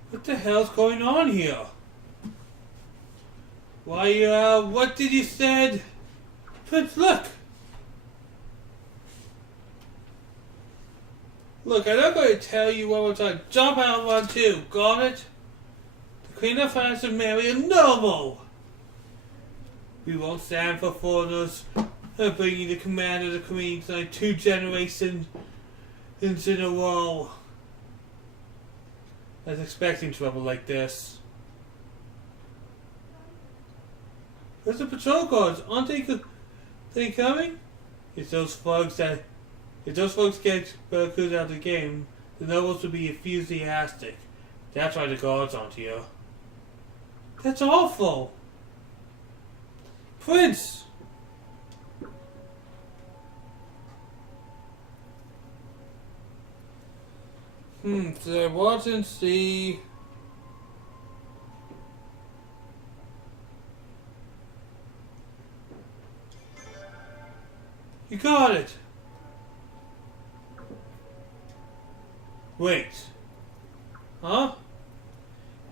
What the hell's going on here? Why, what did you said? Prince, look! Look, I'm not going to tell you one more time. Jump out one, two. Got it? The Queen of France and marry a noble! We won't stand for foreigners bringing the command of the Queen's like 2 generations in a row. I was expecting trouble like this. Where's the patrol guards? Aren't they coming? If those folks get Veracruz out of the game, the nobles will be enthusiastic. That's why the guards aren't here. That's awful. Prince! So I watch and see. You got it! Wait. Huh?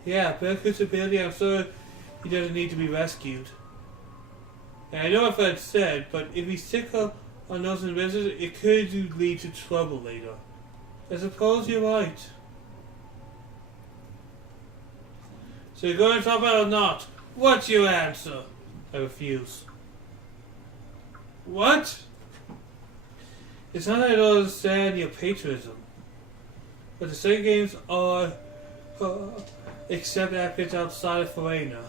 Yeah, Berkut's ability, I'm sure he doesn't need to be rescued. And I know if I'd said, but if we stick up on those investors, it could lead to trouble later. I suppose you're right. So you're going to talk about it or not? What's your answer? I refuse. What? It's not that I don't understand your patriotism. But the same games are except applicants outside of Farina.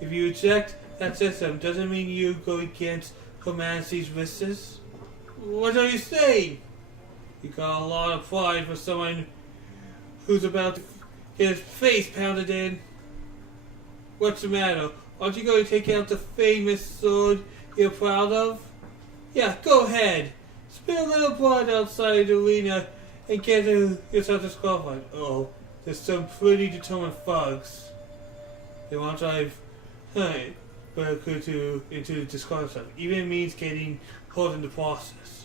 If you reject that system, doesn't mean you go against humanity's wishes. What are you saying? You got a lot of pride for someone who's about to get his face pounded in. What's the matter? Aren't you going to take out the famous sword you're proud of? Yeah, go ahead. Spill a little blood outside the arena and get yourself disqualified. Oh, there's some pretty determined thugs. They want to drive Barakutu into disqualification. Even means getting hurt in the process.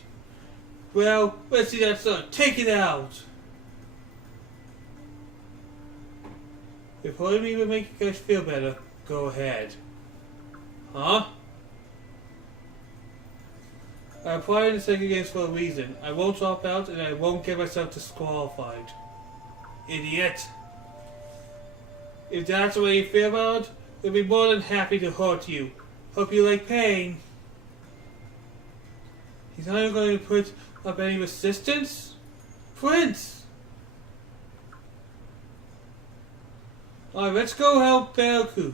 Well, let's see that sword. Take it out! If hurting me would make you guys feel better, go ahead. Huh? I applied in the second games for a reason. I won't drop out and I won't get myself disqualified. Idiot. If that's the way you feel about it, I'll be more than happy to hurt you. Hope you like pain. He's not even going to put up any resistance? Prince! Alright, let's go help Belkut.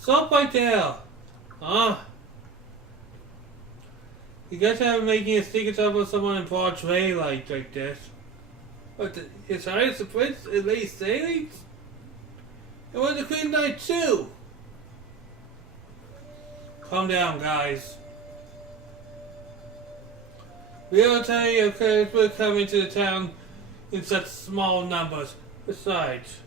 Stop right there! Huh? You guys have making a secret up with someone in broad daylight like this. What, His Highness the Prince and Lady Sailings? And what the Queen Knight too? Calm down, guys. We will tell you because we're coming to the town in such small numbers. Besides,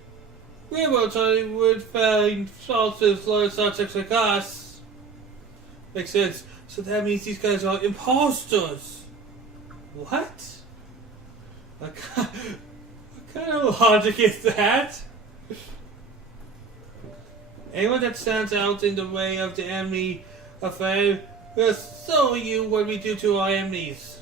we will tell you would find sources like subjects like us. Makes sense. So that means these guys are imposters. What? What kind of logic is that? Anyone that stands out in the way of the enemy affair will show you what we do to our enemies.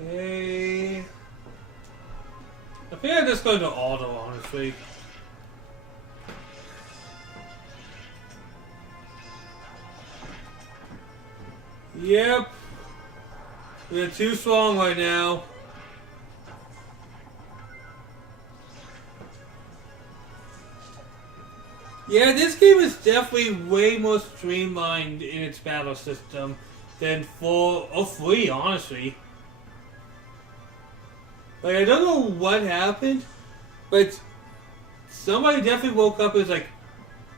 Okay. I think I'm just going to auto, honestly. Yep. We're too strong right now. Yeah, this game is definitely way more streamlined in its battle system than 4 or 3, honestly. Like, I don't know what happened, but somebody definitely woke up and was like,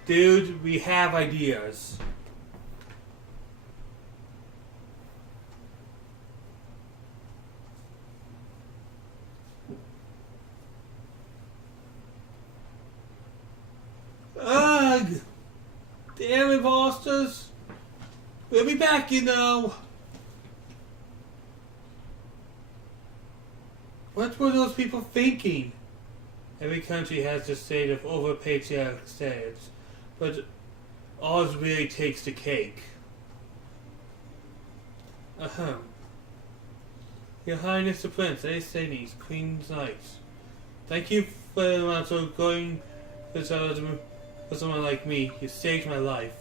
dude, we have ideas. Ugh! Damn imposters! We'll be back, you know! What were those people thinking? Every country has the state of over-patriotic states, but ours really takes the cake. Ahem. Your Highness the Prince, Aesthenes, Queen's Knights. Thank you very much for going for someone like me. You saved my life.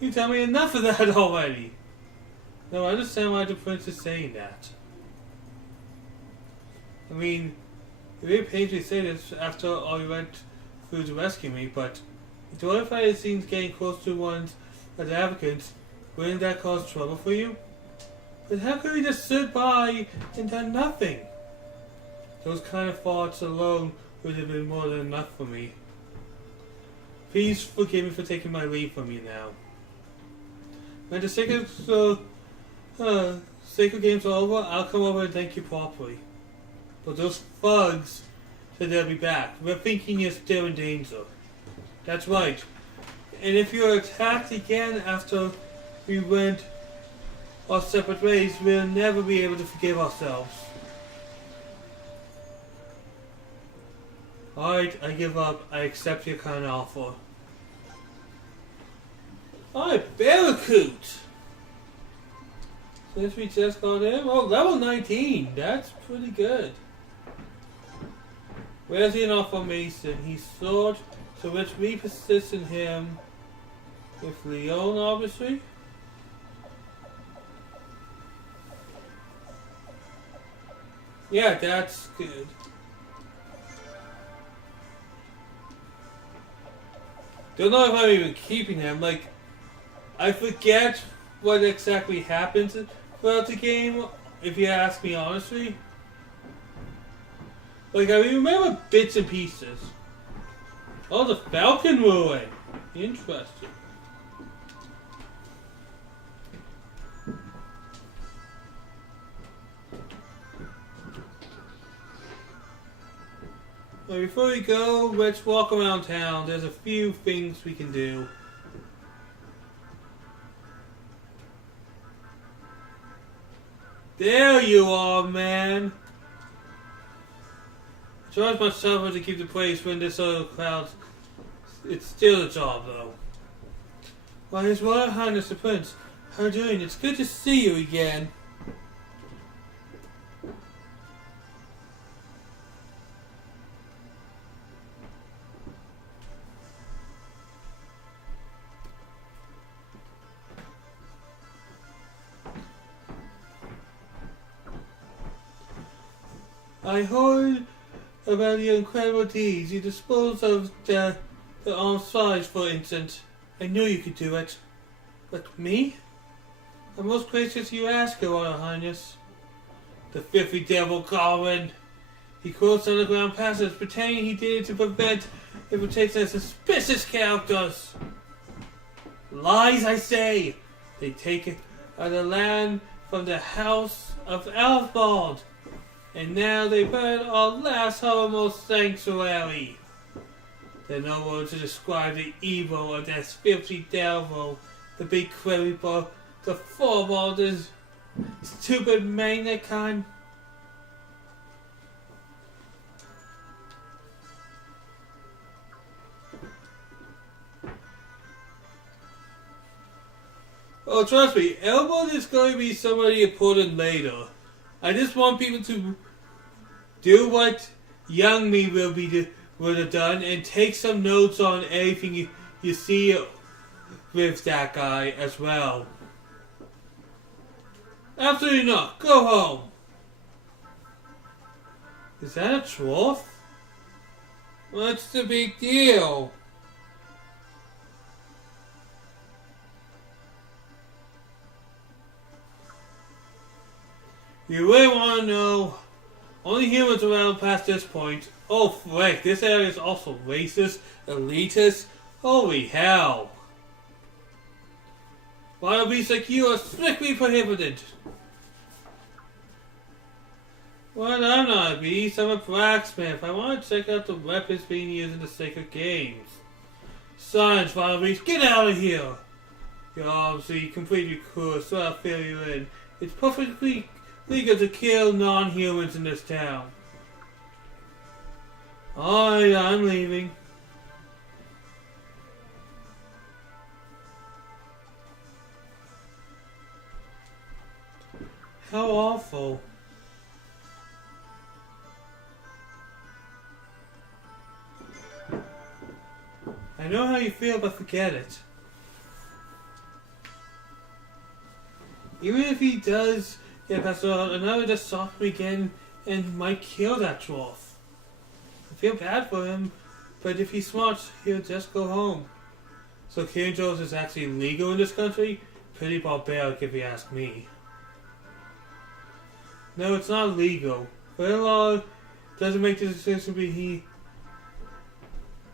You tell me enough of that already. No, I understand why the prince is saying that. I mean, it really pains me to say this after all you went through to rescue me, but if the Wi-Fi seems getting close to one's as advocates, wouldn't that cause trouble for you? But how could we just sit by and do nothing? Those kind of thoughts alone would have been more than enough for me. Please forgive me for taking my leave from you now. When the sacred game's are over, I'll come over and thank you properly. But those thugs said they'll be back. We're thinking you're still in danger. That's right. And if you're attacked again after we went our separate ways, we'll never be able to forgive ourselves. Alright, I give up. I accept your kind offer. Alright, Barracuda! Since we just got in, well, level 19. That's pretty good. Where's he enough for Mason? He's sword, so let's reposition him with Leon, obviously. Yeah, that's good. Don't know if I'm even keeping him. Like, I forget what exactly happens throughout the game, if you ask me honestly. Like, I remember bits and pieces. Oh, the Falcon ruin. Interesting. Well, before we go, let's walk around town. There's a few things we can do. There you are, man. I try as much tougher to keep the place when there's other crowds. It's still a job, though. Why, His Royal Highness the Prince, how are you doing? It's good to see you again. I heard about your incredible deeds. You disposed of the armed spies, for instance. I knew you could do it. But me? I'm most gracious you ask, Your Royal Highness. The filthy devil Goblin. He quotes underground passages, pretending he did it to prevent invitations of suspicious characters. Lies, I say! They take it out of the land from the house of Elfbald, and now they burn our last horrible sanctuary. There are no words to describe the evil of that filthy devil, the big creeper, the foreboders, stupid mankind. Oh, trust me, Elbald is going to be somebody important later. I just want people to do what young me would have done and take some notes on anything you see with that guy as well. Absolutely not. Go home. Is that a dwarf? What's the big deal? You really want to know? Only humans around past this point. Oh, frick, this area is also racist, elitist. Holy hell. Wild beasts like you are strictly prohibited. Well, I'm not a beast, I'm a blacksmith. I want to check out the weapons being used in the sacred games. Science, wild beast, get out of here! You're obviously completely cool, so I'll fill you in. It's perfectly legal to kill non-humans in this town. Alright, I'm leaving. How awful. I know how you feel, but forget it. Even if he does get past another just stop me again and might kill that dwarf. I feel bad for him, but if he's smart, he'll just go home. So killing dwarves is actually legal in this country? Pretty barbaric if you ask me. No, it's not legal. Federal law doesn't make the distinction between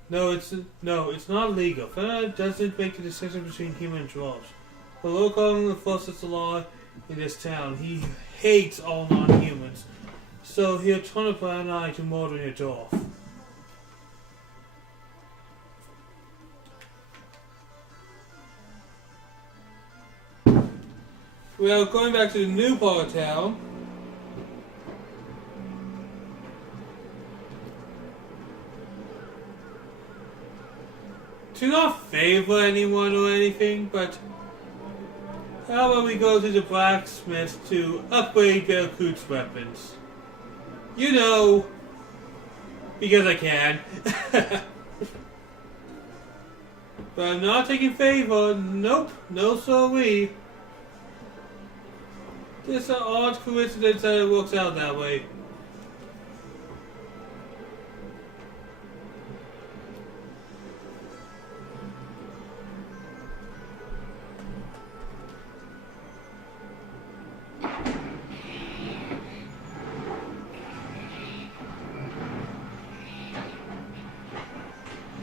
No, it's not legal. Federal doesn't make the distinction between human and dwarves. The local enforces the law in this town. He hates all non-humans, so he'll turn a blind eye to murdering a dwarf. Well, going back to the new part of town. To not favor anyone or anything, but how about we go to the blacksmith to upgrade Belkut's weapons? You know, because I can. But I'm not taking favor. Nope, no siree. Just an odd coincidence that it works out that way.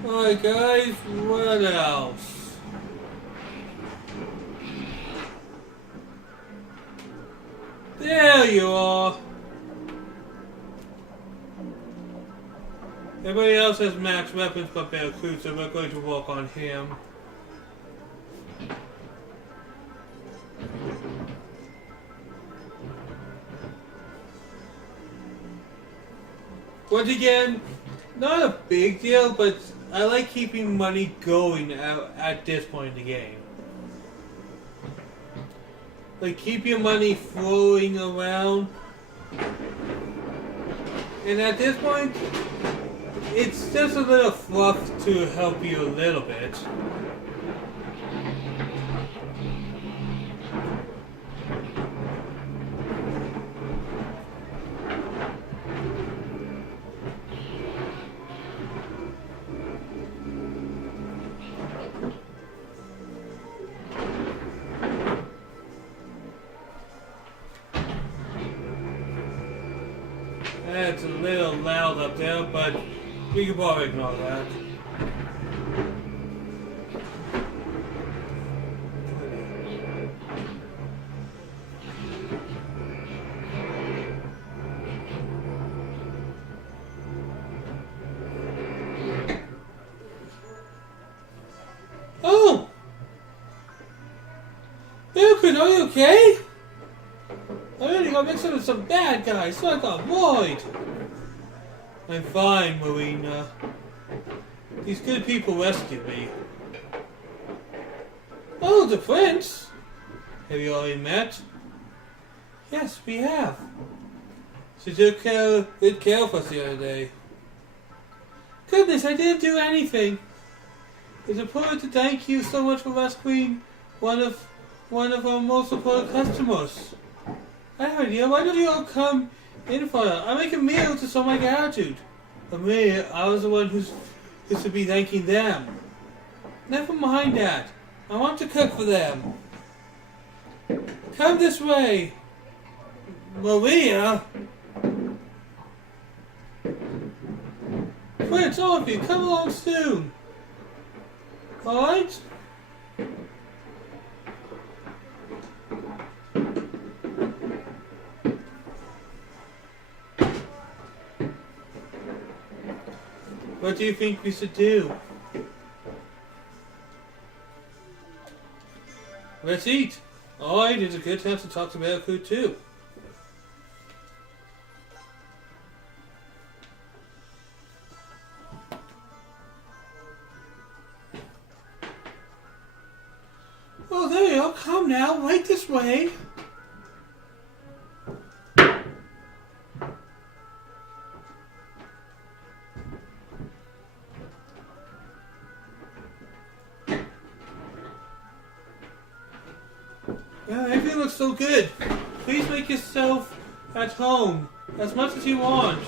Alright guys, what else? There you are! Everybody else has max weapons but Belkut, so we're going to work on him. Once again, not a big deal, but I like keeping money going at this point in the game. Like, keep your money flowing around. And at this point, it's just a little fluff to help you a little bit. That's a little loud up there, but we can probably ignore that. Oh! Milkwood, are you okay? I really got mixed up with some bad guys, so I got void. I'm fine, Marina. These good people rescued me. Oh, the prince! Have you already met? Yes, we have. She took good care of us the other day. Goodness, I didn't do anything. It's important to thank you so much for rescuing one of our most important customers. I have an idea. Why don't you all come in for it? I'll make a meal to show my gratitude. For me, I was the one who's to be thanking them. Never mind that. I want to cook for them. Come this way. Maria? Prince, all of you, come along soon. Alright? What do you think we should do? Let's eat. Alright, it's a good time to talk to Milkwood too. Oh, there you are. Come now, right this way. Yeah, everything looks so good. Please make yourself at home as much as you want.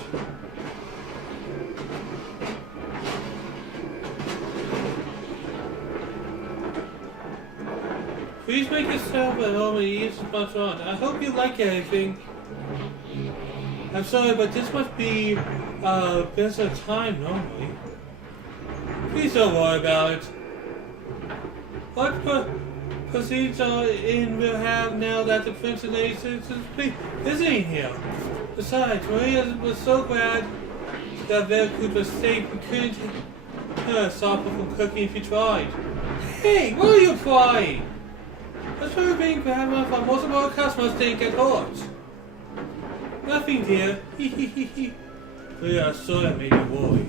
Please make yourself at home and eat as much as you want. I hope you like everything. I'm sorry, but this must be business time normally. Please don't worry about it. What proceeds are in we'll have now that the Prince and Lady Citizens visiting here. Besides, Maria was so glad that Milkwood was safe we couldn't stop her from cooking if you tried. Hey, what are you trying? That's why we're being bad enough for most of our customers didn't get hurt. Nothing, dear. We are sorry I made you worry.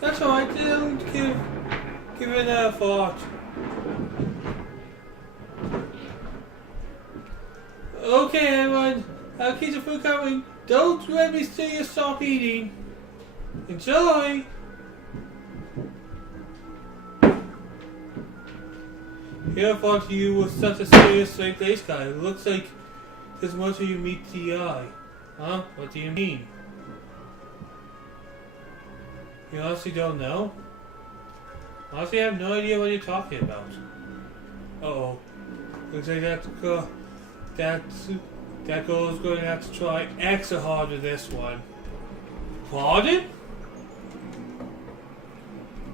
That's alright, don't give it a thought. Okay, everyone, I'll keep the food coming. Don't let me see you stop eating. Enjoy! Here I thought you were such a serious straight-laced guy. It looks like there's more to you meet the eye. Huh? What do you mean? You honestly don't know? Honestly, I have no idea what you're talking about. Uh-oh. Looks like that girl is going to have to try extra hard with this one. Pardon?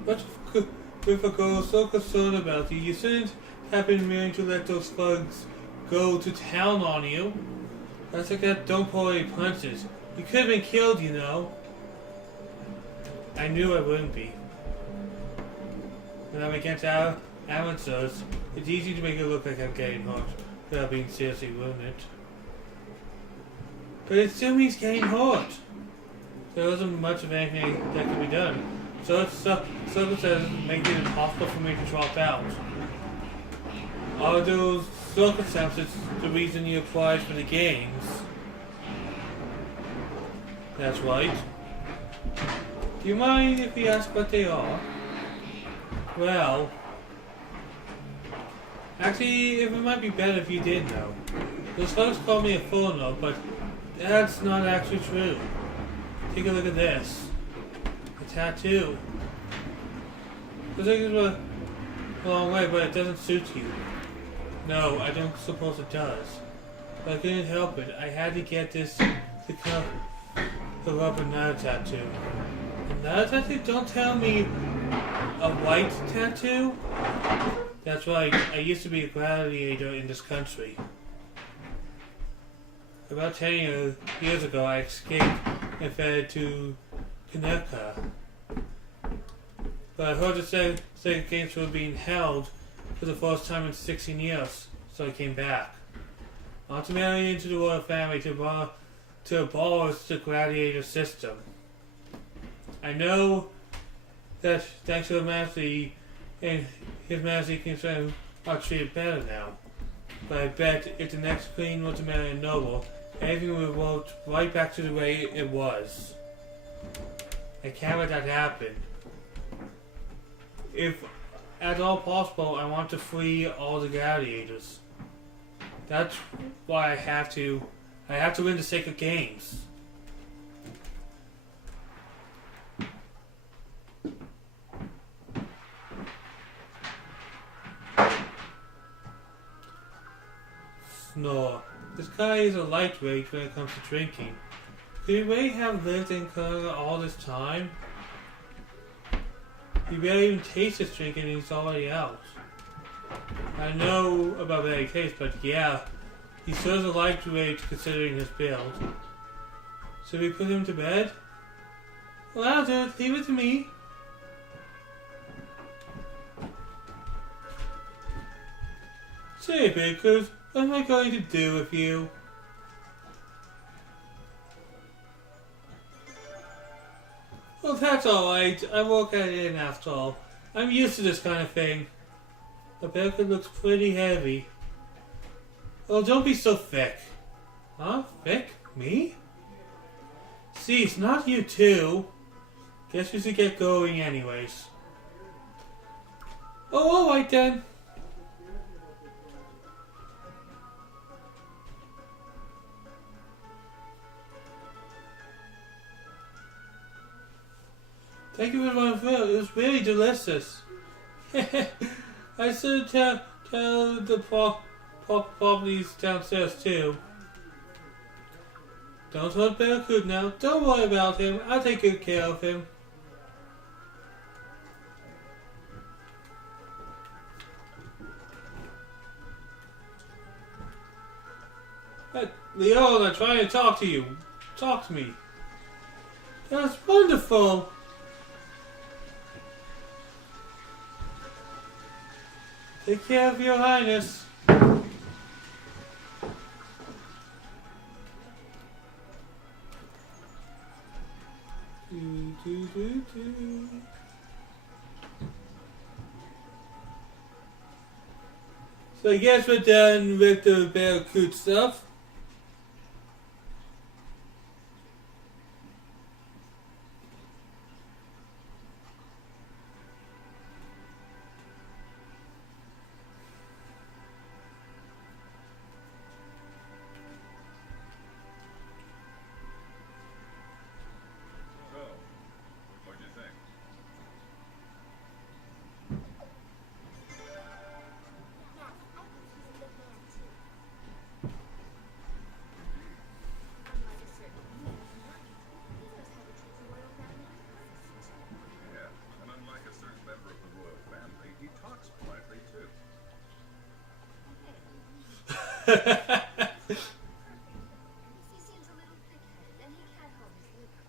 But if a girl is so concerned about you, you shouldn't have been willing to let those thugs go to town on you. That's like that don't pull any punches. You could have been killed, you know. I knew I wouldn't be. When I'm against amateurs, it's easy to make it look like I'm getting hurt without being seriously wounded. But it still means getting hurt. There wasn't much of anything that could be done. So circumstances make it impossible for me to drop out. Are those circumstances the reason you applied for the games? That's right. Do you mind if we ask what they are? Well, actually, it might be better if you did know. Those folks call me a foreigner, but that's not actually true. Take a look at this. A tattoo. Looks like it's a long way, but it doesn't suit you. No, I don't suppose it does. But I couldn't help it. I had to get this cover up another tattoo. Another tattoo? Don't tell me a white tattoo? That's right, I used to be a gladiator in this country. About 10 years ago, I escaped and fled to Connecticut. But I heard the state games were being held for the first time in 16 years, so I came back. I want to marry into the royal family to abolish the gladiator system. I know that thanks to Her Majesty and His Majesty King are treated better now. But I bet if the next queen were to marry a noble, everything would revert right back to the way it was. I can't let that happen. If at all possible, I want to free all the gladiators. That's why I have to win the sacred games. Snore. This guy is a lightweight when it comes to drinking. Could he really have lived in Canada all this time? He barely even tastes his drink and he's already out. I know about bad taste, but yeah, he serves a lightweight considering his build. Should we put him to bed? Well, I'll do it. Leave it to me. Say, Bakers, what am I going to do with you? Well, that's alright. I work at it after all. I'm used to this kind of thing. The Baker looks pretty heavy. Oh, don't be so thick. Huh? Thick? Me? See, it's not you too. Guess we should get going anyways. Oh, alright then. Thank you for my food. It was really delicious. I should tell the properties downstairs too. Don't hurt Barracuda now. Don't worry about him. I'll take good care of him. Hey, Leon, I'm trying to talk to you. Talk to me. That's wonderful. Take care of your highness. So I guess we're done with the Barracuda stuff. He seems a little thick-headed, and he can't hold his liquor.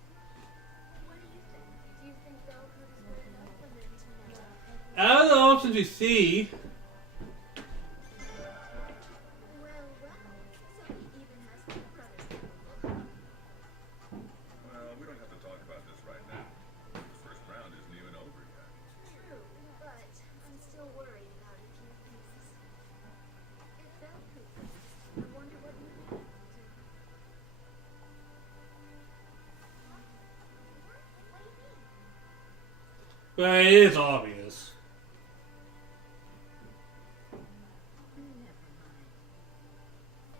What do you think? Do you think Barracuda is good enough for maybe tonight? Out of the options we see, Well, so he even has two brothers capable. Well, we don't have to talk about this right now. The first round isn't even over yet. True, but I'm still worried about a few things. If Barracuda wins, I wonder what you will do. What do you mean? well, it is obvious.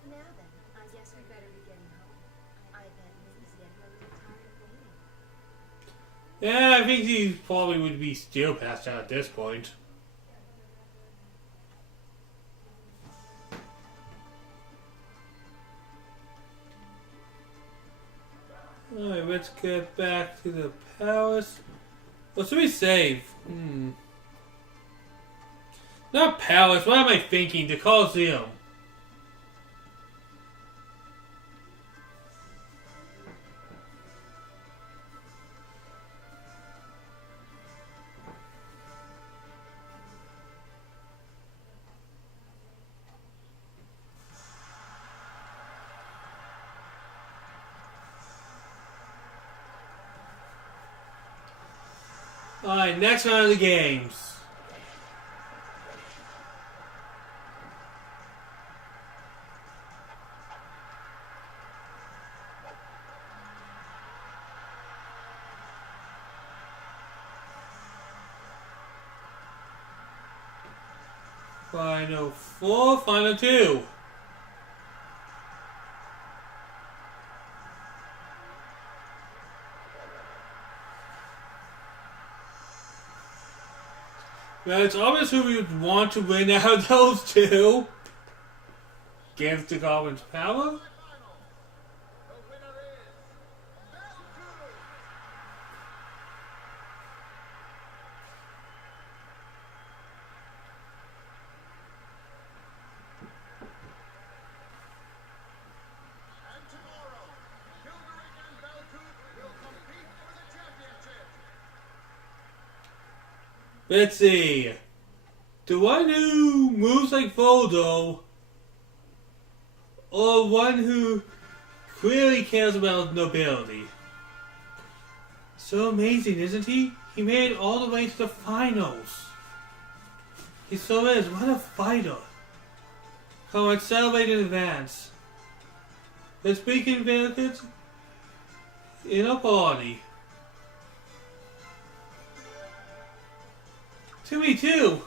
Now then, I guess we better be getting home. I bet Mrs. getting a little tired of waiting. Yeah, I think he probably would be still passed out at this point. Alright, let's get back to the palace. What should we save? Not palace, what am I thinking? The Colosseum. Alright, next round of the games. Final 4, final 2. Well, it's obvious who we would want to win out of those two. Against the Goblin's power. The winner is Belku. And tomorrow, Hilderic and Belku will compete for the championship. Let's see. The one who moves like Voldo, or one who clearly cares about nobility. So amazing, isn't he? He made it all the way to the finals. He so is. What a fighter. Come on, celebrate in advance. Let's begin benefits in a party. To me too.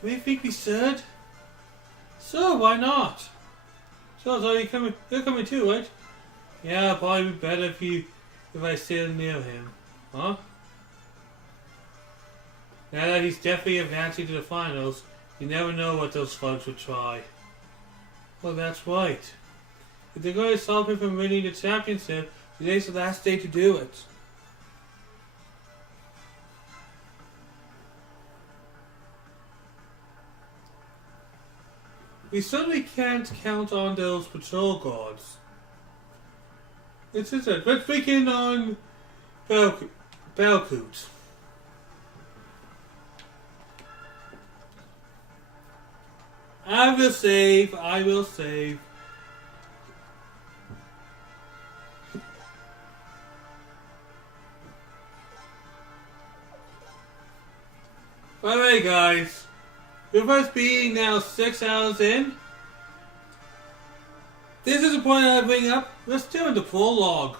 Do we think we should? So why not? So you're coming too, right? Yeah, probably be better if I stay near him. Huh? Now that he's definitely advancing to the finals, you never know what those folks would try. Well, that's right. If they're going to stop him from winning the championship, today's the last day to do it. We certainly can't count on those patrol guards. It's just that. Let's begin on Belkut. I will save. Alright guys. With us being now 6 hours in, this is the point I bring up. Let's do the prologue.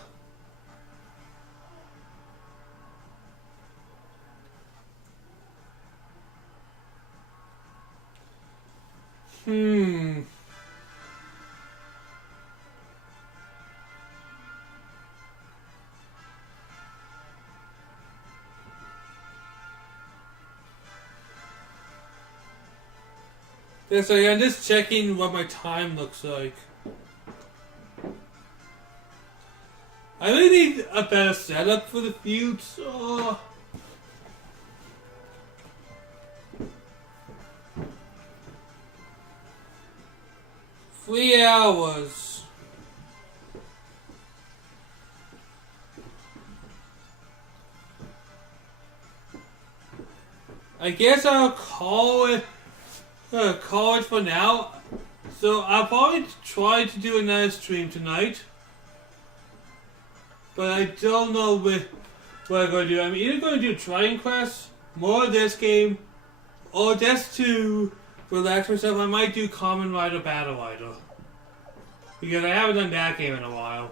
Yeah, so yeah, I'm just checking what my time looks like. I really need a better setup for the feuds. Oh. Three hours. I guess I'll call it for now. So I'll probably try to do another stream tonight. But I don't know what I'm going to do. I'm either going to do Trying Quest, more of this game, or just to relax myself, I might do Kamen Rider Battle Rider. Because I haven't done that game in a while.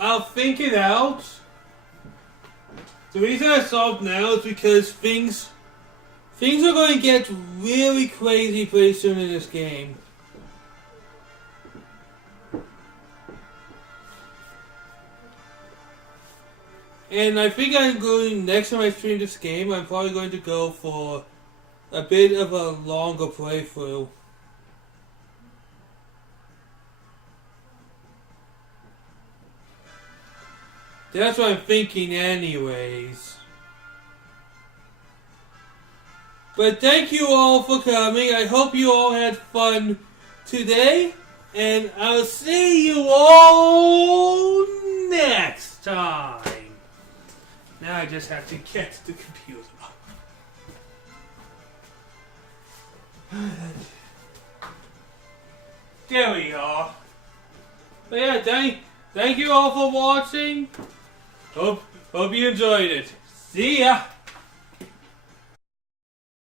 I'll think it out. The reason I stopped now is because things are going to get really crazy pretty soon in this game. And I think I'm going, next time I stream this game, I'm probably going to go for a bit of a longer playthrough. That's what I'm thinking anyways. But thank you all for coming. I hope you all had fun today. And I'll see you all next time. Now I just have to get the computer up. There we are. But yeah, thank you all for watching. Hope you enjoyed it. See ya.